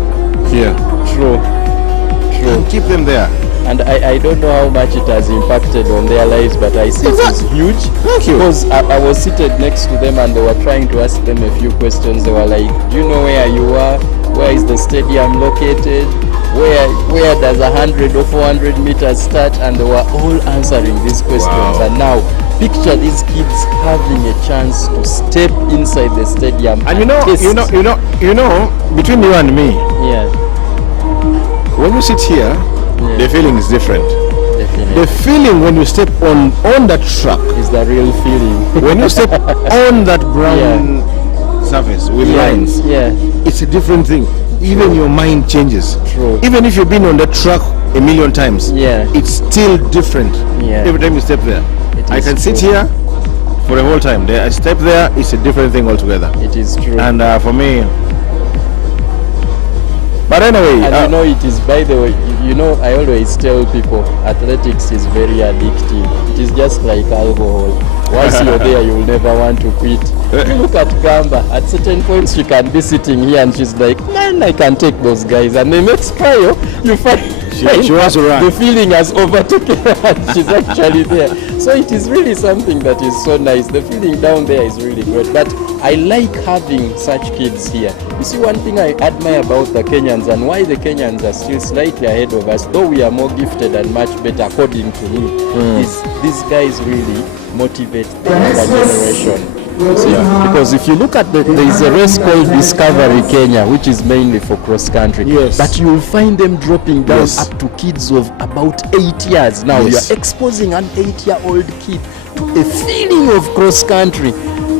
here. True. And keep them there. And I don't know how much it has impacted on their lives, but I see it is huge. Thank you. Because I was seated next to them and they were trying to ask them a few questions. They were like, do you know where you are? Where is the stadium located? Where does 100 or 400 meters start? And they were all answering these questions. Wow. And now, picture these kids having a chance to step inside the stadium. And you know, between you and me, when you sit here, the feeling is different. Definitely. The feeling when you step on that track is the real feeling. When you step on that brown surface with lines, it's a different thing. Even your mind changes. True. Even if you've been on that track a million times, it's still different. Every time you step there. I can sit here for a whole time. I step there, it's a different thing altogether. It is true. And for me, but anyway, and it is, by the way, I always tell people athletics is very addictive. It is just like alcohol. Once you're there, you'll never want to quit. You look at Gamba, at certain points she can be sitting here and she's like, man, I can take those guys. And the next trial, you find she wants to run. The feeling has overtaken her and she's actually there. So it is really something that is so nice. The feeling down there is really good. But I like having such kids here. You see, one thing I admire about the Kenyans and why the Kenyans are still slightly ahead of us, though we are more gifted and much better according to me, is these guys really motivate the younger generation. See, because if you look at there is a race called Discovery Kenya, which is mainly for cross country. Yes. But you will find them dropping down Yes. up to kids of about 8 years. Now Yes. you are exposing an 8-year-old kid to a feeling of cross country.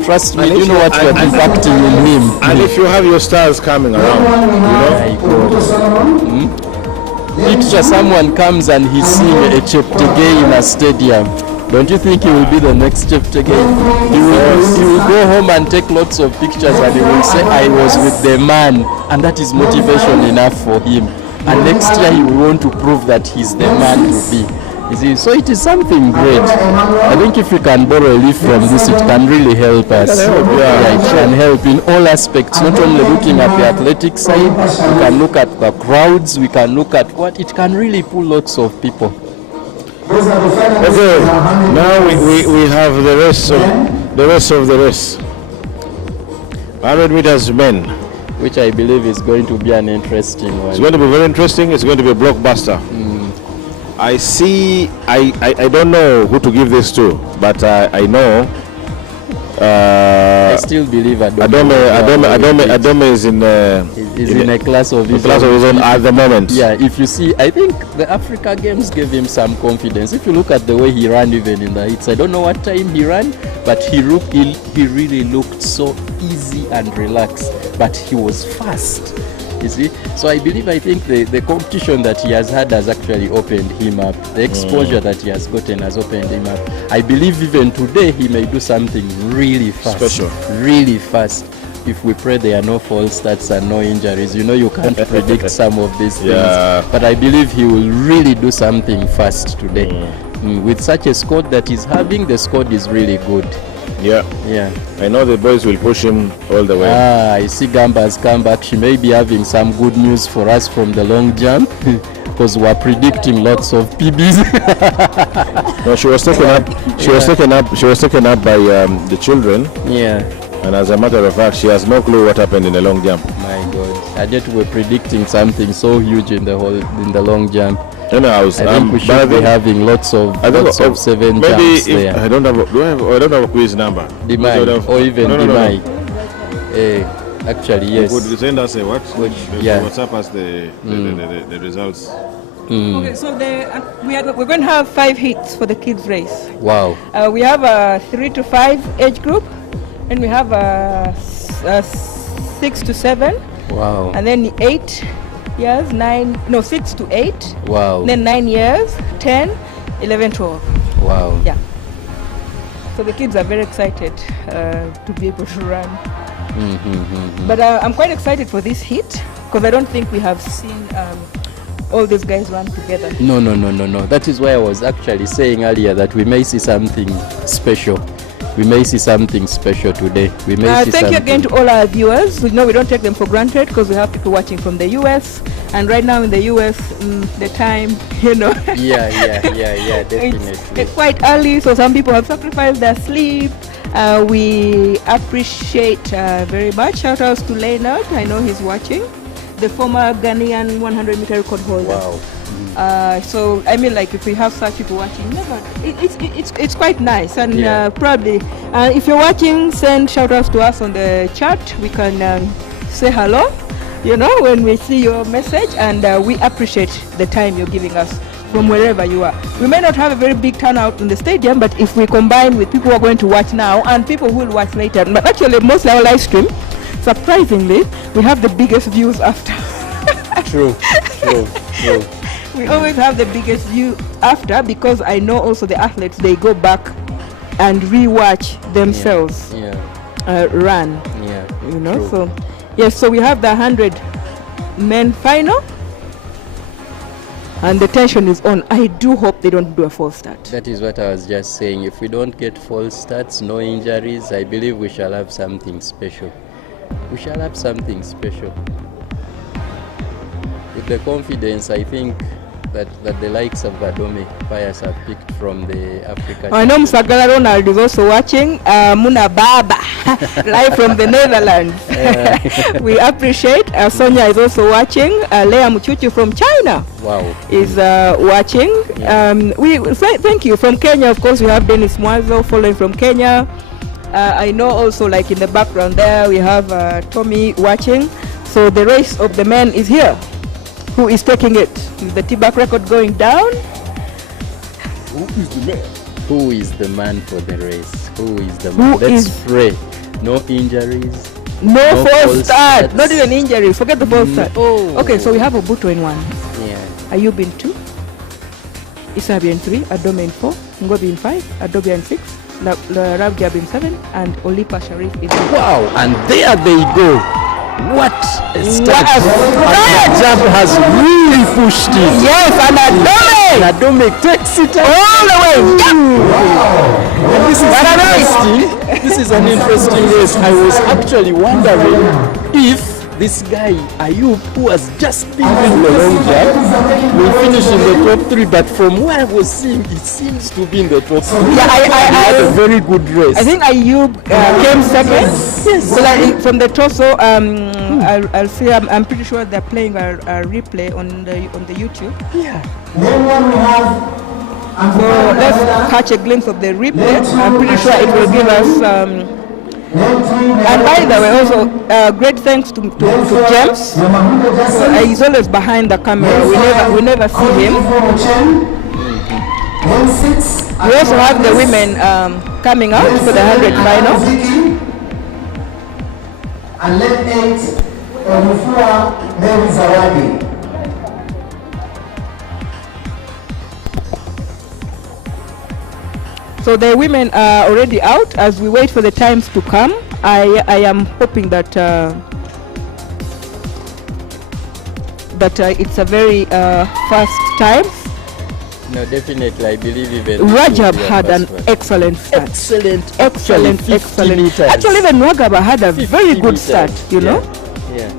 Trust me, And you if know you- what you are and- impacting in him. And if you have your stars coming around, My God. Picture someone comes and he's seeing a Cheptegei in a stadium. Don't you think he will be the next Cheptegei? He will go home and take lots of pictures and he will say, I was with the man, and that is motivation enough for him. And next year he will want to prove that he's the man to be. You see, so it is something great. I think if we can borrow a leaf from this, it can really help us. Yeah, it can help in all aspects, not only looking at the athletic side, we can look at the crowds, we can look at what, it can really pull lots of people. okay, now we have the rest of the race. 100 meters men. Which I believe is going to be an interesting one. It's going to be very interesting. It's going to be a blockbuster. I see. I don't know who to give this to, but I know. I still believe Adome is in a class of his own at the moment. Yeah, if you see, I think the Africa Games gave him some confidence. If you look at the way he ran even in the hits, I don't know what time he ran, but he really looked so easy and relaxed, but he was fast. You see, so I think the competition that he has had has actually opened him up. The exposure that he has gotten has opened him up. I believe even today he may do something really fast. Special. Really fast. If we pray there are no false starts and no injuries, you can't predict some of these things. Yeah. But I believe he will really do something fast today. With such a squad that he's having, the squad is really good. Yeah. I know the boys will push him all the way. I see Gamba has come back. She may be having some good news for us from the long jump because we're predicting lots of PBs. No, she was taken up. She was taken up by the children. Yeah. And as a matter of fact, she has no clue what happened in the long jump. My God. I yet we're predicting something so huge in the long jump. I think we should be having lots of 7 jumps there. I don't have a quiz number. Dimai, or even Dimai. Actually, yes. Could send us a what? Yeah. WhatsApp us the results. Okay, so we're going to have 5 hits for the kids race. Wow. We have a 3 to 5 age group, and we have a 6 to 7. Wow. And then 8 years, 6 to 8. Wow. Then 9 years, 10, 11, 12. Wow. Yeah. So the kids are very excited to be able to run. But I'm quite excited for this hit because I don't think we have seen all these guys run together. No. That is why I was actually saying earlier that we may see something special. We may see something special today. We may see thank you again to all our viewers. We don't take them for granted because we have people watching from the US, and right now in the US, the time, Yeah, definitely. It's quite early, so some people have sacrificed their sleep. We appreciate very much. Shout outs to Leonard. I know he's watching. The former Ghanaian 100-meter record holder. Wow. So I mean, like, if we have such people watching, it's quite nice, and probably if you're watching, send shout outs to us on the chat. We can say hello, when we see your message, and we appreciate the time you're giving us from wherever you are. We may not have a very big turnout in the stadium, but if we combine with people who are going to watch now and people who will watch later, but actually mostly our live stream, surprisingly, we have the biggest views after. True. We always have the biggest view after, because I know also the athletes, they go back and re-watch themselves run. Yeah. True. So yes, so we have the 100 men final, and the tension is on. I do hope they don't do a false start. That is what I was just saying. If we don't get false starts, no injuries, I believe we shall have something special. With the confidence, I think that the likes of Adome Pius have picked from the Africa. I know Msagala Ronald is also watching. Muna Baba, live from the Netherlands. We appreciate. Sonia is also watching. Lea Muchuchu from China is watching. We thank you. From Kenya, of course, we have Dennis Mwazo following from Kenya. I know also, like in the background there, we have Tommy watching. So the race of the men is here. Who is taking it? Is the TBAC record going down? Who is the man? Who is the man for the race? Who is the man? Let's pray. No injuries. No false start. Not even injuries. Forget the false start. Okay, so we have Obuto in 1. Yeah. Ayub in 2. Isabi in 3. Adome in 4. Ngobi in 5. Adobia in 6. Rabjab in 7. And Olipa Sharif in 8. Wow, and there they go. What a start. Rabjab has really pushed it. Yes, and Adome takes it all the way. Wow. And this is interesting. This is an interesting race. I was actually wondering if this guy Ayub, who has just been doing the long jump, will finish in the top 3. But from what I was seeing, it seems to be in the top 3. Yeah, I had a very good race. I think Ayub came second. Yes. So like from the torso, I'll say I'm pretty sure they're playing a replay on the YouTube. Yeah. So let's catch a glimpse of the replay. I'm pretty sure it will give us. And by the way, also great thanks to James. He's always behind the camera. We never see him. We also have the women coming out for the 100 final. And let 8 Omufua Mary Zawadi. So the women are already out. As we wait for the times to come, I am hoping that it's a very fast time. No, definitely. I believe even Rajab had an excellent start. Excellent. Actually, even Wagaba had a very good start. You know. Yeah.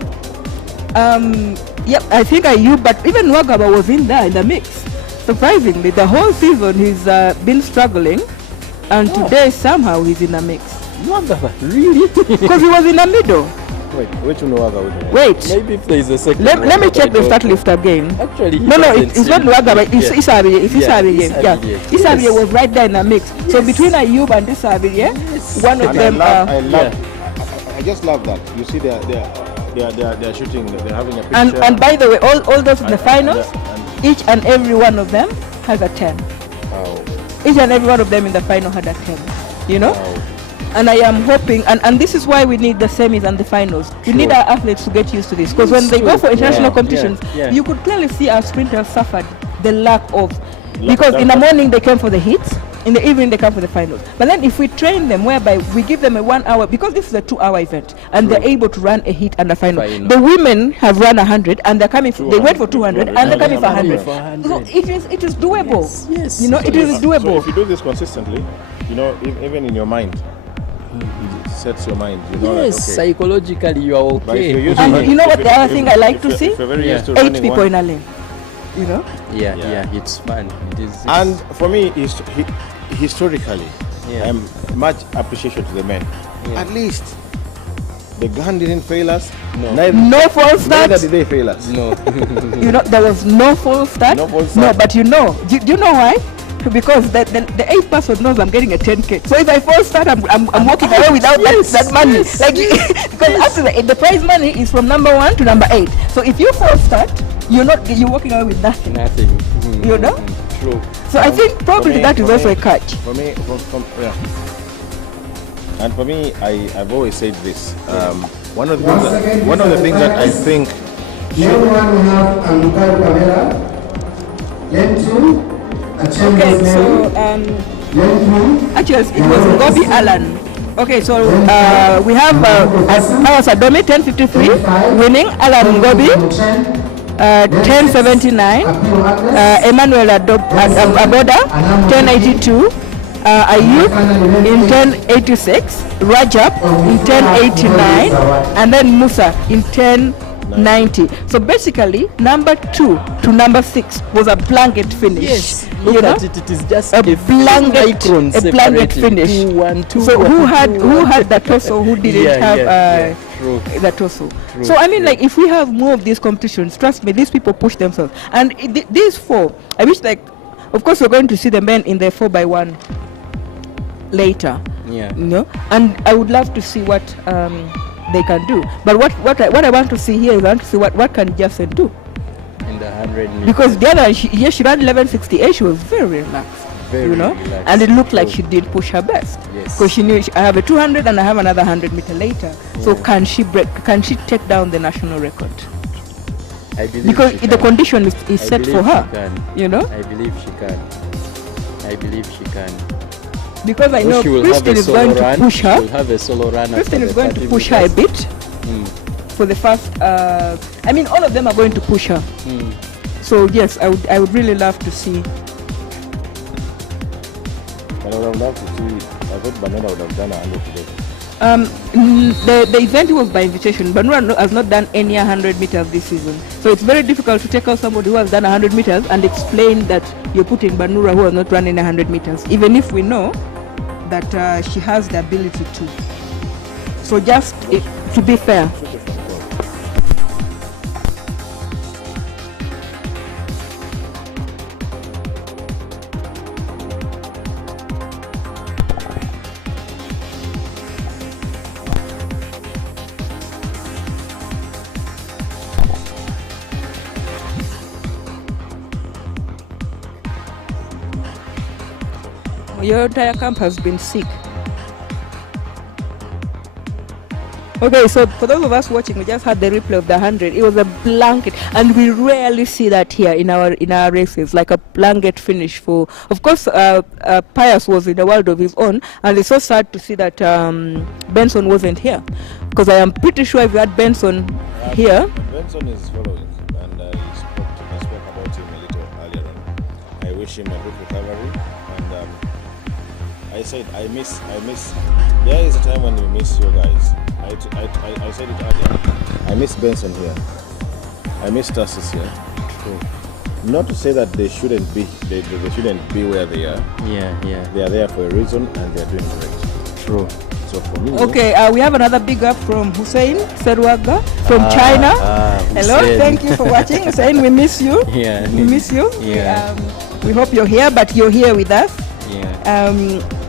Yep. I think Ayub, but even Wagaba was in there in the mix. Surprisingly, the whole season he's been struggling, and today somehow he's in the mix. Wagaba, really? Because he was in the middle. Wait to know Wagaba. Wait. Maybe if there is a second. Let me check the start list again. Actually, no, it's not Wagaba. It's Isabi. It's Isabi. Yeah, Isabi was right there in the mix. Yes. So between Ayub and Isabi, one of them. I just love that. You see, they're shooting. They're having a picture. And by the way, all those in the finals. Each and every one of them has a 10. Wow. Each and every one of them in the final had a 10. You know? Wow. And I am hoping, and this is why we need the semis and the finals. We need our athletes to get used to this. Because when they go for international competitions, you could clearly see our sprinters suffered the lack of... Because in the morning they came for the heats, in the evening they come for the finals. But then if we train them whereby we give them a 1 hour, because this is a 2-hour event, and they're able to run a heat and a final. The women have run 100 and they're coming for, they went for 200 and they're coming for 100. So it is doable. Yes. You know, it is doable. So if you do this consistently, you know, even in your mind, it sets your mind. You know, yes, that, okay, psychologically you are okay. And you know what the other thing I like to see? 8 people in a lane. You know? Yeah, it's fun. And for me, historically, I'm much appreciation to the men. At least the gun didn't fail us. No false start. Neither did they fail us. No. You know, there was no false start. No false start. No, but you know, do you know why? Because the 8th person knows I'm getting a 10K. So if I false start, I'm walking away without that money. Yes. Like because actually the prize money is from number 1 to number 8. So if you false start, you're walking away with nothing. You know? True. So I think probably that is also a catch. For me, and for me, I've always said this. One of the things that I think. Okay, so actually it was Ngobi Alan. Okay, so we have Awasa Domi 1053 winning, Alan Ngobi 1079, Emmanuel Aboda 1082, Ayub in 1086, Rajab in 1089, and then Musa in 1090. So basically, number 2 to number 6 was a blanket finish. Yes, look at it. It is just a blanket finish. 2-1-2. So who had the torso? Who didn't have the torso? True. So I mean, like if we have more of these competitions, trust me, these people push themselves. And these 4, I wish, like, of course, we're going to see the men in the 4x1 later. You know, and I would love to see what they can do. But what I want to see here is I want to see what can Jason do in the 100 meters. Because the other she ran 11:68. She was very relaxed. Very you know, relaxed. and it looked like she did push her best. Yes. Because she knew I have a 200 and I have another 100 meter later. So can she take down the national record? I believe because she the can. condition is set for her. You know. I believe she can. Because I know Christine is going to push her. She will have a solo run. Christine is going to push her a bit for the first. I mean, all of them are going to push her. So yes, I would really love to see. But I would love to see. I thought Banana would have done 100 today. The event was by invitation. Banura has not done any 100 meters this season. So it's very difficult to take out somebody who has done 100 meters and explain that you're putting Banura who has not run any 100 meters, even if we know that she has the ability to. So just to be fair. Your entire camp has been sick. Okay, so for those of us watching, we just had the replay of the 100. It was a blanket, and we rarely see that here in our races, like a blanket finish for. Of course, Pius was in a world of his own, and it's so sad to see that Benson wasn't here, because I am pretty sure if we had Benson here. Benson is following, and I spoke about him a little earlier on. I wish him a good recovery, and I said I miss. There is a time when we miss you guys. I said it earlier. I miss Benson here. I miss Tarsis here. True. Not to say that they shouldn't be. They shouldn't be where they are. Yeah. They are there for a reason, and they are doing great. True. So for me. Okay, we have another big up from Hussein Serwaga from China. Hello, thank you for watching. Hussein, we miss you. Yeah. We miss you. Yeah. We hope you're here, but you're here with us. Yeah.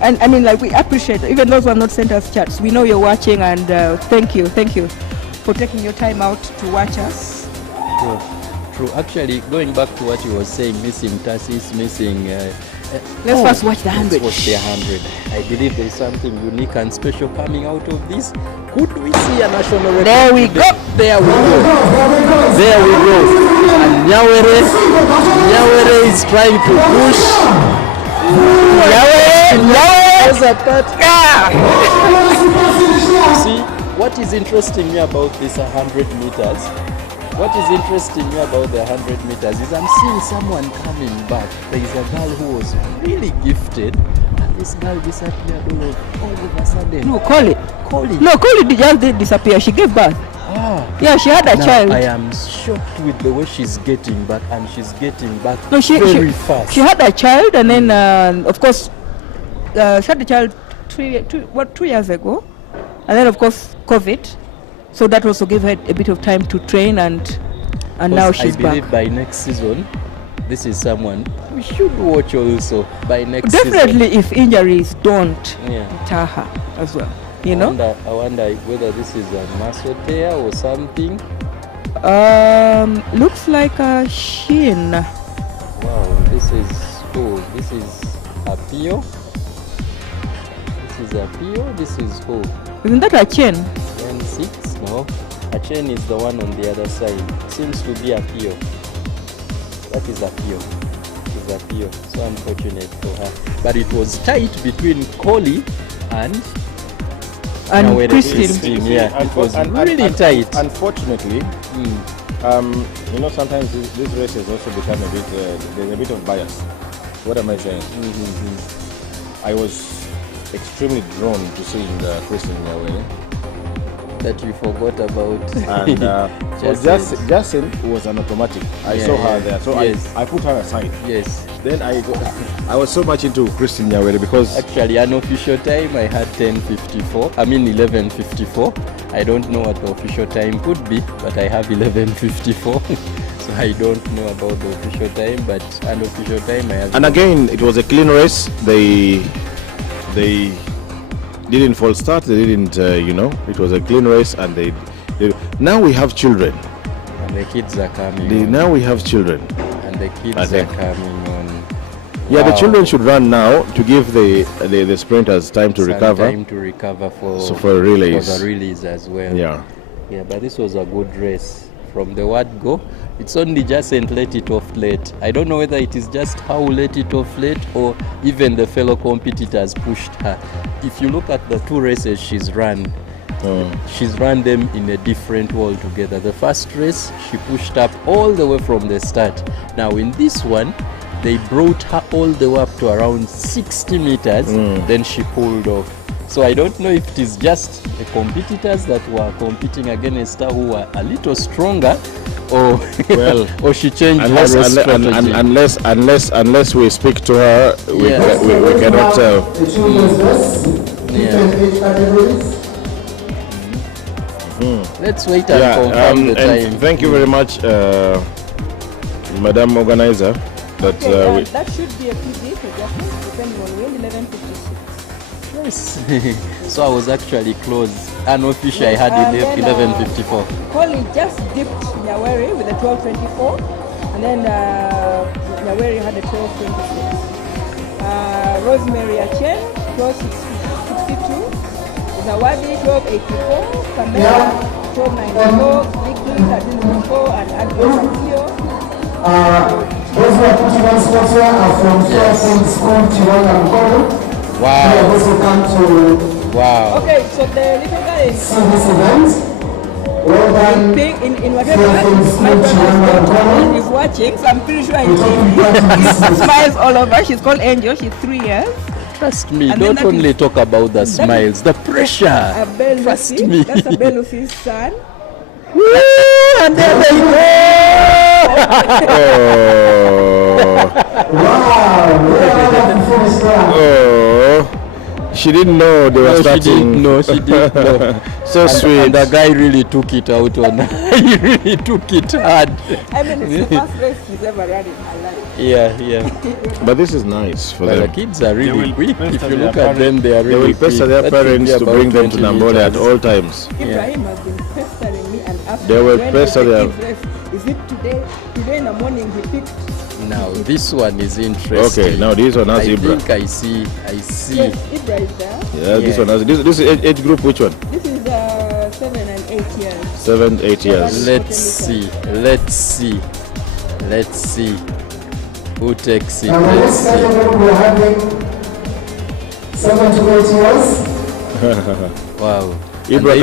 And I mean, like, we appreciate it. Even those who have not sent us chats, we know you're watching, and thank you for taking your time out to watch us. True. Actually, going back to what you were saying, missing Tarsis, missing. Let's first watch the 100. Let's watch the 100. I believe there is something unique and special coming out of this. Could we see a national record? There we go. There we go. And Nyawere is trying to push. See, what is interesting me about this 100 meters? What is interesting me about the 100 meters is I'm seeing someone coming back. There is a girl who was really gifted, and this girl disappeared all of a sudden. No, Collie. No, Collie just did disappear. She gave birth. Yeah, she had a child. I am shocked with the way she's getting back, and she's getting back very fast. She had a child, and then of course she had a child 2 years ago, and then of course COVID, so that also gave her a bit of time to train, and now she's back. I believe by next season, this is someone we should watch also. By next definitely season. If injuries don't deter her as well. You know? I wonder whether this is a muscle tear or something. Looks like a shin. Wow, this is who? This is Apio. This is Apio. This is who? Isn't that a chain? N6? No. A chain is the one on the other side. Seems to be Apio. That is Apio. It is Apio. So unfortunate for her. But it was tight between Collie and Christine. Yeah, it was really tight. Unfortunately, sometimes this race has also become a bit, there's a bit of bias. What am I saying? I was extremely drawn to seeing Christine Nyawere. That you forgot about. And Jason was an automatic. I saw her there, so I put her aside. Yes. Then I was so much into Christine Nyawere because actually unofficial time I had 11:54. I don't know what the official time could be, but I have 11:54. So I don't know about the official time, but unofficial time I have. And again, it was a clean race. They didn't false start. They didn't, it was a clean race, and they now we have children. And the kids are coming. Now we have children. And the kids are coming on. Yeah, the children should run now to give the sprinters time to recover. Time to recover for relays. For the relays as well. Yeah. Yeah, but this was a good race. From the word go, it's only just let it off late. I don't know whether it is just how let it off late or even the fellow competitors pushed her. If you look at the 2 races she's run them in a different way altogether. The first race, she pushed up all the way from the start. Now in this one, they brought her all the way up to around 60 meters, then she pulled off. So I don't know if it is just the competitors that were competing against her who were a little stronger, or or she changed her race strategy. Unless we speak to her, we cannot tell. Let's wait and confirm the time. Thank you very much, Madam Organizer. That should be a PB adjustment depending on wind, 11:56. Yes. So I was actually close. Unofficial, I had 11:54. Colin just dipped Nyaweri with a 12:24, and then Nyaweri had a 12:26. Rosemary Achen, 12:62. Zawadi, 12:84. Pamela, 12:94. Vicky, 13:04, and Agnes Akio. Those who are putting on sports here are from Fairfield School, Chiwanga, Mkono. Wow. They have also come to Okay, so the little guy is see this event. Well done. in whatever my brother is watching, so I'm pretty sure he smiles all over. She's called Angel, she's 3 years. Trust me, don't only talk about the smiles, the pressure. Trust me. That's Abel Lucy's son. And there they go! She didn't know they were starting. She didn't know. So sweet. And the guy really took it out on her. He really took it hard. I mean, it's the first race he's ever run in her life. Yeah. But this is nice for them. The kids are really quick. If you look at them, they are really quick. They will pester their parents to bring them to Nambole at all times. Ibrahim has been pestering me and asking They will when pester the them. kids race. Is it today? Today in the morning he picked. Now this one is interesting. Okay, now this one has Ibra. I think I see. Yes, Ibra is there. Yeah, this one has. This is age group. Which one? This is 7 and 8 years. 7, 8 years. Let's see who takes it. Now, the next category we're having 7 to 8 years. Wow. Ibra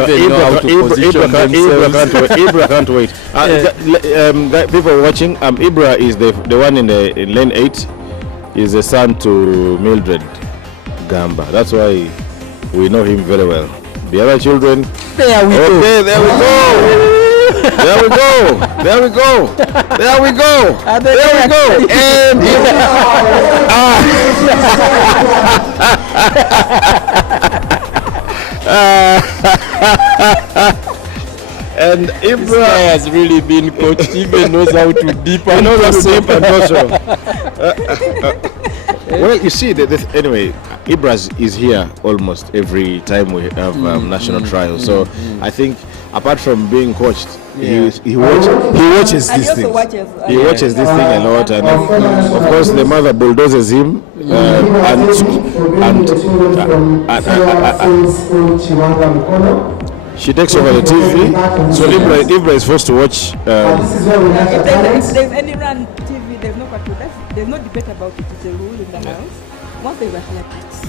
can't wait. People watching, Ibra is the one in lane 8. Is the son to Mildred Gamba. That's why we know him very well. The other children. There we go. There we go. There we go. There we go. There we go. There we go. And and Ibra has really been coached. Even knows how to dip and also. Well, you see, anyway, Ibra is here almost every time we have national trials. So I think, apart from being coached, he watches this thing. He watches this thing a lot, and of course the mother bulldozes him, she takes over the TV. So Ibra is forced to watch. If there's any run TV, there's no cartoon. There's no debate about it. It's a rule in the house. Once there's athletics,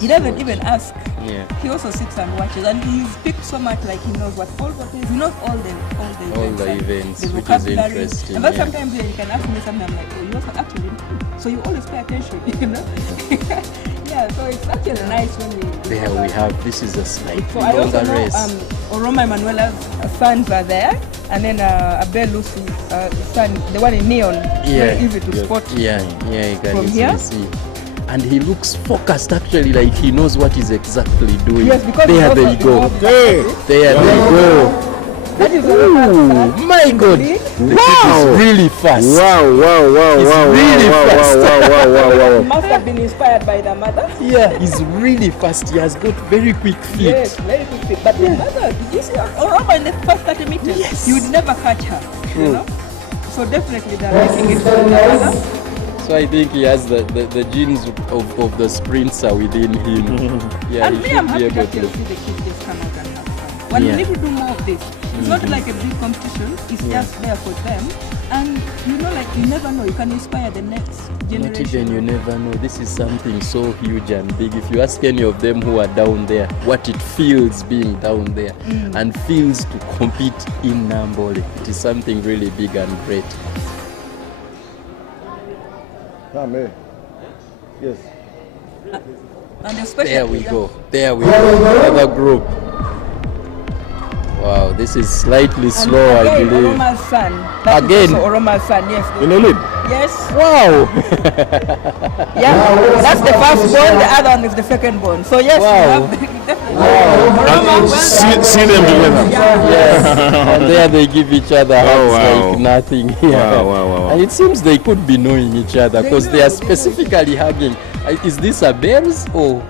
he doesn't even ask. Yeah. He also sits and watches, and he's picked so much. Like he knows what pole vault is. He knows all the events, the which is vocabulary. interesting. And then sometimes you can ask me something. I'm like, oh, you also actually. So you always pay attention, you know. Yeah, so it's actually nice when we. There we have. This is a slightly So I also longer know race. Oroma Emanuela's sons are there, and then Abel Lucy's son, the one in neon. Very easy to spot. Yeah, you can from easily here. see. And he looks focused, actually, like he knows what he's exactly doing. Yes, because there they go. There they go. That is Oh my God! The kid is really fast. Wow. He's really fast. Wow. Must have been inspired by the mother. Yeah, he's really fast. He has got very quick feet. Yes, very quick feet. But the mother, did you see Oroma in the first 30 meters? Yes. You would never catch her. True. You know? So definitely they're making it for the mother. So I think he has the genes of the sprinter within him. Yeah, And he me, should I'm be happy able that to. you see the kids just come out and have fun. When Yeah. we need to do more of this, it's not like a big competition, it's just there for them. And you know, like you never know, you can inspire the next Not generation. even, you never know. This is something so huge and big. If you ask any of them who are down there what it feels being down there and feels to compete in Nambole, it is something really big and great. Yes. And especially There we go. Another group. Wow, this is slightly slow, I again, believe. Oroma's son. That is Again? also Oroma's son, yes. You know, lead. Yes. Wow! Yeah, that's the first born, the other one is the second born. So yes, Wow. you have definitely. Oroma, well done. See them together. Yes, and there they give each other hugs wow. like nothing. Yeah. Wow. And it seems they could be knowing each other because they are specifically hugging. Is this a bears or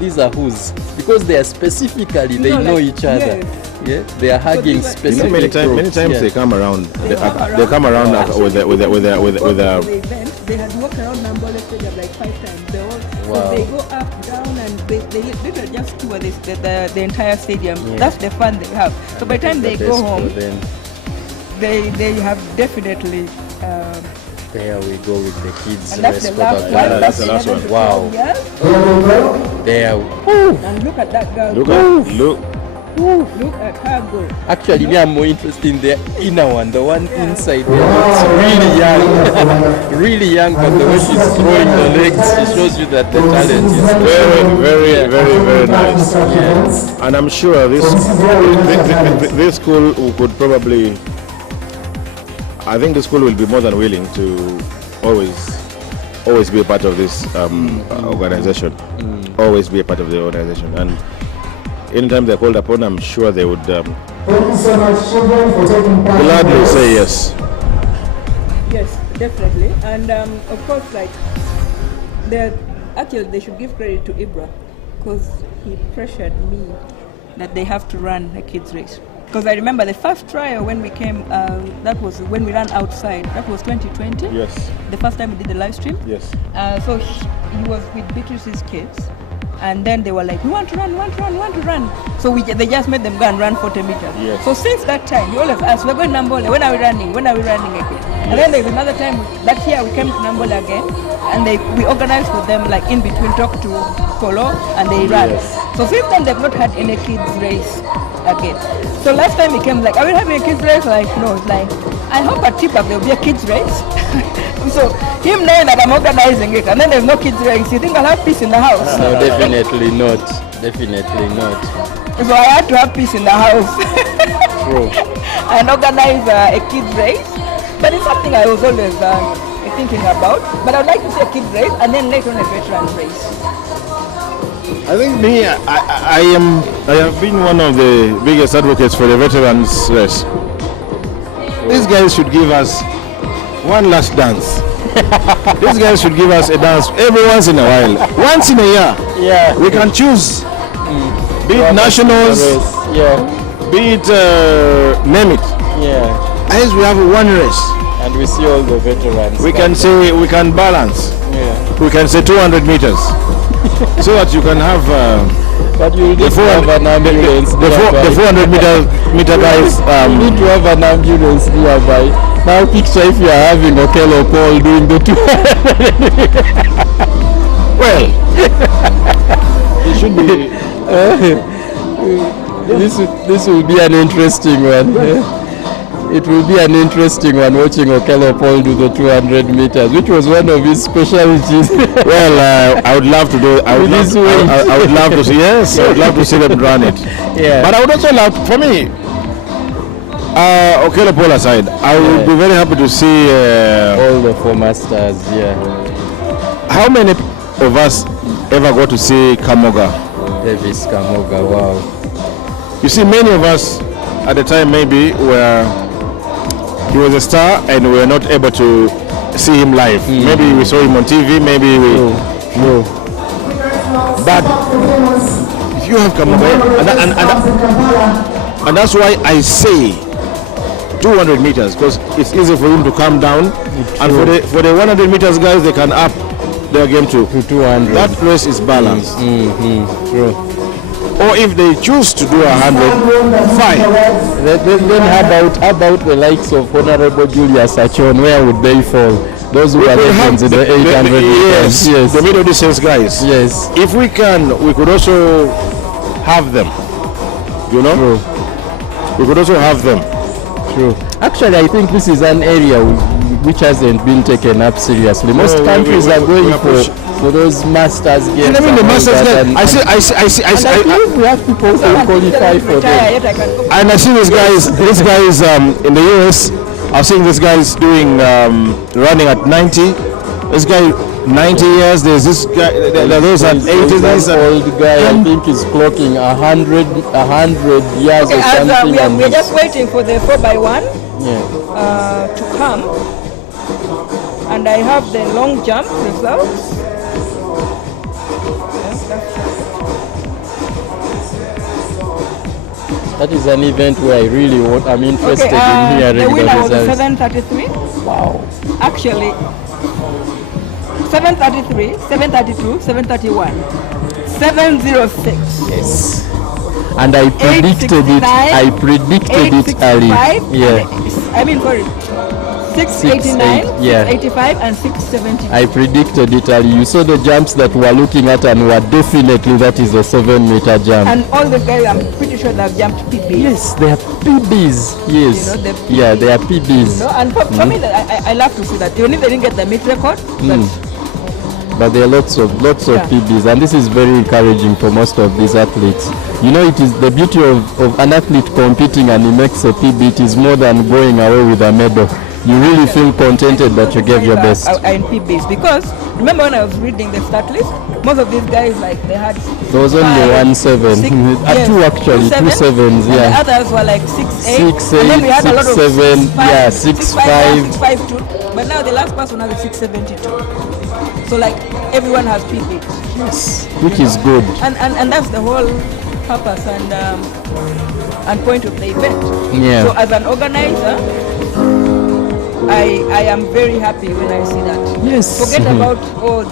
these are whose? Because they are specifically, they No, know like, each other. yes. Yeah, they are hugging these are- specific Many times groups. they come around. They come come around with the a. event, they had walked around Nambole Stadium like 5 times. They all, Wow. so they go up, down, and they literally just tour the entire stadium. Yeah. That's the fun they have. So by the time they go home, Then they have definitely. there we go with the kids. And that's the last one. Yeah, that's the last 11 one. to Wow. 12 years. There. And look at that girl. Look. Look at her go. Actually, me, I'm more interested in the inner one, the one inside there. It's really young, really young, but the way she's throwing the legs, it shows you that the talent is Very nice. And I'm sure this school could probably. I think the school will be more than willing to always be a part of this organization. Always be a part of the organization. And anytime they're called upon, I'm sure they would Thank you so much, children, for taking part. gladly say yes. Yes, definitely. And of course, like, actually they should give credit to Ibra because he pressured me that they have to run a kids race. Because I remember the first trial when we came, that was when we ran outside. That was 2020. Yes. The first time we did the live stream. Yes. So he was with Beatrice's kids. And then they were like, we want to run. So they just made them go and run 40 meters. Yes. So since that time, we always ask, we're going to Nambole, when are we running again? And then there's another time, that year we came to Nambole again, and we organized for them, like in between, talk to Polo, and they ran. Yes. So since then, they've not had any kids race again. So last time we came, like, are we having a kids race? Like, no. It's like, I hope at TBAC there will be a kids race. So him knowing that I'm organizing it, and then there's no kids race, you think I'll have peace in the house? No, definitely not. Definitely not. So I had to have peace in the house True. and organize a kids race. But it's something I was always thinking about. But I'd like to see a kids race and then later on a veteran race. I think me, I have been one of the biggest advocates for the veterans race. These guys should give us one last dance. These guys should give us a dance every once in a while. Once in a year. Yeah. We can choose. Be it nationals, Yeah. be it name it. Yeah. As we have one race, And we see all the veterans. we can say we can balance. Yeah. We can say 200 meters, so that you can have But you need the to have an ambulance the nearby. 400 meter guys. You need to have an ambulance nearby. Now picture if you are having Okello Paul doing the 200. Well, it should be. This will be an interesting one. It will be an interesting one watching Okello Paul do the 200 meters, which was one of his specialties. Well, I would love to do. I would love to see. Yes, I would love to see them run it. Yeah. But I would also love, for me, Okello Paul aside, I would be very happy to see All the former stars, yeah. how many of us ever got to see Kamoga. Davis Kamoga, wow. You see, many of us at the time maybe where he was a star and we were not able to see him live. Maybe we saw him on TV, maybe we... No. But if you have come away, and that's why I say 200 meters, because it's easy for him to come down, and for the 100 meters guys, they can up their game to 200. That race is balanced. True. Or if they choose to do 100, fine. Then how about the likes of Honorable Julius Achon? Where would they fall? Those who are legends in the 800 meters. Yes, the middle distance guys. Yes. If we can, we could also have them. You know? True. We could also have them. True. Actually, I think this is an area which hasn't been taken up seriously. Most countries are going for those masters games. I mean the masters games. I see. I believe we have people who qualify for them. And I see these guys in the US. I've seen these guys doing running at 90. This guy 90 years. There's this guy. Those at 80. This old guy, I think, is clocking 100 years or something. We are just waiting for the 4x1 to come, and I have the long jump results. That is an event where I'm interested in hearing the winner the was results. 7:33. Wow. Actually, 7:33, 7:32, 7:31, 7:06. Yes. And I predicted it. 865, early. Yeah. I mean, sorry. 689, 685, and 670. I predicted it early. You saw the jumps that we're looking at, and we're definitely that is a 7-meter jump. And all the guys, I'm pretty sure they have jumped PBs. Yes, they are PBs. Yes. You know, yeah, they are PBs. You know, and for me, I love to see that. Even if they didn't get the meet record, but there are lots of PBs, and this is very encouraging for most of these athletes. You know, it is the beauty of an athlete competing and he makes a PB. It is more than going away with a medal. You really feel contented that you gave your best. In PBs, because remember when I was reading the stat list, most of these guys they had. There was only 17. Two actually, 2 sevens. And the others were like 6'8", 6'8", and then we had a lot of 6'7", 6'5", 6'5", but now the last person has a 6'72". So like everyone has PB. Yes, which is good. And that's the whole purpose and point of the event. Yeah. So as an organizer, I am very happy when I see that. Yes. Forget about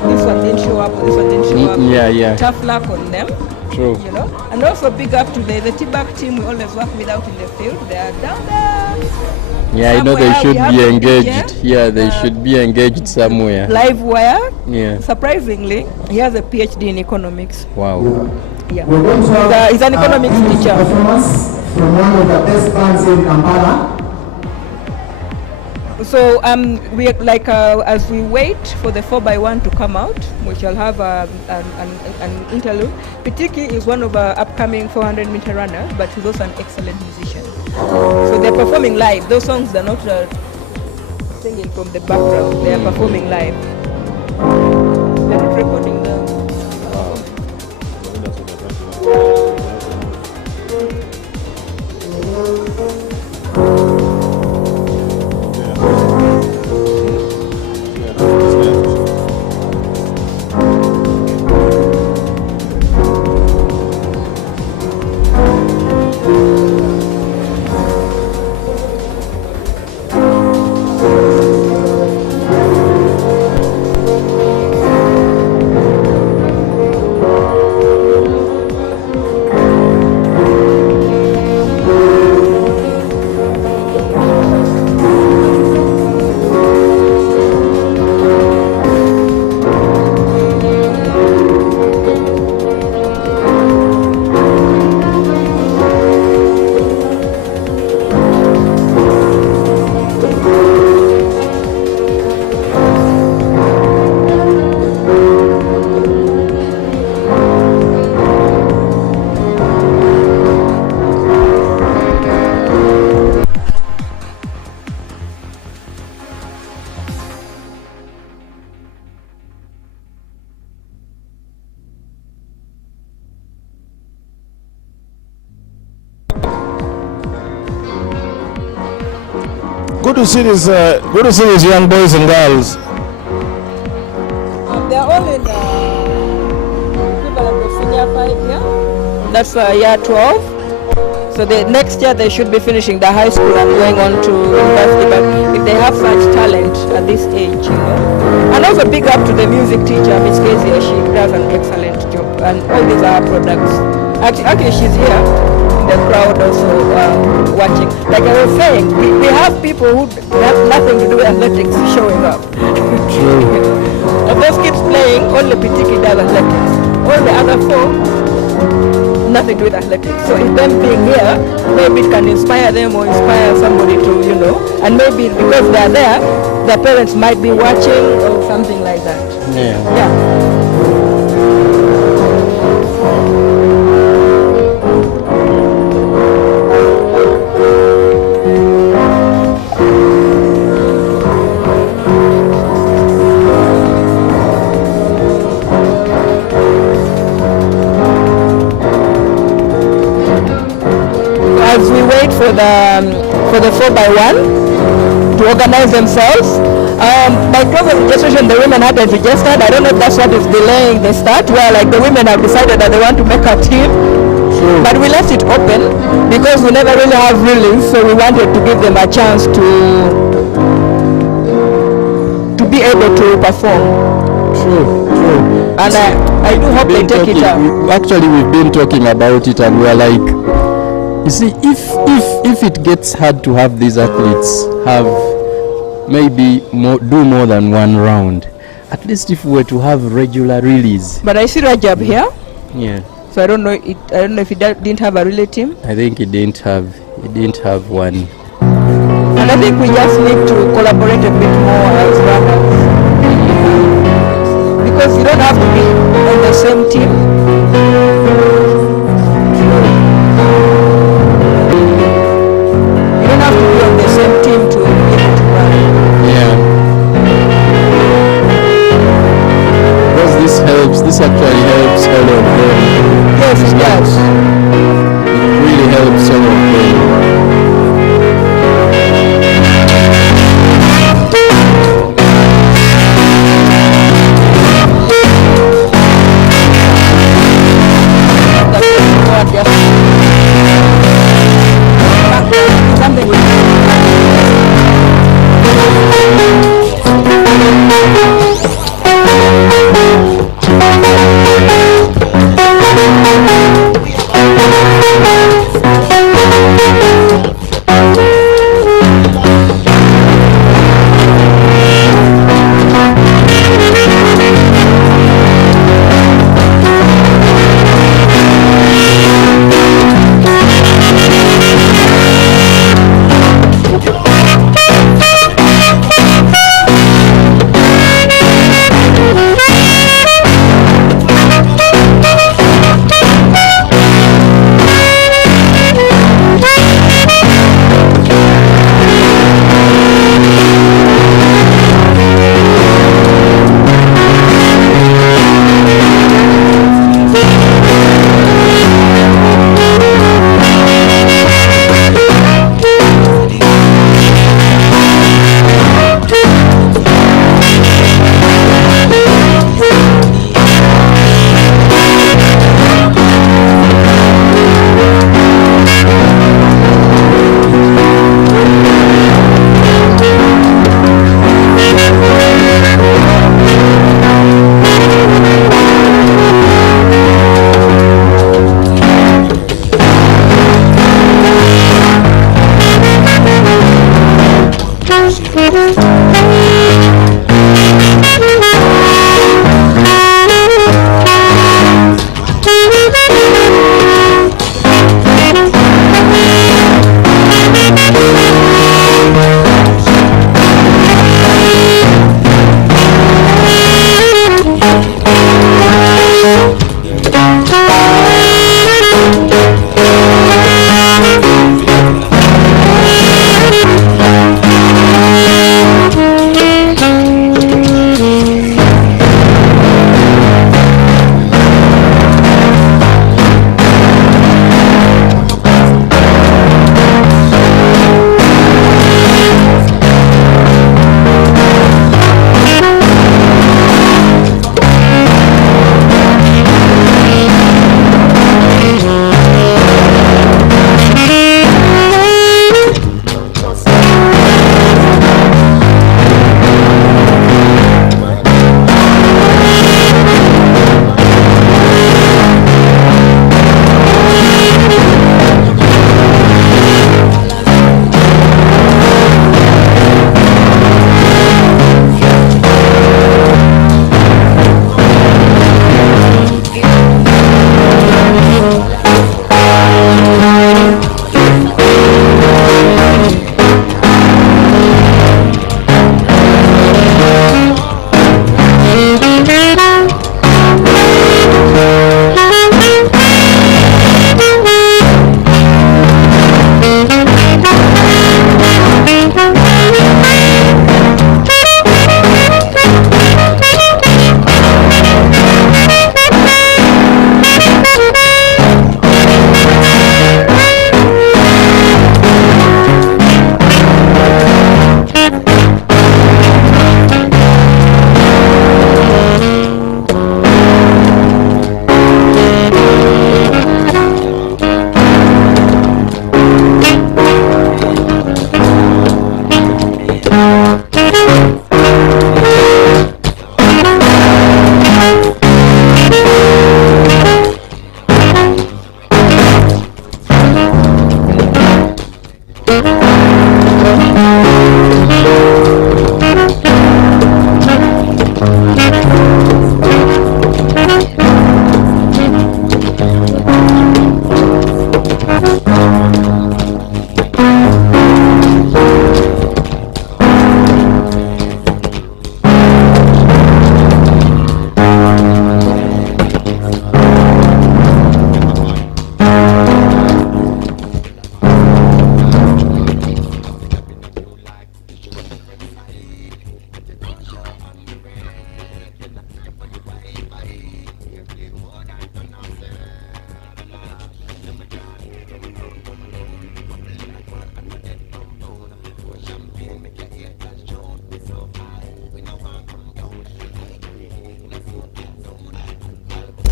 this one didn't show up, this one didn't show up. Yeah. Tough luck on them. True. You know, and also big up to the TBAC team we always work with out in the field. They are down there. Yeah, I know they should be engaged. Yeah, they should be engaged somewhere. Live wire. Yeah. Surprisingly, he has a PhD in economics. Wow. Yeah. He's an economics teacher. Performance from one of the best bands in Kampala. So we like as we wait for the 4x1 to come out, we shall have an interlude. Pitiki is one of our upcoming 400-meter runners, but he's also an excellent musician. So they're performing live. Those songs are not singing from the background. They are performing live. They're not recording them. good to see this. Good to see these young boys and girls. They are all in equivalent of senior 5 here. That's year 12. So the next year they should be finishing the high school and going on to university. But if they have such talent at this age, And also big up to the music teacher, Miss Kezia. She does an excellent job. And all these are products. Actually she's here in the crowd also watching. Like I was saying, we have people who have nothing to do with athletics showing up. True. Of those kids playing, only Pitiki does athletics. All the other 4, nothing to do with athletics. So if them being here, maybe it can inspire them or inspire somebody to, and maybe because they are there, their parents might be watching or something like that. Yeah. As we wait for the 4x1 to organize themselves, by close of registration, the women hadn't registered. I don't know if that's what is delaying the start. Well, like the women have decided that they want to make a team, but we left it open because we never really have release, so we wanted to give them a chance to be able to perform. True. And I do hope they take it up. Actually, we've been talking about it, and we're like, you see, if it gets hard to have these athletes have maybe do more than one round, at least if we were to have regular release. But I see Rajab here. Yeah. So I don't know if he didn't have a relay team. I think he didn't have one. And I think we just need to collaborate a bit more as runners. Because you don't have to be on the same team. You don't have to be on the same team to be able to run. Yeah. Because this actually helps all of them. Yes, it does. It really helps all of them. Something with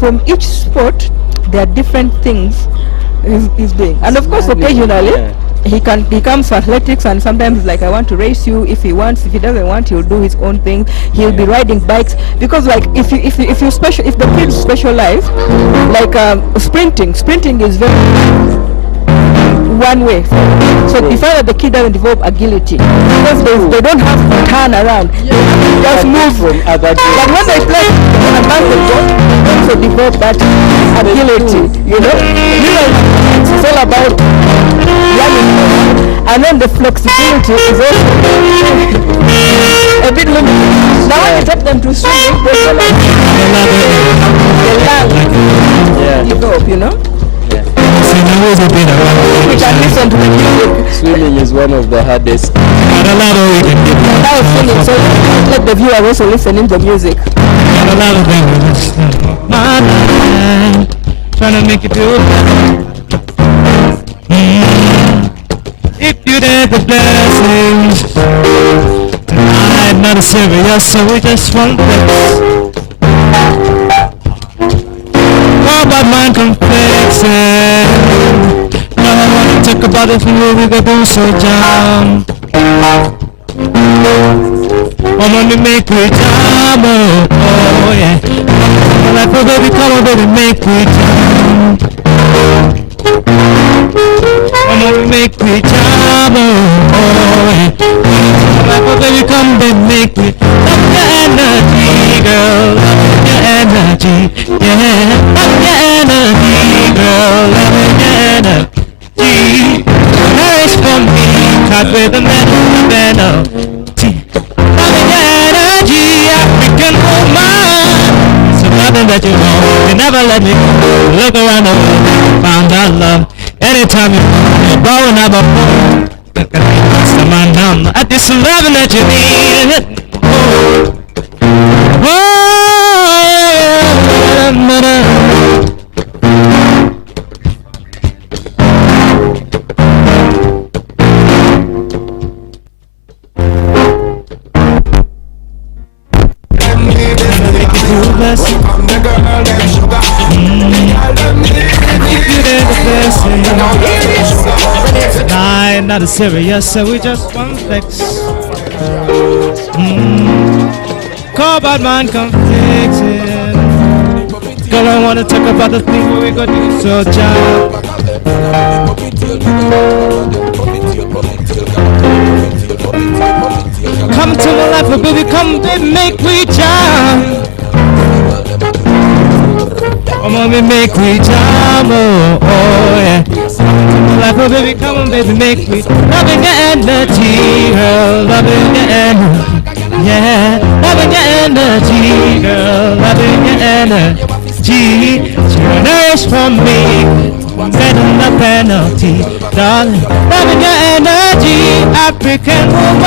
from each sport, there are different things he's doing. And of course, occasionally, he comes for athletics, and sometimes like, I want to race you. If he wants, if he doesn't want, he'll do his own thing. He'll be riding bikes, because like if the kids specialize, like sprinting is very one way. So if either the kid doesn't develop agility, because they don't have to turn around, they just move from other. But when they play basketball, they also develop that agility. It's all about running, and then the flexibility is also a bit limited. Now when you take them to swimming, they learn, develop, we can listen to the music. Swimming is one of the hardest. Now singing, so let the viewers also listen in the music. Trying to make it do. If you did the blessings tonight, not a serious, so we just want this. All about mind complexing. No, I want to talk about it when we go do so jam. I want to make we jam, oh yeah. Like a baby, come on baby, make we jam. I want to make we jam, oh yeah. Like a baby, come baby, make we. Love your energy, girl, love your energy, yeah. Love your energy, girl, love your energy. Nourish for me, cut with the penalty. Love your energy, African woman. Nothing that you know, you never let me go. Look around the world, found our love. Anytime you're blowing up a phone, that's the man down. At this loving that you need. Not a serious, so we just want flex. Call about mind conflicting. Girl, I wanna talk about the thing where we go do so job. Come to my life, oh baby, come baby, make we jam. Come on, baby, make we jam, oh yeah. Life, oh baby, come on, baby, make me loving your energy, girl, loving your energy, yeah, loving your energy, girl, loving your energy. You nourish from me, setting the penalty, darling, loving your energy, African woman.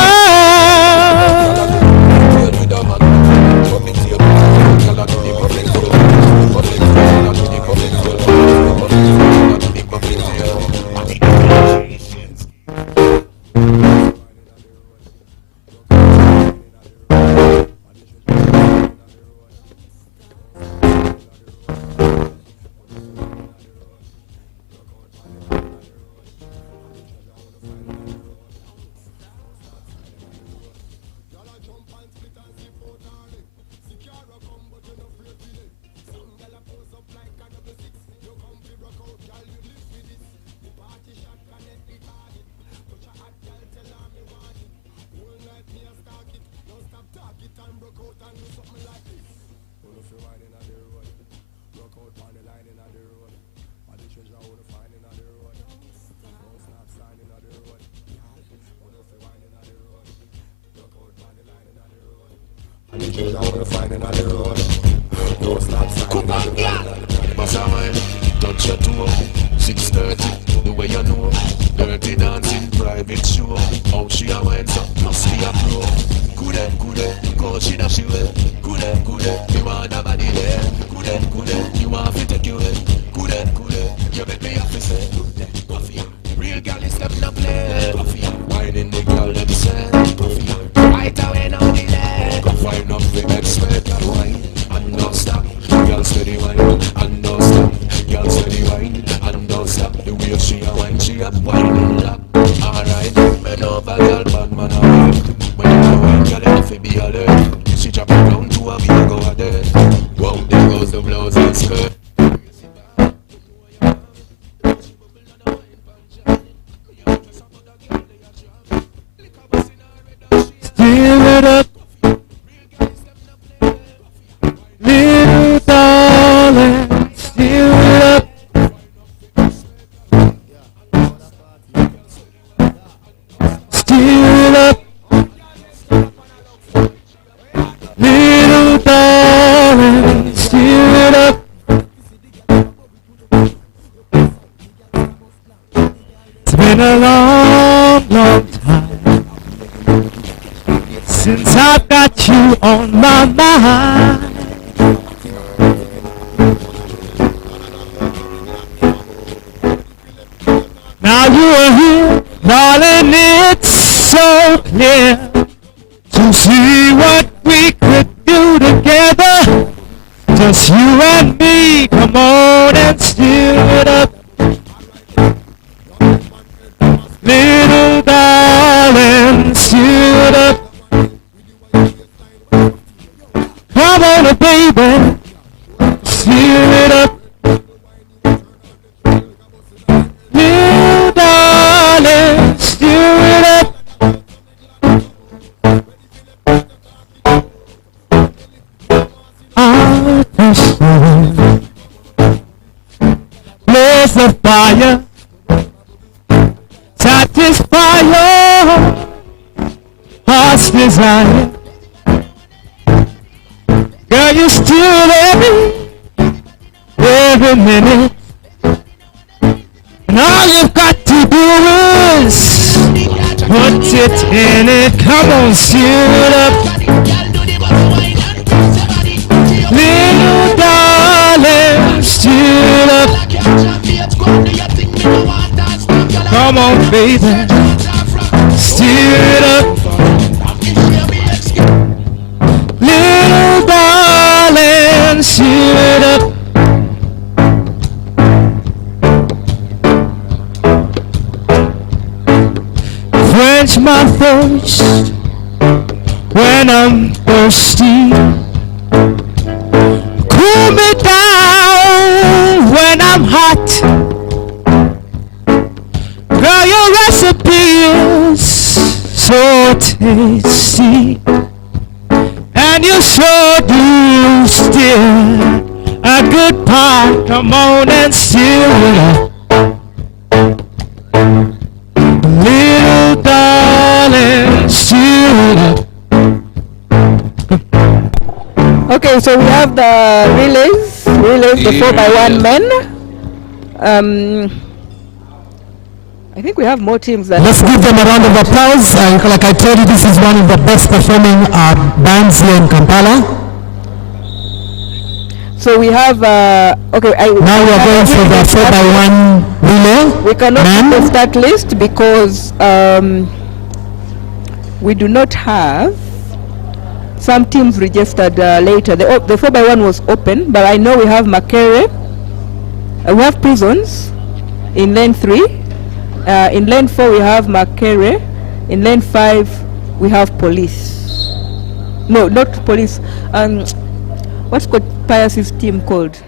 Touch your toe, 6:30, the way you know. Dirty dancing, private show. How she a wine so, must be a pro. Good, go she da she well. Good, you want a body there. Good, you want to take you well. Good, you bet me have to say. Mafia, real girl is stepping up play. Mafia, whining the girl them say. Mafia, right away now the leg. Go find up the expert that wine and not stop. Girl steady wine and don't stop. Girl steady wine and don't stop. The way she a wine, she a wine up. Alright, bend over, girl, bad man away. When you go in, girl, you have to be alert. She drop it down to a beat, go a dead. Whoa, there goes the blouse and skirt. Stir it up, little darling, stir it up. Stir it up, little darling, stir it up. It's been a long, long time since I've got you on my mind. Now you are here, darling, it's so clear to see what we could do together. Just you and me, come on and stir it up. Little darling, stir it up. Come on, baby, stir it up. Little darling, stir it up. I'll push the blaze the fire, satisfy your heart's desire. Girl, you still every minute, and all you've got to do is put it in it. Come on, stir it up. Little darling, stir it up. Come on, baby, stir it up. Little darling, stir it up. Quench my thirst when I'm thirsty. Cool me down when I'm hot. Girl, your recipe is so tasty, and you sure do steer a good pot. Come on and stir it up. Little darling, stir it up. Okay, so we have the relays, the 4x1 men. I think we have more teams than. Let's give them a round of applause. Like I told you, this is one of the best performing bands here in Kampala. So we have, okay. Now we are going for the 4x1 relay. We cannot put the start list because we do not have some teams registered later. The 4x1 was open, but I know we have Makere, we have Prisons in lane 3. In lane 4 we have Makere. In lane 5 we have Police. No, not Police. What's Pius's team called?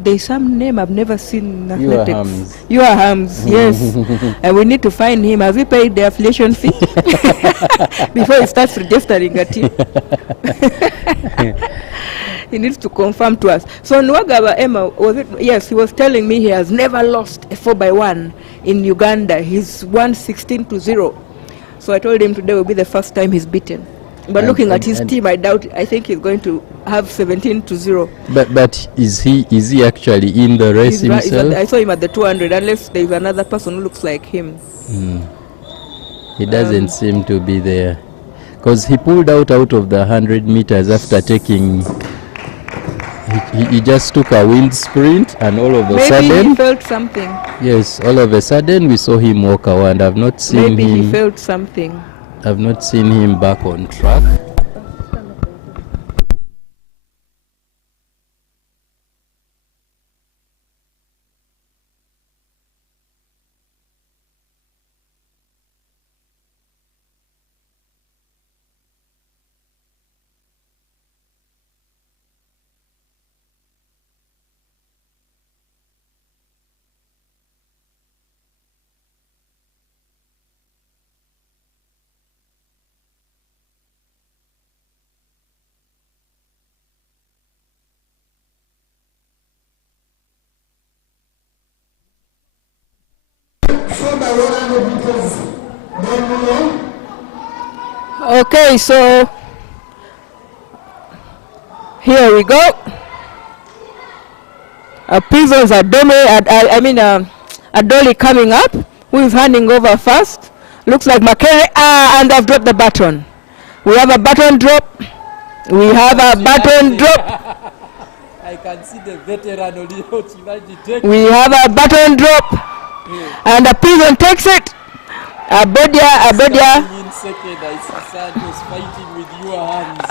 There's some name I've never seen in athletics. You are Hams, yes. And we need to find him. Has he paid the affiliation fee before he starts registering a team? He needs to confirm to us. So Nwagaba Emma, was it? Yes, he was telling me he has never lost a 4x1 in Uganda. He's won 16-0. So I told him today will be the first time he's beaten. But looking at his team, I think he's going to have 17-0. But is he actually in the race himself? I saw him at the 200, unless there's another person who looks like him. He doesn't seem to be there. Because he pulled out of the 100 meters after taking... He just took a wind sprint, and all of a sudden... Maybe he felt something. Yes, all of a sudden we saw him walk away, and I've not seen him... Maybe he felt something. I've not seen him back on track. Okay, so here we go. Prisons are Adoli coming up. Who is handing over first? Looks like McKenna, and they've dropped the baton. We have a baton drop. We have a baton drop. I can see the veteran Olioti. We have a baton drop. And the prison takes it. Abodia. In second, I see Santos fighting with your hands.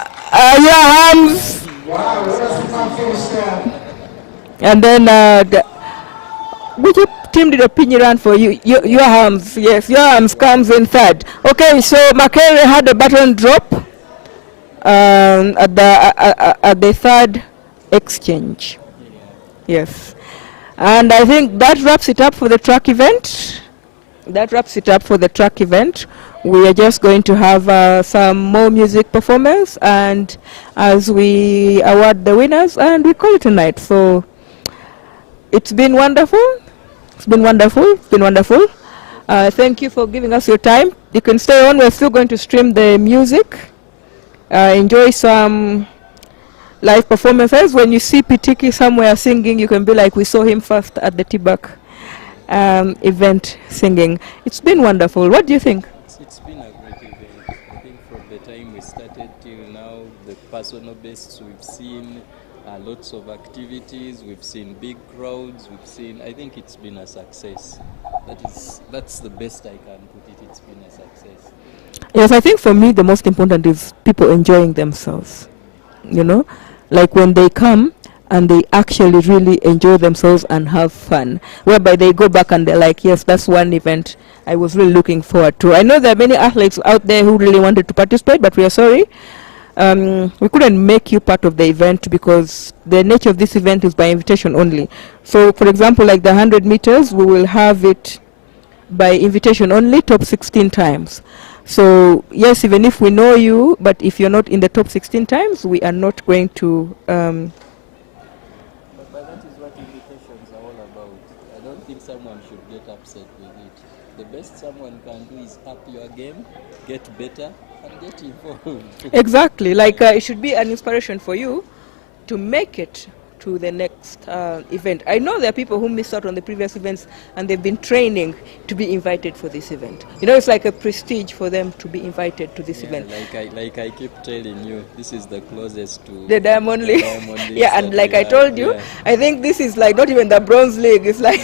Your hands. Wow, what does the man finish there? And then which team did Opinion run for you? Your arms, yes, your arms comes in third. Okay, so McKenna had a baton drop at the third exchange. Yes, and I think that wraps it up for the track event. We are just going to have some more music performance, and as we award the winners, and we call it a night. So it's been wonderful. Thank you for giving us your time. You can stay on. We're still going to stream the music. Enjoy some live performances. When you see Pitiki somewhere singing, you can be like, we saw him first at the TBAC event singing. It's been wonderful. What do you think? It's been a great event. I think from the time we started till now, the personal bests we've seen, lots of activities, we've seen big crowds, I think it's been a success. That's the best I can put it. It's been a success. Yes, I think for me the most important is people enjoying themselves. You know, like when they come and they actually really enjoy themselves and have fun, whereby they go back and they're like, yes, that's one event I was really looking forward to. I know there are many athletes out there who really wanted to participate, but we are sorry. We couldn't make you part of the event because the nature of this event is by invitation only. So, for example, like the 100 meters, we will have it by invitation only, top 16 times. So, yes, even if we know you, but if you're not in the top 16 times, we are not going to... But that is what invitations are all about. I don't think someone should get upset with it. The best someone can do is up your game, get better, and get involved. Exactly. Like it should be an inspiration for you to make it to the next event. I know there are people who missed out on the previous events and they've been training to be invited for this event. You know, it's like a prestige for them to be invited to this event. Like I keep telling you, this is the closest to the Diamond League. Yeah, and like I told you, I think this is like not even the Bronze League. It's like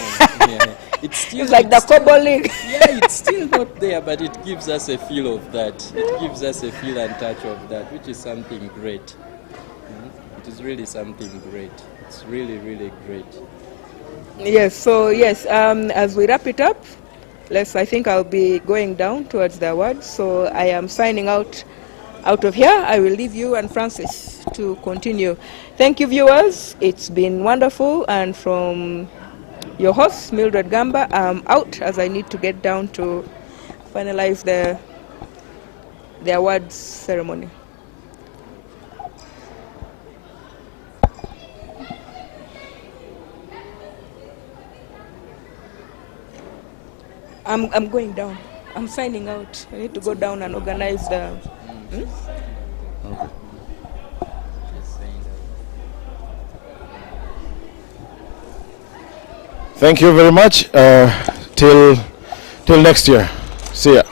it's like the Kobo League. Yeah, it's still not there, but it gives us a feel of that. It gives us a feel and touch of that, which is something great. It is really something great. It's really, really great. Yes, so yes, as we wrap it up, I think I'll be going down towards the awards. So I am signing out of here. I will leave you and Francis to continue. Thank you, viewers. It's been wonderful. And from your host, Mildred Gamba, I'm out as I need to get down to finalize the awards ceremony. I'm going down. I'm signing out. I need to go down and organize the... Thank you very much. Till next year. See ya.